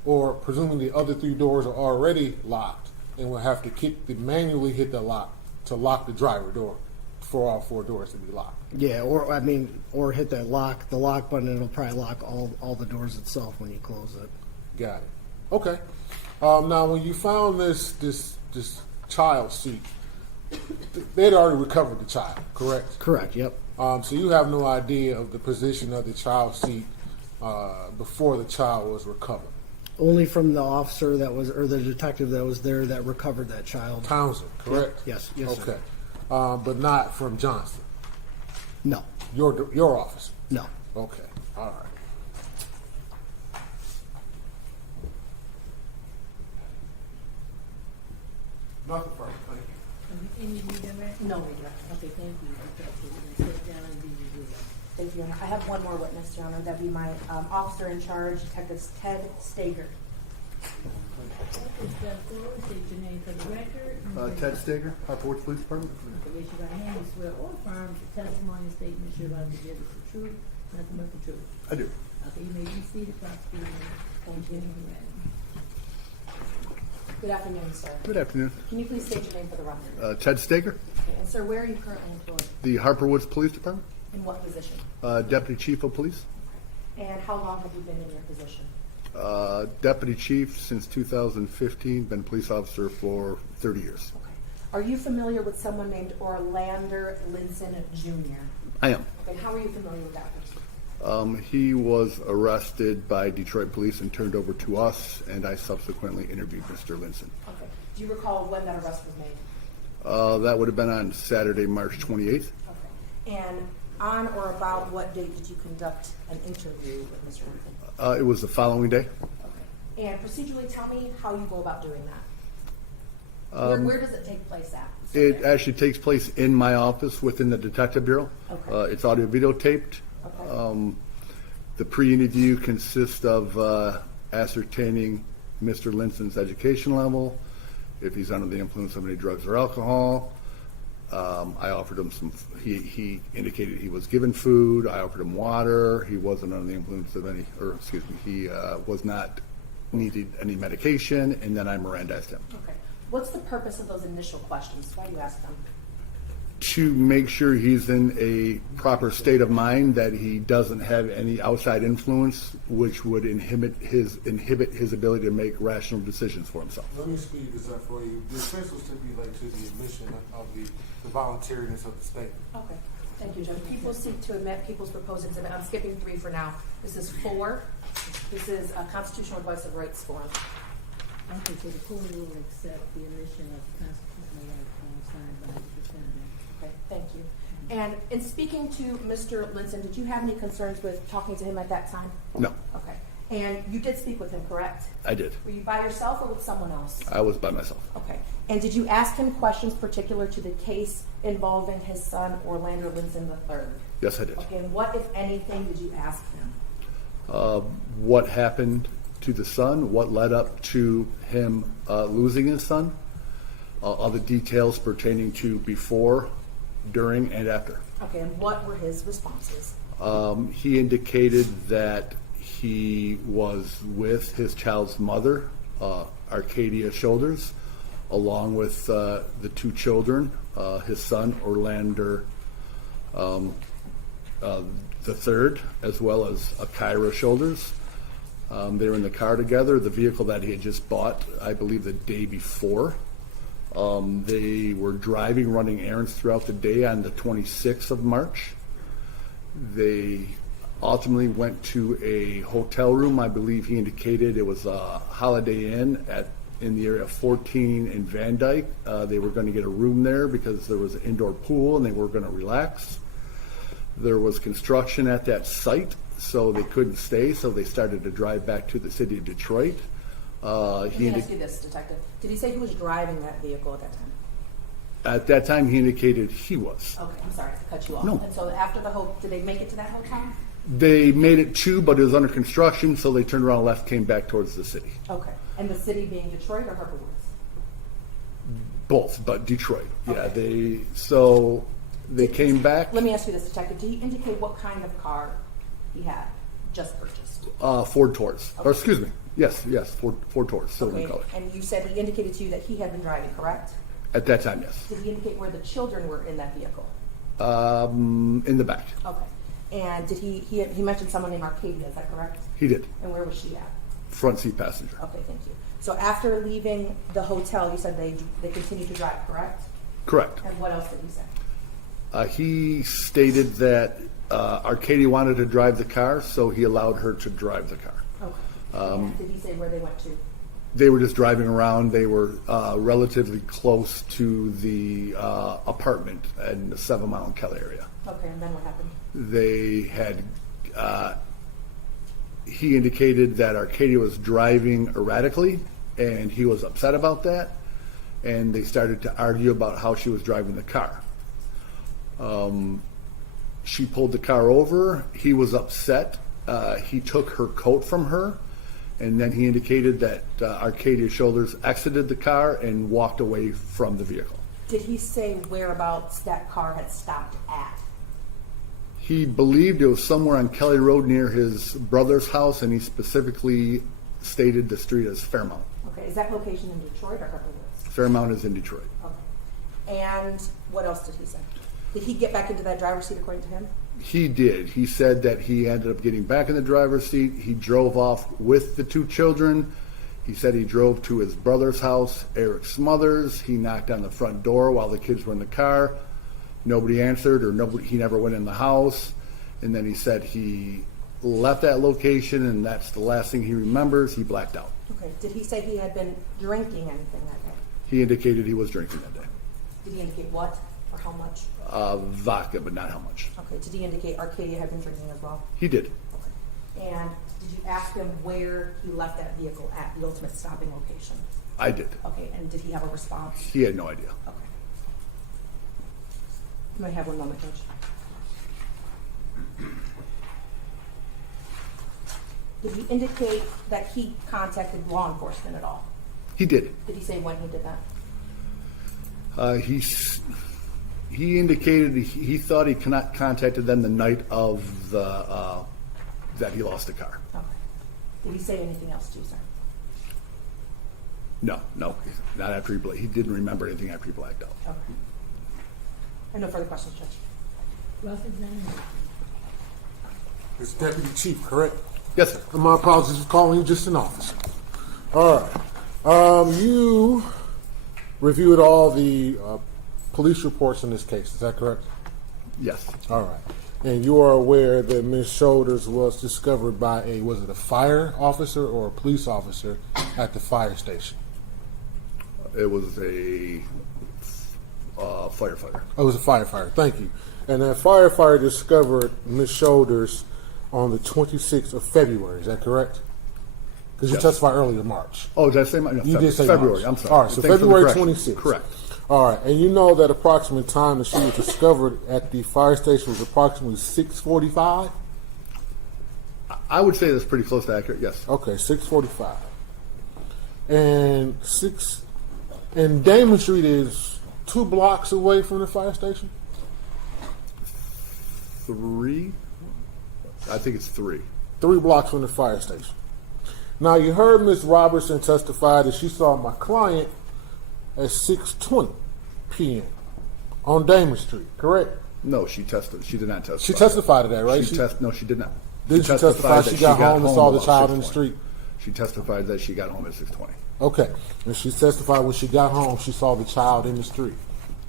or presuming the other three doors are already locked and will have to manually hit the lock to lock the driver door for all four doors to be locked. Yeah, or hit the lock button, and it'll probably lock all the doors itself when you close it. Got it. Okay. Now, when you found this child seat, they had already recovered the child, correct? Correct. Yep. So you have no idea of the position of the child seat before the child was recovered. Only from the officer or the detective that was there that recovered that child. Townsend, correct? Yes. Yes. Okay. Sir. But not from Johnson. No. Your office. No. Okay. All right. Nothing further. Thank you. Any need of that? No, we don't. Okay, thank you. Okay, so we're gonna sit down and be reviewed. Thank you, Your Honor. I have one more witness, Your Honor. That'd be my officer in charge, Detective Ted Stager. Step forward, state your name for the record. Ted Stager, Harper Woods Police Department. Okay, raise your right hand, you swear or affirm the testimony and statements you're about to give is the truth, nothing but the truth. I do. Okay, you may be seated, prosecutor. Thank you. Good afternoon, sir. Good afternoon. Can you please state your name for the record? Ted Stager, Okay, and sir, where are you currently employed? the Harper Woods Police Department, In what position? Deputy Chief of Police. And how long have you been in your position? Deputy Chief since 2015, been a police officer for 30 years. Are you familiar with someone named Orlander Linson Jr.? I am. Okay, how are you familiar with that person? He was arrested by Detroit police and turned over to us, and I subsequently interviewed Mr. Linson. Okay. Do you recall when that arrest was made? That would have been on Saturday, March 28th. Okay. And on or about what date did you conduct an interview with Mr. Linson? It was the following day. Okay. And procedurally, tell me how you go about doing that. Where does it take place at? It actually takes place in my office within the Detective Bureau. Okay. It's audio videotaped. Okay. The pre-interview consists of ascertaining Mr. Linson's education level, if he's under the influence of any drugs or alcohol. I offered him he indicated he was given food. I offered him water. He wasn't under the influence of he was not needed any medication, and then I Mirandized him. Okay. What's the purpose of those initial questions? Why do you ask them? To make sure he's in a proper state of mind, that he doesn't have any outside influence which would inhibit his ability to make rational decisions for himself. Let me speed this up for you. The offense was stipulated to the admission of the voluntariness of the statement. Okay. Thank you, Judge. People seek to admit people's proposed exhibit. I'm skipping 3 for now. This is 4. This is a constitutional advice of rights form. Okay, so the court will accept the admission of the constitutional right signed by the defendant. Okay, thank you. And in speaking to Mr. Linson, did you have any concerns with talking to him at that time? No. Okay. And you did speak with him, correct? I did. Were you by yourself or with someone else? I was by myself. Okay. And did you ask him questions particular to the case involving his son, Orlander Linson III? Yes, I did. Okay, and what, if anything, did you ask him? What happened to the son? What led up to him losing his son? Other details pertaining to before, during, and after. Okay, and what were his responses? He indicated that he was with his child's mother, Arcadia Shoulders, along with the 2 children, his son, Orlander the third, as well as Akira Shoulders. They were in the car together, the vehicle that he had just bought, I believe, the day before. They were driving, running errands throughout the day on the 26th of March. They ultimately went to a hotel room. I believe he indicated it was a Holiday Inn in the area of 14 and Van Dyke. They were going to get a room there because there was an indoor pool and they were going to relax. There was construction at that site, so they couldn't stay, so they started to drive back to the city of Detroit. Let me ask you this, Detective. Did he say who was driving that vehicle at that time? At that time, he indicated he was. Okay, I'm sorry to cut you off. No. And so after did they make it to that hotel? They made it to, but it was under construction, so they turned around and left, came back towards the city. Okay. And the city being Detroit or Harper Woods? Both, but Detroit. Yeah, Okay. they came back. Let me ask you this, Detective. Did he indicate what kind of car he had just purchased? Ford Taurus. Okay. Or excuse me. Yes, Ford Taurus, silver Okay. color. And you said he indicated to you that he had been driving, correct? At that time, yes. Did he indicate where the children were in that vehicle? In the back. Okay. And did he mentioned someone named Arcadia, is that correct? He did. And where was she at? Front seat passenger. Okay, thank you. So after leaving the hotel, you said they continued to drive, correct? Correct. And what else did he say? He stated that Arcadia wanted to drive the car, so he allowed her to drive the car. Okay. And did he say where they went to? They were just driving around. They were relatively close to the apartment in the 7 Mile and Kelly area. Okay, and then what happened? They had, he indicated that Arcadia was driving erratically, and he was upset about that, and they started to argue about how she was driving the car. She pulled the car over. He was upset. He took her coat from her, and then he indicated that Arcadia's shoulders exited the car and walked away from the vehicle. Did he say whereabouts that car had stopped at? He believed it was somewhere on Kelly Road near his brother's house, and he specifically stated the street as Fairmount. Okay, is that location in Detroit or Harper Woods? Fairmount is in Detroit. Okay. And what else did he say? Did he get back into that driver's seat according to him? He did. He said that he ended up getting back in the driver's seat. He drove off with the two children. He said he drove to his brother's house, Eric Smothers. He knocked on the front door while the kids were in the car. Nobody answered, he never went in the house. And then he said he left that location, and that's the last thing he remembers. He blacked out. Okay. Did he say he had been drinking anything that day? He indicated he was drinking that day. Did he indicate what or how much? Vodka, but not how much. Okay. Did he indicate Arcadia had been drinking as well? He did. Okay. And did you ask him where he left that vehicle at, the ultimate stopping location? I did. Okay. And did he have a response? He had no idea. Okay. You might have one moment, Judge. Did he indicate that he contacted law enforcement at all? He did. Did he say when he did that? He indicated he thought he contacted them the night of that he lost the car. Okay. Did he say anything else to you, sir? No, not after he didn't remember anything after he blacked out. Okay. I have no further questions, Judge. It's Deputy Chief, correct? Yes, sir. And my apologies for calling you just an officer. All right. You reviewed all the police reports in this case, is that correct? Yes. All right. And you are aware that Ms. Shoulders was discovered by was it a fire officer or a police officer at the fire station? It was a firefighter. Oh, it was a firefighter. Thank you. And that firefighter discovered Ms. Shoulders on the 26th of February. Is that correct? Because you Yes. testified earlier in March. Oh, did I say March? No, You did say February. March. I'm sorry. All right, so Thanks for the February correction. 26th. Correct. All right, and you know that approximate time that she was discovered at the fire station was approximately 6:45? I would say that's pretty close to accurate, yes. Okay, 6:45. And Damon Street is 2 blocks away from the fire station? 3? I think it's 3. 3 blocks from the fire station. Now, you heard Ms. Robertson testify that she saw my client at 6:20 p.m. on Damon Street, correct? No, she did not testify. She testified to that, right? No, she did not. Did she testify that she got home and saw the about child in the 6:20. street? She testified that she got home at 6:20. Okay. And she testified when she got home, she saw the child in the street.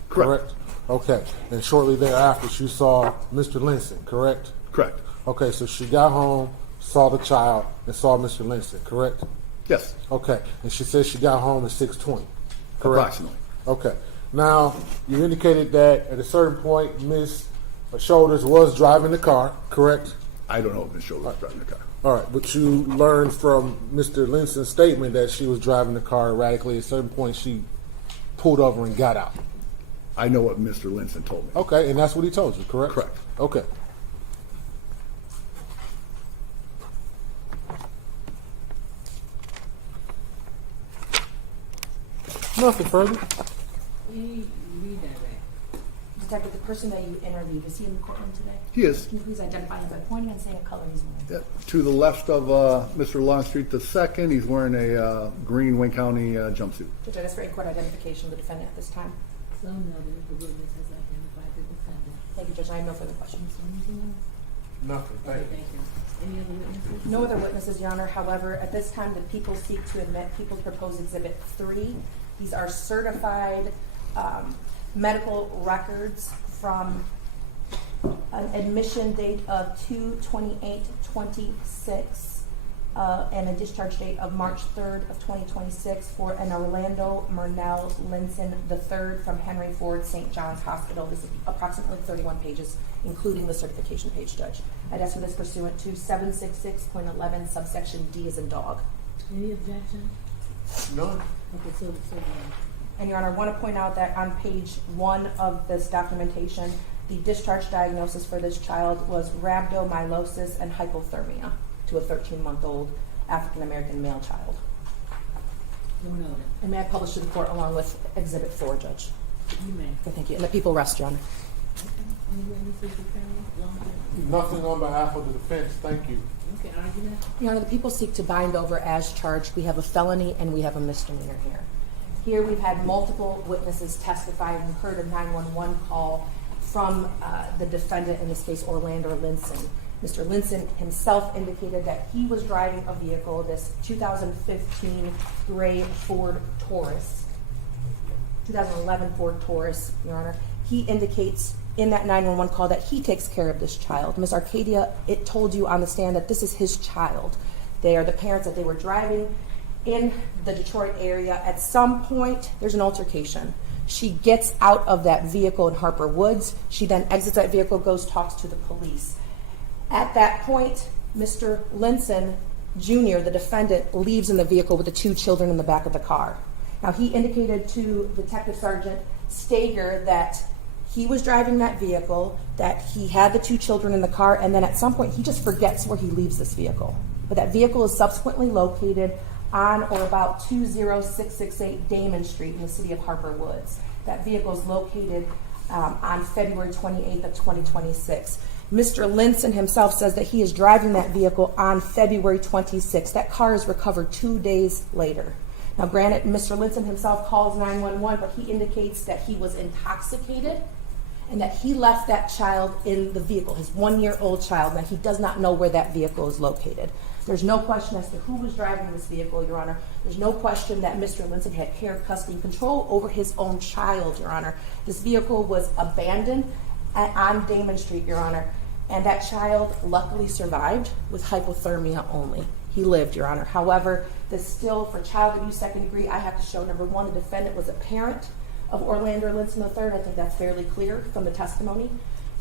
Correct. Okay, and shortly thereafter, she saw Mr. Linson, correct? Correct. Okay, so she got home, saw the child, and saw Mr. Linson, correct? Yes. Okay, and she says she got home at 6:20, correct? Approximately. Okay. Now, you indicated that at a certain point, Ms. Shoulders was driving the car, correct? I don't know if Ms. Shoulders was driving the car. All right, but you learned from Mr. Linson's statement that she was driving the car erratically. At a certain point, she pulled over and got out. I know what Mr. Linson told me. Okay, and that's what he told you, correct? Correct. Okay. Nothing further. Detective, the person that you interviewed, is he in the courtroom today? He is. Can you please identify him by pointing and saying what color he's wearing? To the left of Mr. Longstreet II, he's wearing a green Wayne County jumpsuit. Judge, I ask for in-court identification of the defendant at this time. So noted, the witness has identified the defendant. Thank you, Judge. I have no further questions. Nothing. Okay, thank you. Any other witnesses? No other witnesses, Your Honor. However, at this time, the people seek to admit People's Proposed Exhibit 3. These are certified medical records from an admission date of 2/28/26 and a discharge date of March 3rd of 2026 for an Orlander Linson III from Henry Ford St. John's Hospital. This is approximately 31 pages, including the certification page, Judge. I'd ask for this pursuant to 766.11 subsection D as in dog. Any objection? None. Okay, so And Your Honor, I want to point out that on page 1 of this documentation, the discharge diagnosis for this child was rhabdomyolysis and hypothermia to a 13-month-old African-American male child. And may I publish to the court along with Exhibit 4, Judge? You may. Okay, thank you. And the people rest, Your Honor. Any witnesses, defendant? Nothing on behalf of the defense. Thank you. Okay, argument? Your Honor, the people seek to bind over as charged. We have a felony and we have a misdemeanor here. Here we've had multiple witnesses testify. We heard a 911 call from the defendant, in this case, Orlander Linson. Mr. Linson himself indicated that he was driving a vehicle, this 2015 gray Ford Taurus, 2011 Ford Taurus, Your Honor. He indicates in that 911 call that he takes care of this child. Ms. Arcadia, it told you on the stand that this is his child. They are the parents that they were driving in the Detroit area. At some point, there's an altercation. She gets out of that vehicle in Harper Woods. She then exits that vehicle, goes, talks to the police. At that point, Mr. Linson Jr., the defendant, leaves in the vehicle with the 2 children in the back of the car. Now, he indicated to Detective Sergeant Stager that he was driving that vehicle, that he had the 2 children in the car, and then at some point, he just forgets where he leaves this vehicle. But that vehicle is subsequently located on or about 20668 Damon Street in the city of Harper Woods. That vehicle is located on February 28th of 2026. Mr. Linson himself says that he is driving that vehicle on February 26th. That car is recovered 2 days later. Now, granted, Mr. Linson himself calls 911, but he indicates that he was intoxicated and that he left that child in the vehicle, his 1-year-old child, and that he does not know where that vehicle is located. There's no question as to who was driving this vehicle, Your Honor. There's no question that Mr. Linson had care, custody, and control over his own child, Your Honor. This vehicle was abandoned on Damon Street, Your Honor, and that child luckily survived with hypothermia only. He lived, Your Honor. However, this still, for child abuse second degree, I have to show, number one, the defendant was a parent of Orlander Linson III. I think that's fairly clear from the testimony.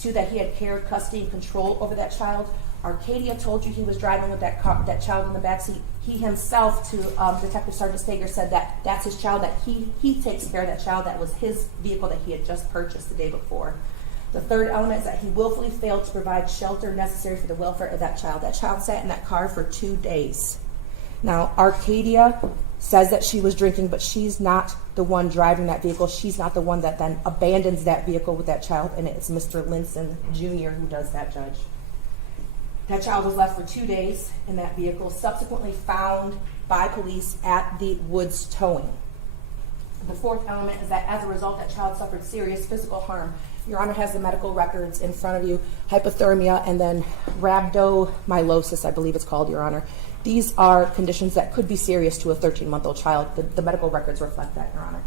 2, that he had care, custody, and control over that child. Arcadia told you he was driving with that child in the backseat. He himself, to Detective Sergeant Stager, said that that's his child, that he takes care of that child. That was his vehicle that he had just purchased the day before. The third element is that he willfully failed to provide shelter necessary for the welfare of that child. That child sat in that car for 2 days. Now, Arcadia says that she was drinking, but she's not the one driving that vehicle. She's not the one that then abandons that vehicle with that child, and it's Mr. Linson Jr. who does that, Judge. That child was left for 2 days in that vehicle, subsequently found by police at the Woods towing. The fourth element is that as a result, that child suffered serious physical harm. Your Honor has the medical records in front of you, hypothermia and then rhabdomyolysis, I believe it's called, Your Honor. These are conditions that could be serious to a 13-month-old child. The medical records reflect that, Your Honor.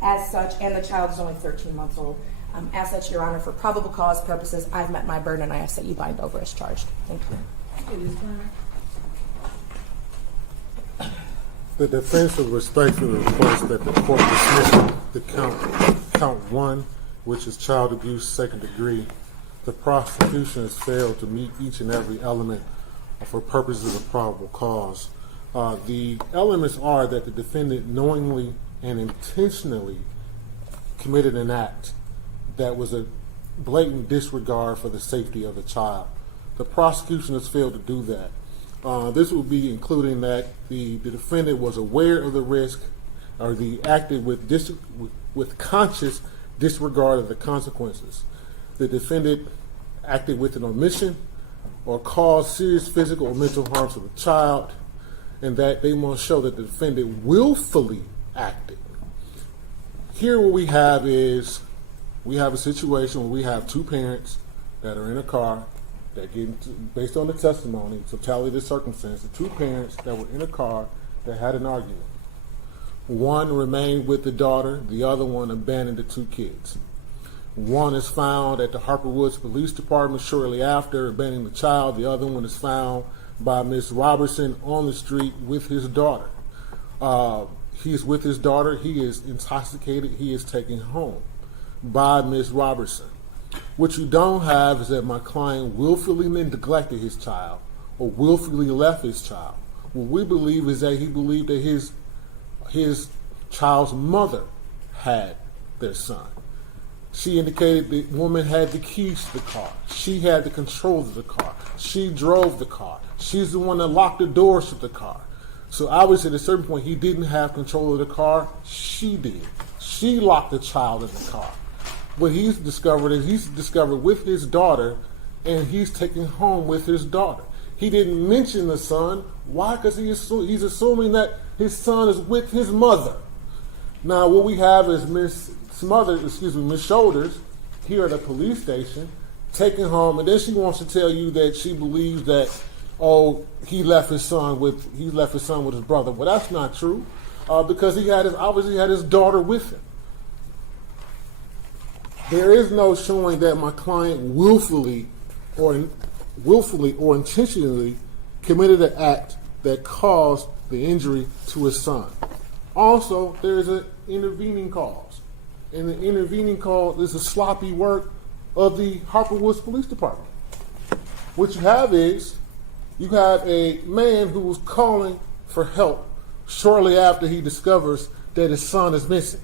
As such, and the child is only 13 months old. As such, Your Honor, for probable cause purposes, I've met my burden and I ask that you bind over as charged. Thank you. The defense will respectfully request that the court dismiss the count one, which is child abuse second degree. The prosecution has failed to meet each and every element for purposes of probable cause. The elements are that the defendant knowingly and intentionally committed an act that was a blatant disregard for the safety of the child. The prosecution has failed to do that. This will be including that the defendant was aware of the risk, or the acted with conscious disregard of the consequences. The defendant acted with an omission or caused serious physical or mental harm to the child, and that they must show that the defendant willfully acted. Here what we have is, we have a situation where we have two parents that are in a car that get into, based on the testimony, totality of the circumstance, the two parents that were in a car that had an argument. One remained with the daughter, the other one abandoned the two kids. One is found at the Harper Woods Police Department shortly after abandoning the child. The other one is found by Ms. Robertson on the street with his daughter. He's with his daughter. He is intoxicated. He is taken home by Ms. Robertson. What you don't have is that my client willfully neglected his child or willfully left his child. What we believe is that he believed that his child's mother had their son. She indicated the woman had the keys to the car. She had the controls of the car. She drove the car. She's the one that locked the doors to the car. So obviously at a certain point he didn't have control of the car. She did. She locked the child in the car. What he's discovered with his daughter, and he's taken home with his daughter. He didn't mention the son. Why? Because he's assuming that his son is with his mother. Now what we have is Miss Shoulders here at a police station, taken home, and then she wants to tell you that she believes that, he left his son with his brother. Well, that's not true, because he obviously had his daughter with him. There is no showing that my client willfully or intentionally committed an act that caused the injury to his son. Also, there is an intervening cause. And the intervening cause is the sloppy work of the Harper Woods Police Department. What you have is, you have a man who was calling for help shortly after he discovers that his son is missing.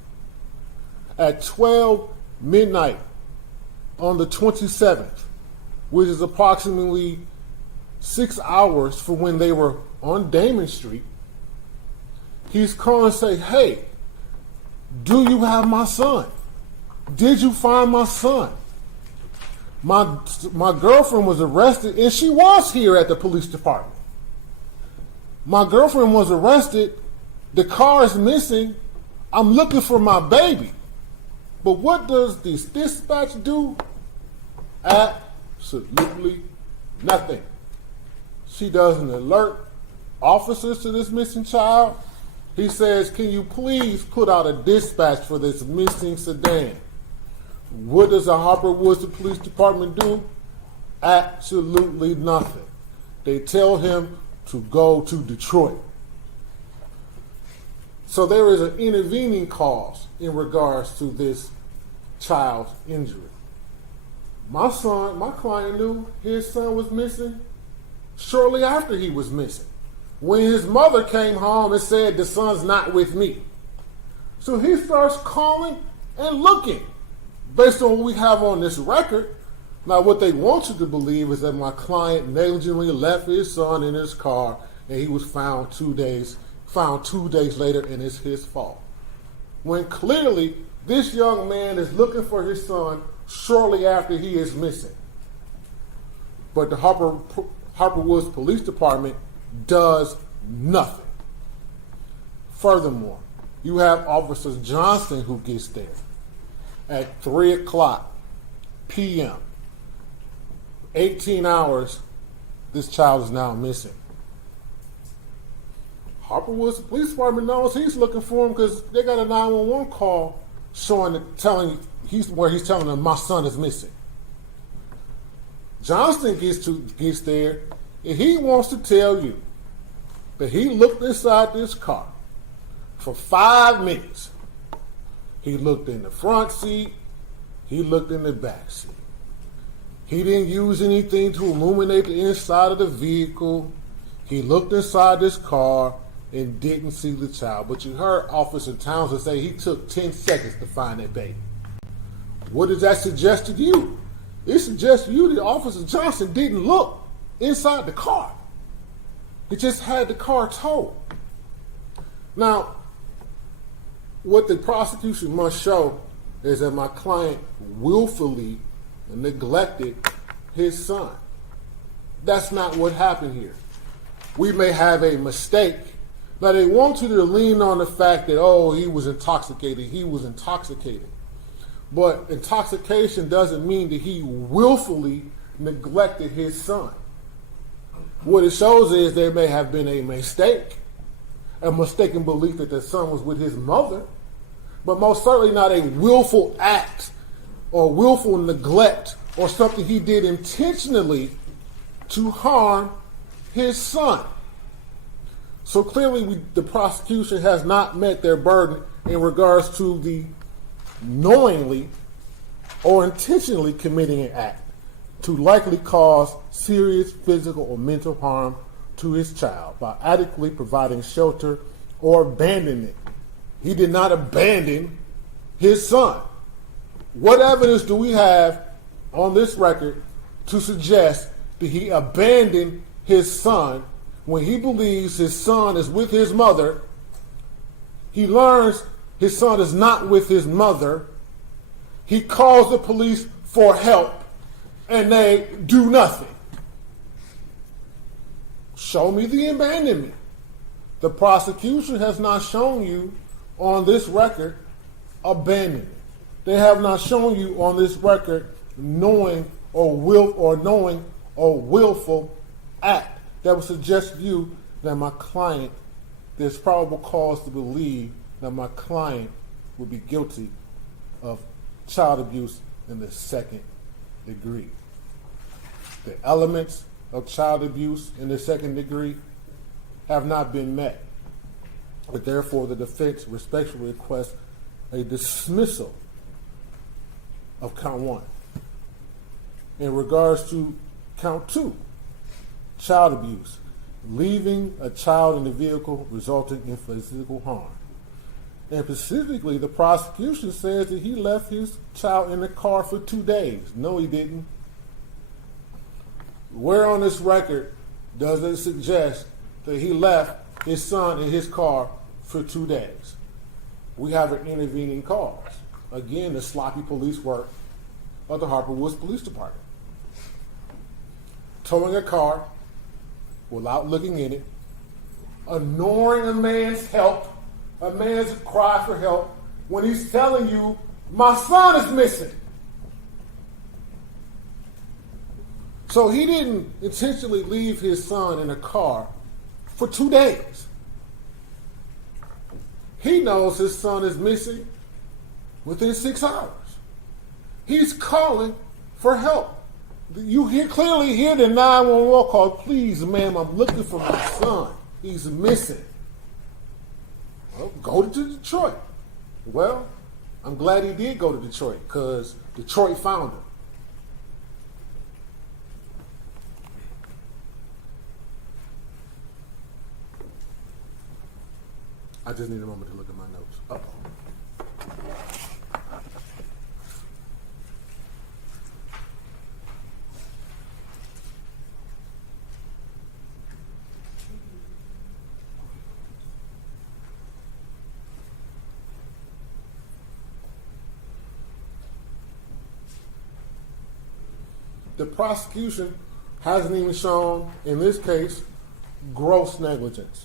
At 12 midnight on the 27th, which is approximately 6 hours from when they were on Damon Street, he's calling and say, "Hey, do you have my son? Did you find my son? My girlfriend was arrested, and she was here at the police department. My girlfriend was arrested. The car is missing. I'm looking for my baby." But what does this dispatch do? Absolutely nothing. She doesn't alert officers to this missing child. He says, "Can you please put out a dispatch for this missing sedan?" What does the Harper Woods Police Department do? Absolutely nothing. They tell him to go to Detroit. So there is an intervening cause in regards to this child's injury. My client knew his son was missing shortly after he was missing, when his mother came home and said, "The son's not with me." So he starts calling and looking based on what we have on this record. Now what they want you to believe is that my client negligently left his son in his car and he was found 2 days later, and it's his fault. When clearly this young man is looking for his son shortly after he is missing. But the Harper Woods Police Department does nothing. Furthermore, you have Officer Johnson who gets there at 3:00 p.m. 18 hours, this child is now missing. Harper Woods Police Department knows he's looking for him because they got a 911 call telling where he's telling them my son is missing. Johnston gets there, and he wants to tell you that he looked inside this car for 5 minutes. He looked in the front seat. He looked in the back seat. He didn't use anything to illuminate the inside of the vehicle. He looked inside this car and didn't see the child. But you heard Officer Townsend say he took 10 seconds to find that baby. What does that suggest to you? It suggests to you that Officer Johnson didn't look inside the car. He just had the car towed. Now, what the prosecution must show is that my client willfully neglected his son. That's not what happened here. We may have a mistake. Now, they want you to lean on the fact that, oh, he was intoxicated. He was intoxicated. But intoxication doesn't mean that he willfully neglected his son. What it shows is there may have been a mistake, a mistaken belief that the son was with his mother, but most certainly not a willful act or willful neglect or something he did intentionally to harm his son. So clearly the prosecution has not met their burden in regards to the knowingly or intentionally committing an act to likely cause serious physical or mental harm to his child by adequately providing shelter or abandonment. He did not abandon his son. What evidence do we have on this record to suggest that he abandoned his son when he believes his son is with his mother? He learns his son is not with his mother. He calls the police for help, and they do nothing. Show me the abandonment. The prosecution has not shown you on this record abandonment. They have not shown you on this record knowing or willful act that would suggest to you that my client, there's probable cause to believe that my client would be guilty of child abuse in the second degree. The elements of child abuse in the second degree have not been met. But therefore, the defense respectfully requests a dismissal of count 1. In regards to count 2, child abuse, leaving a child in the vehicle resulting in physical harm. And specifically, the prosecution says that he left his child in the car for 2 days. No, he didn't. Where on this record does it suggest that he left his son in his car for 2 days? We have an intervening cause. Again, the sloppy police work of the Harper Woods Police Department. Towing a car without looking in it, ignoring a man's cry for help when he's telling you, my son is missing. So he didn't intentionally leave his son in a car for 2 days. He knows his son is missing within 6 hours. He's calling for help. You clearly hear the 911 call, please, ma'am, I'm looking for my son. He's missing. Well, go to Detroit. Well, I'm glad he did go to Detroit because Detroit found him. I just need a moment to look at my notes. Uh-oh. The prosecution hasn't even shown, in this case, gross negligence.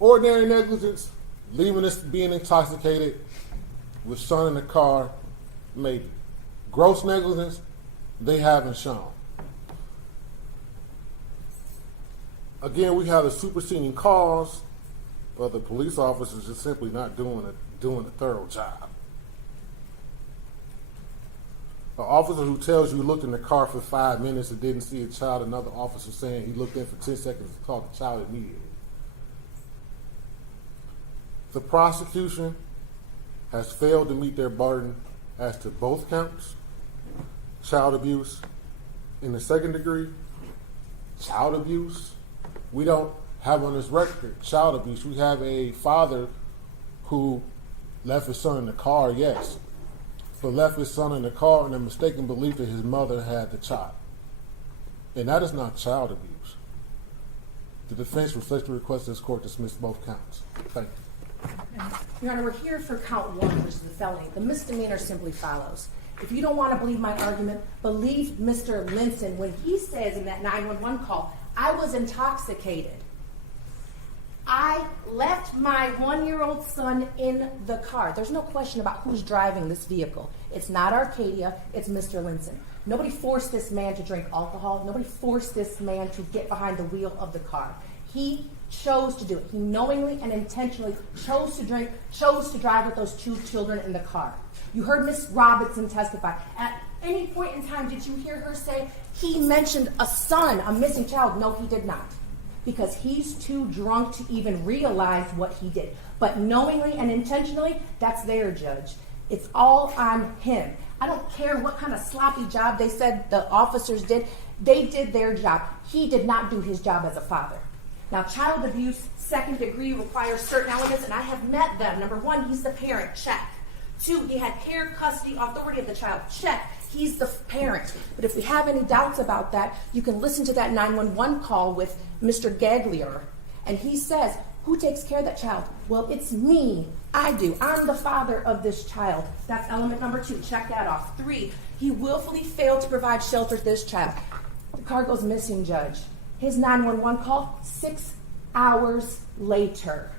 Ordinary negligence, leaving us being intoxicated with son in the car, maybe. Gross negligence, they haven't shown. Again, we have a superseding cause, but the police officers are simply not doing doing a thorough job. An officer who tells you he looked in the car for 5 minutes and didn't see a child, another officer saying he looked in for 10 seconds and called the child immediately. The prosecution has failed to meet their burden as to both counts, child abuse in the second degree, child abuse. We don't have on this record child abuse. We have a father who left his son in the car, yes, but left his son in the car in the mistaken belief that his mother had the child. And that is not child abuse. The defense respectfully requests this court dismiss both counts. Thank you. Your Honor, we're here for count 1, which is the felony. The misdemeanor simply follows. If you don't want to believe my argument, believe Mr. Linson when he says in that 911 call, I was intoxicated. I left my 1-year-old son in the car. There's no question about who's driving this vehicle. It's not Arcadia, it's Mr. Linson. Nobody forced this man to drink alcohol. Nobody forced this man to get behind the wheel of the car. He chose to do it. He knowingly and intentionally chose to drink, chose to drive with those 2 children in the car. You heard Ms. Robinson testify. At any point in time, did you hear her say, he mentioned a son, a missing child? No, he did not. Because he's too drunk to even realize what he did. But knowingly and intentionally, that's their judge. It's all on him. I don't care what kind of sloppy job they said the officers did. They did their job. He did not do his job as a father. Now, child abuse, second degree, requires certain elements, and I have met them. Number 1, he's the parent, check. 2, he had care, custody, authority of the child, check. He's the parent. But if we have any doubts about that, you can listen to that 911 call with Mr. Gaglier. And he says, who takes care of that child? Well, it's me. I do. I'm the father of this child. That's element number 2. Check that off. 3, he willfully failed to provide shelter to this child. The car goes missing, Judge. His 911 call, 6 hours later.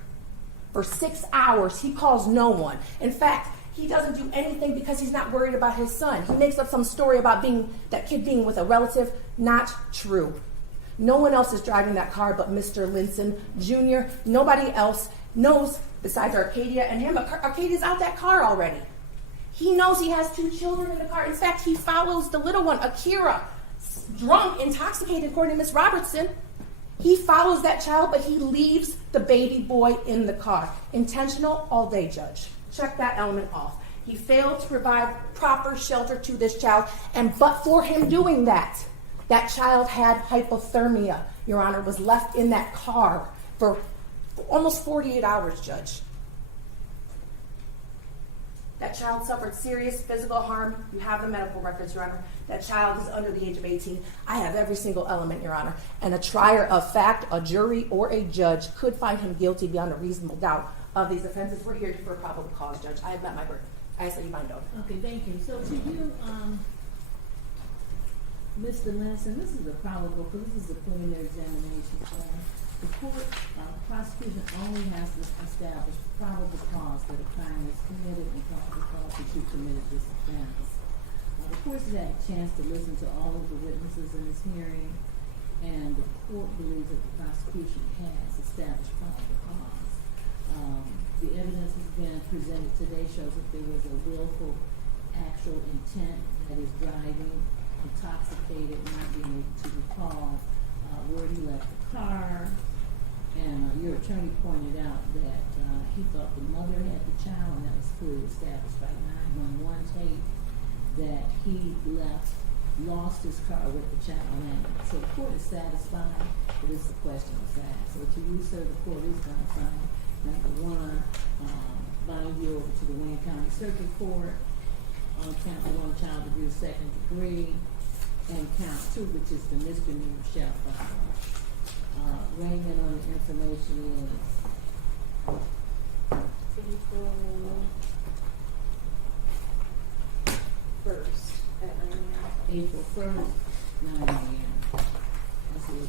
For 6 hours, he calls no one. In fact, he doesn't do anything because he's not worried about his son. He makes up some story about that kid being with a relative. Not true. No one else is driving that car but Mr. Linson Jr. Nobody else knows besides Arcadia and him. Arcadia's out that car already. He knows he has 2 children in the car. In fact, he follows the little one, Akira, drunk, intoxicated, according to Ms. Robertson. He follows that child, but he leaves the baby boy in the car. Intentional all day, Judge. Check that element off. He failed to provide proper shelter to this child, and but for him doing that, that child had hypothermia, Your Honor, was left in that car for almost 48 hours, Judge. That child suffered serious physical harm. You have the medical records, Your Honor. That child is under the age of 18. I have every single element, Your Honor. And a trier of fact, a jury, or a judge could find him guilty beyond a reasonable doubt of these offenses. We're here for a probable cause, Judge. I have met my burden. I ask that you find out. Okay, thank you. So to you, Mr. Linson, this is a probable, because this is a preliminary examination. The court, prosecution only has to establish probable cause that a crime is committed and probable cause that you committed this offense. The court's had a chance to listen to all of the witnesses in this hearing, and the court believes that the prosecution has established probable cause. The evidence has been presented today shows that there was a willful actual intent, that is driving, intoxicated, not being able to recall where he left the car. And your attorney pointed out that he thought the mother had the child, and that was clearly established by 911 tape, that he lost his car with the child in it. So the court is satisfied that this is a question of fact. So to you, sir, the court is going to find number 1, bind you over to the Wayne County Circuit Court on count 1, child abuse second degree, and count 2, which is the misdemeanor shall follow. Raymond on the information is April 1st at 9 a.m. April 1st, 9 a.m. That's a little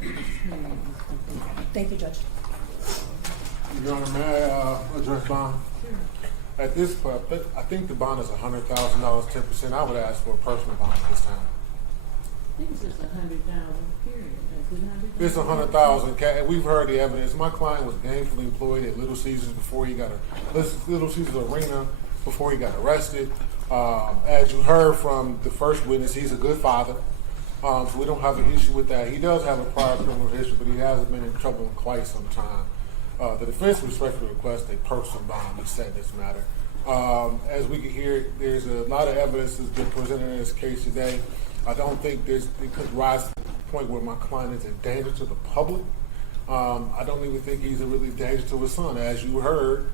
bit. Thank you, Judge. Your Honor, may I address bond? Sure. At this point, I think the bond is $100,000, 10%. I would ask for a personal bond at this time. think it's just 100,000 period. Is it 100,000? It's 100,000. We've heard the evidence. My client was gainfully employed at Little Caesars before he got Little Caesars Arena before he got arrested. As you heard from the first witness, he's a good father. So we don't have an issue with that. He does have a prior criminal history, but he hasn't been in trouble in quite some time. The defense respectfully requests a personal bond to set this matter. As we can hear, there's a lot of evidence that's been presented in this case today. I don't think it could rise to the point where my client is a danger to the public. I don't even think he's a really danger to his son. As you heard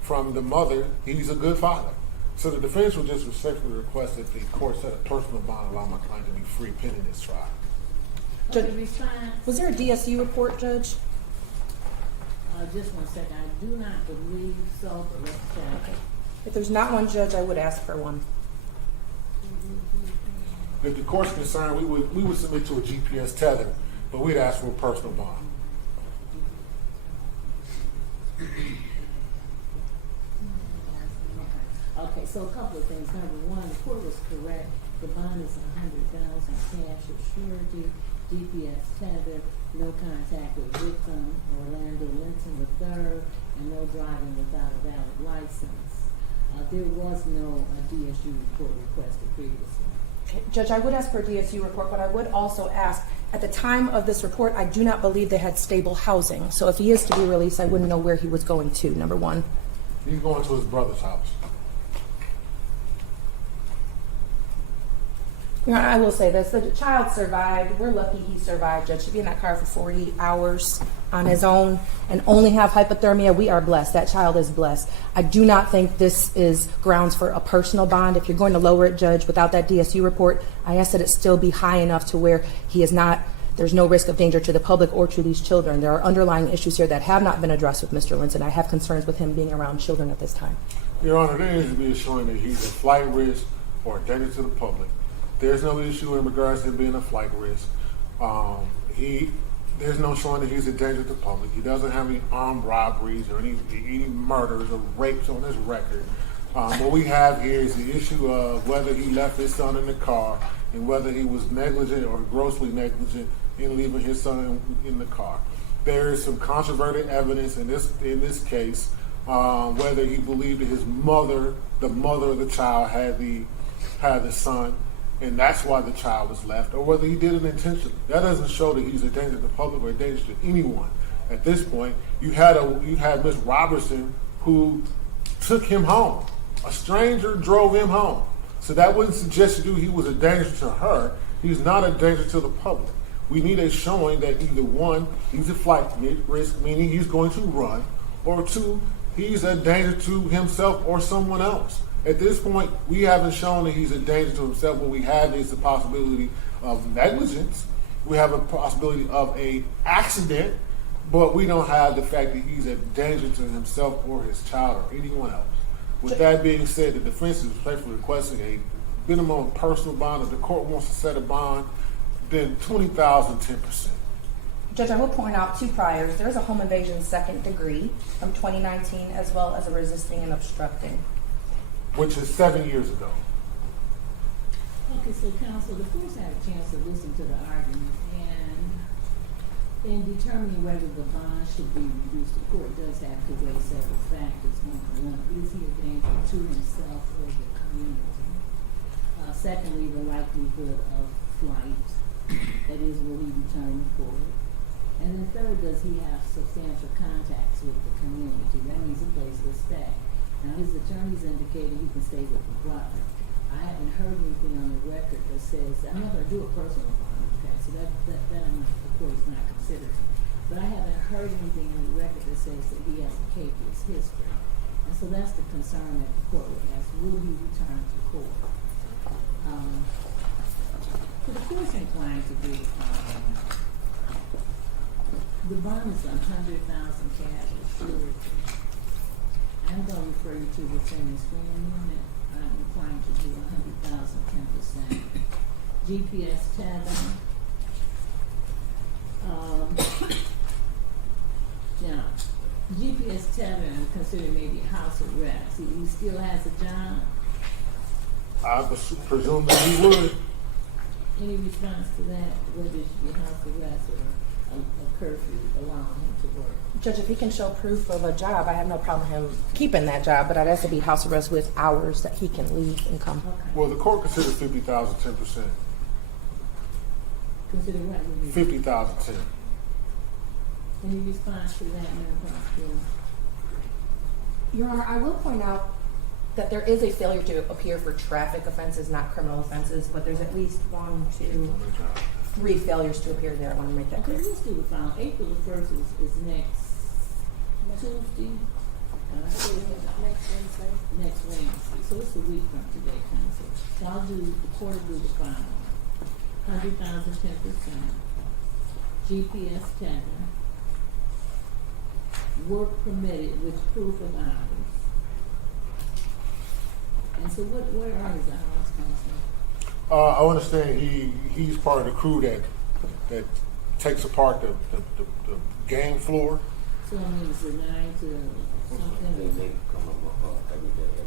from the mother, he's a good father. So the defense will just respectfully request that the court set a personal bond, allow my client to be free pending this trial. Judge, Was there a DSU report, Judge? just one second. I do not believe so, but let's check. If there's not one, Judge, I would ask for one. If the court's concerned, we would submit to a GPS tether, but we'd ask for a personal bond. Okay, so a couple of things. Number one, the court was correct. The bond is 100,000 cash or surety, GPS tether, no contact with victim, Orlander Linson III, and no driving without a valid license. There was no DSU report requested previously. Okay, Judge, I would ask for a DSU report, but I would also ask, at the time of this report, I do not believe they had stable housing. So if he is to be released, I wouldn't know where he was going to, number one. He's going to his brother's house. You know, I will say this, the child survived. We're lucky he survived, Judge. To be in that car for 40 hours on his own and only have hypothermia, we are blessed. That child is blessed. I do not think this is grounds for a personal bond. If you're going to lower it, Judge, without that DSU report, I ask that it still be high enough to where he is not, there's no risk of danger to the public or to these children. There are underlying issues here that have not been addressed with Mr. Linson. I have concerns with him being around children at this time. Your Honor, there needs to be a showing that he's a flight risk or a danger to the public. There's no issue in regards to him being a flight risk. There's no showing that he's a danger to the public. He doesn't have any armed robberies or any murders or rapes on his record. What we have here is the issue of whether he left his son in the car and whether he was negligent or grossly negligent in leaving his son in the car. There is some controverted evidence in this case, whether he believed that his mother, the mother of the child, had the son, and that's why the child was left, or whether he did it intentionally. That doesn't show that he's a danger to the public or a danger to anyone. At this point, you had Miss Robertson who took him home. A stranger drove him home. So that wouldn't suggest to you he was a danger to her. He's not a danger to the public. We need a showing that either one, he's a flight risk, meaning he's going to run, or two, he's a danger to himself or someone else. At this point, we haven't shown that he's a danger to himself. What we have is the possibility of negligence. We have a possibility of an accident, but we don't have the fact that he's a danger to himself or his child or anyone else. With that being said, the defense is respectfully requesting a minimum personal bond. If the court wants to set a bond, then $20,000, 10%. Judge, I will point out two priors. There is a home invasion second degree from 2019 as well as a resisting and obstructing. Which is 7 years ago. Okay, so counsel, the courts had a chance to listen to the argument, and in determining whether the bond should be reduced, the court does have to weigh several factors. One, is he a danger to himself or the community? Secondly, the likelihood of flight, that is, will he return to court? And then third, does he have substantial contacts with the community? That means a place to stay. Now, his attorneys indicated he can stay with the brother. I haven't heard anything on the record that says, I'm not going to do a personal bond, okay, so that the court is not considering. But I haven't heard anything on the record that says that he has a capious history. And so that's the concern that the court would ask, will he return to court? So the court's inclined to do the bond is 100,000 cash assured. I'm going to refer you to what's in the screen unit. I'm inclined to do 100,000, 10%. GPS tether. Now, GPS tether, I'm considering maybe house arrest. He still has a job? I presume that he would. Any response to that, whether it should be house arrest or a curfew allowing him to work? Judge, if he can show proof of a job, I have no problem him keeping that job, but I'd ask to be house arrest with hours that he can leave and come. Well, the court considered 50,000 10%. Consider what would be? 50,000 10. Any response to that, Madam Prosecutor? Your Honor, I will point out that there is a failure to appear for traffic offenses, not criminal offenses, but there's at least 1, 2, 3 failures to appear there. I want to make that Okay, clear. let's do the following. April the 1st is next Tuesday. Next Wednesday. So it's a week from today, counsel. So I'll do, the court will do the following. 100,000, 10%. GPS tagging. Work permitted with proof of hours. And so what are his hours, counsel? I understand he's part of the crew that takes apart the game floor. So I mean, it's a 9 to something? They come up every day,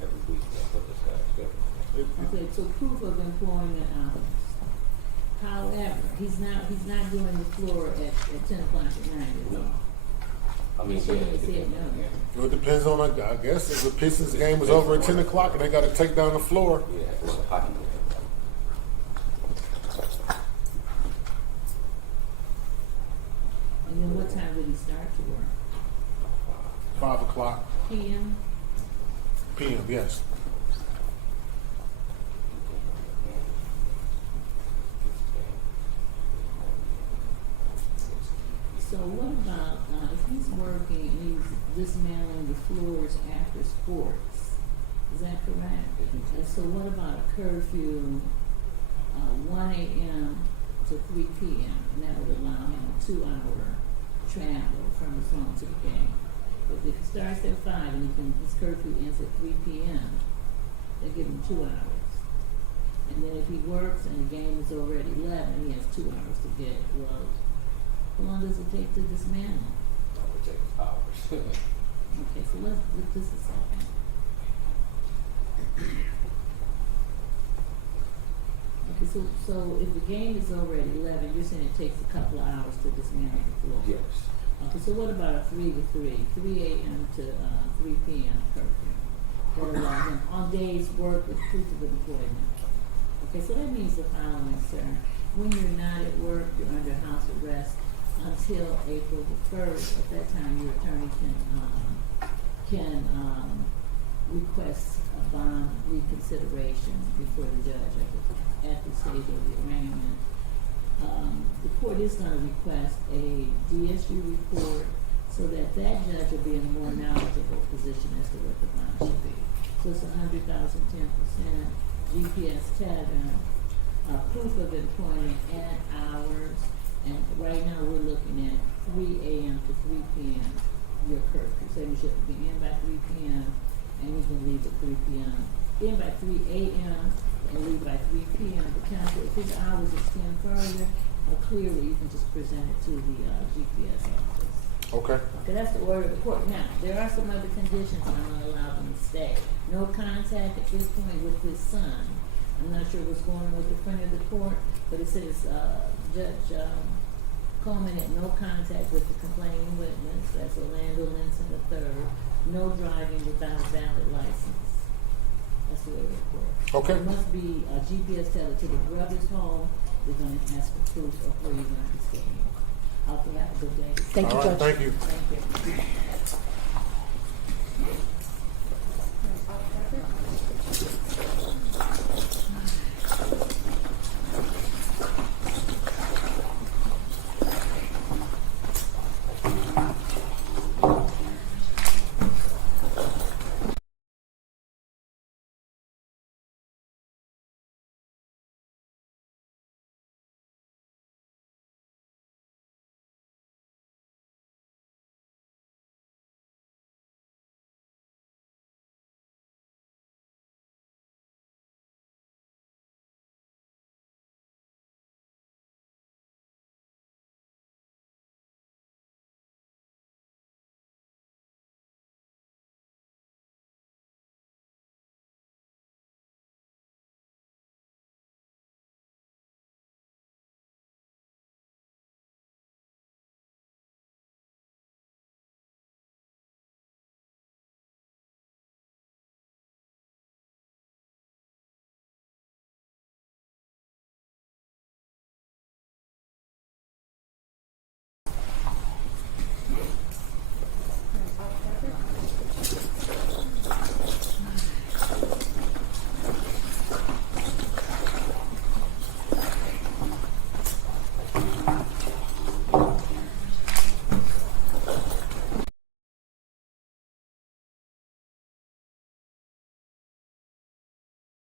every week, they put this guy's schedule. Okay, so proof of employment hours. However, he's not doing the floor at 10 o'clock at night. No. I mean, He shouldn't have said no. Well, it depends on, I guess, if the Pistons game is over at 10 o'clock and they got to take down the floor. Yeah, it's a hockey game. And then what time did he start to work? 5 o'clock PM? p.m., yes. So what about, if he's working and he's dismantling the floors after sports, is that correct? And so what about a curfew, 1 a.m. to 3 p.m., and that would allow him a 2-hour travel from his home to the game. But if he starts at 5 and his curfew ends at 3 p.m., they give him 2 hours. And then if he works and the game is already 11, he has 2 hours to get it. Well, how long does it take to dismantle? It takes hours. Okay, so let's look this a second. Okay, so if the game is already 11, you're saying it takes a couple of hours to dismantle the floor? Yes. Okay, so what about a 3 to 3, 3 a.m. to 3 p.m. curfew? That allow him on days work with proof of employment. Okay, so that means the following, sir. When you're not at work, you're under house arrest until April the 1st. At that time, your attorney can request a bond reconsideration before the judge at the stage of the arraignment. The court is going to request a DSU report so that judge will be in a more knowledgeable position as to what the bond should be. So it's 100,000, 10%, GPS tagging, proof of employment and hours, and right now we're looking at 3 a.m. to 3 p.m. your curfew. So you should be in by 3 p.m. and you can leave at 3 p.m. In by 3 a.m. and leave by 3 p.m. The counsel, if his hours extend further, clearly you can just present it to the GPS office. Okay. Okay, that's the order of the court. Now, there are some other conditions I'm going to allow them to stay. No contact at this point with his son. I'm not sure what's going on with the front of the court, but it says Judge Coleman had no contact with the complaining witness. That's Orlander Linson III. No driving without a valid license. That's the order of the court. Okay. There must be a GPS teller to the brother's home. They're going to ask for proof of where you're going to be staying. Okay, have a good day. Thank you, All right, Judge. thank you. Thank you.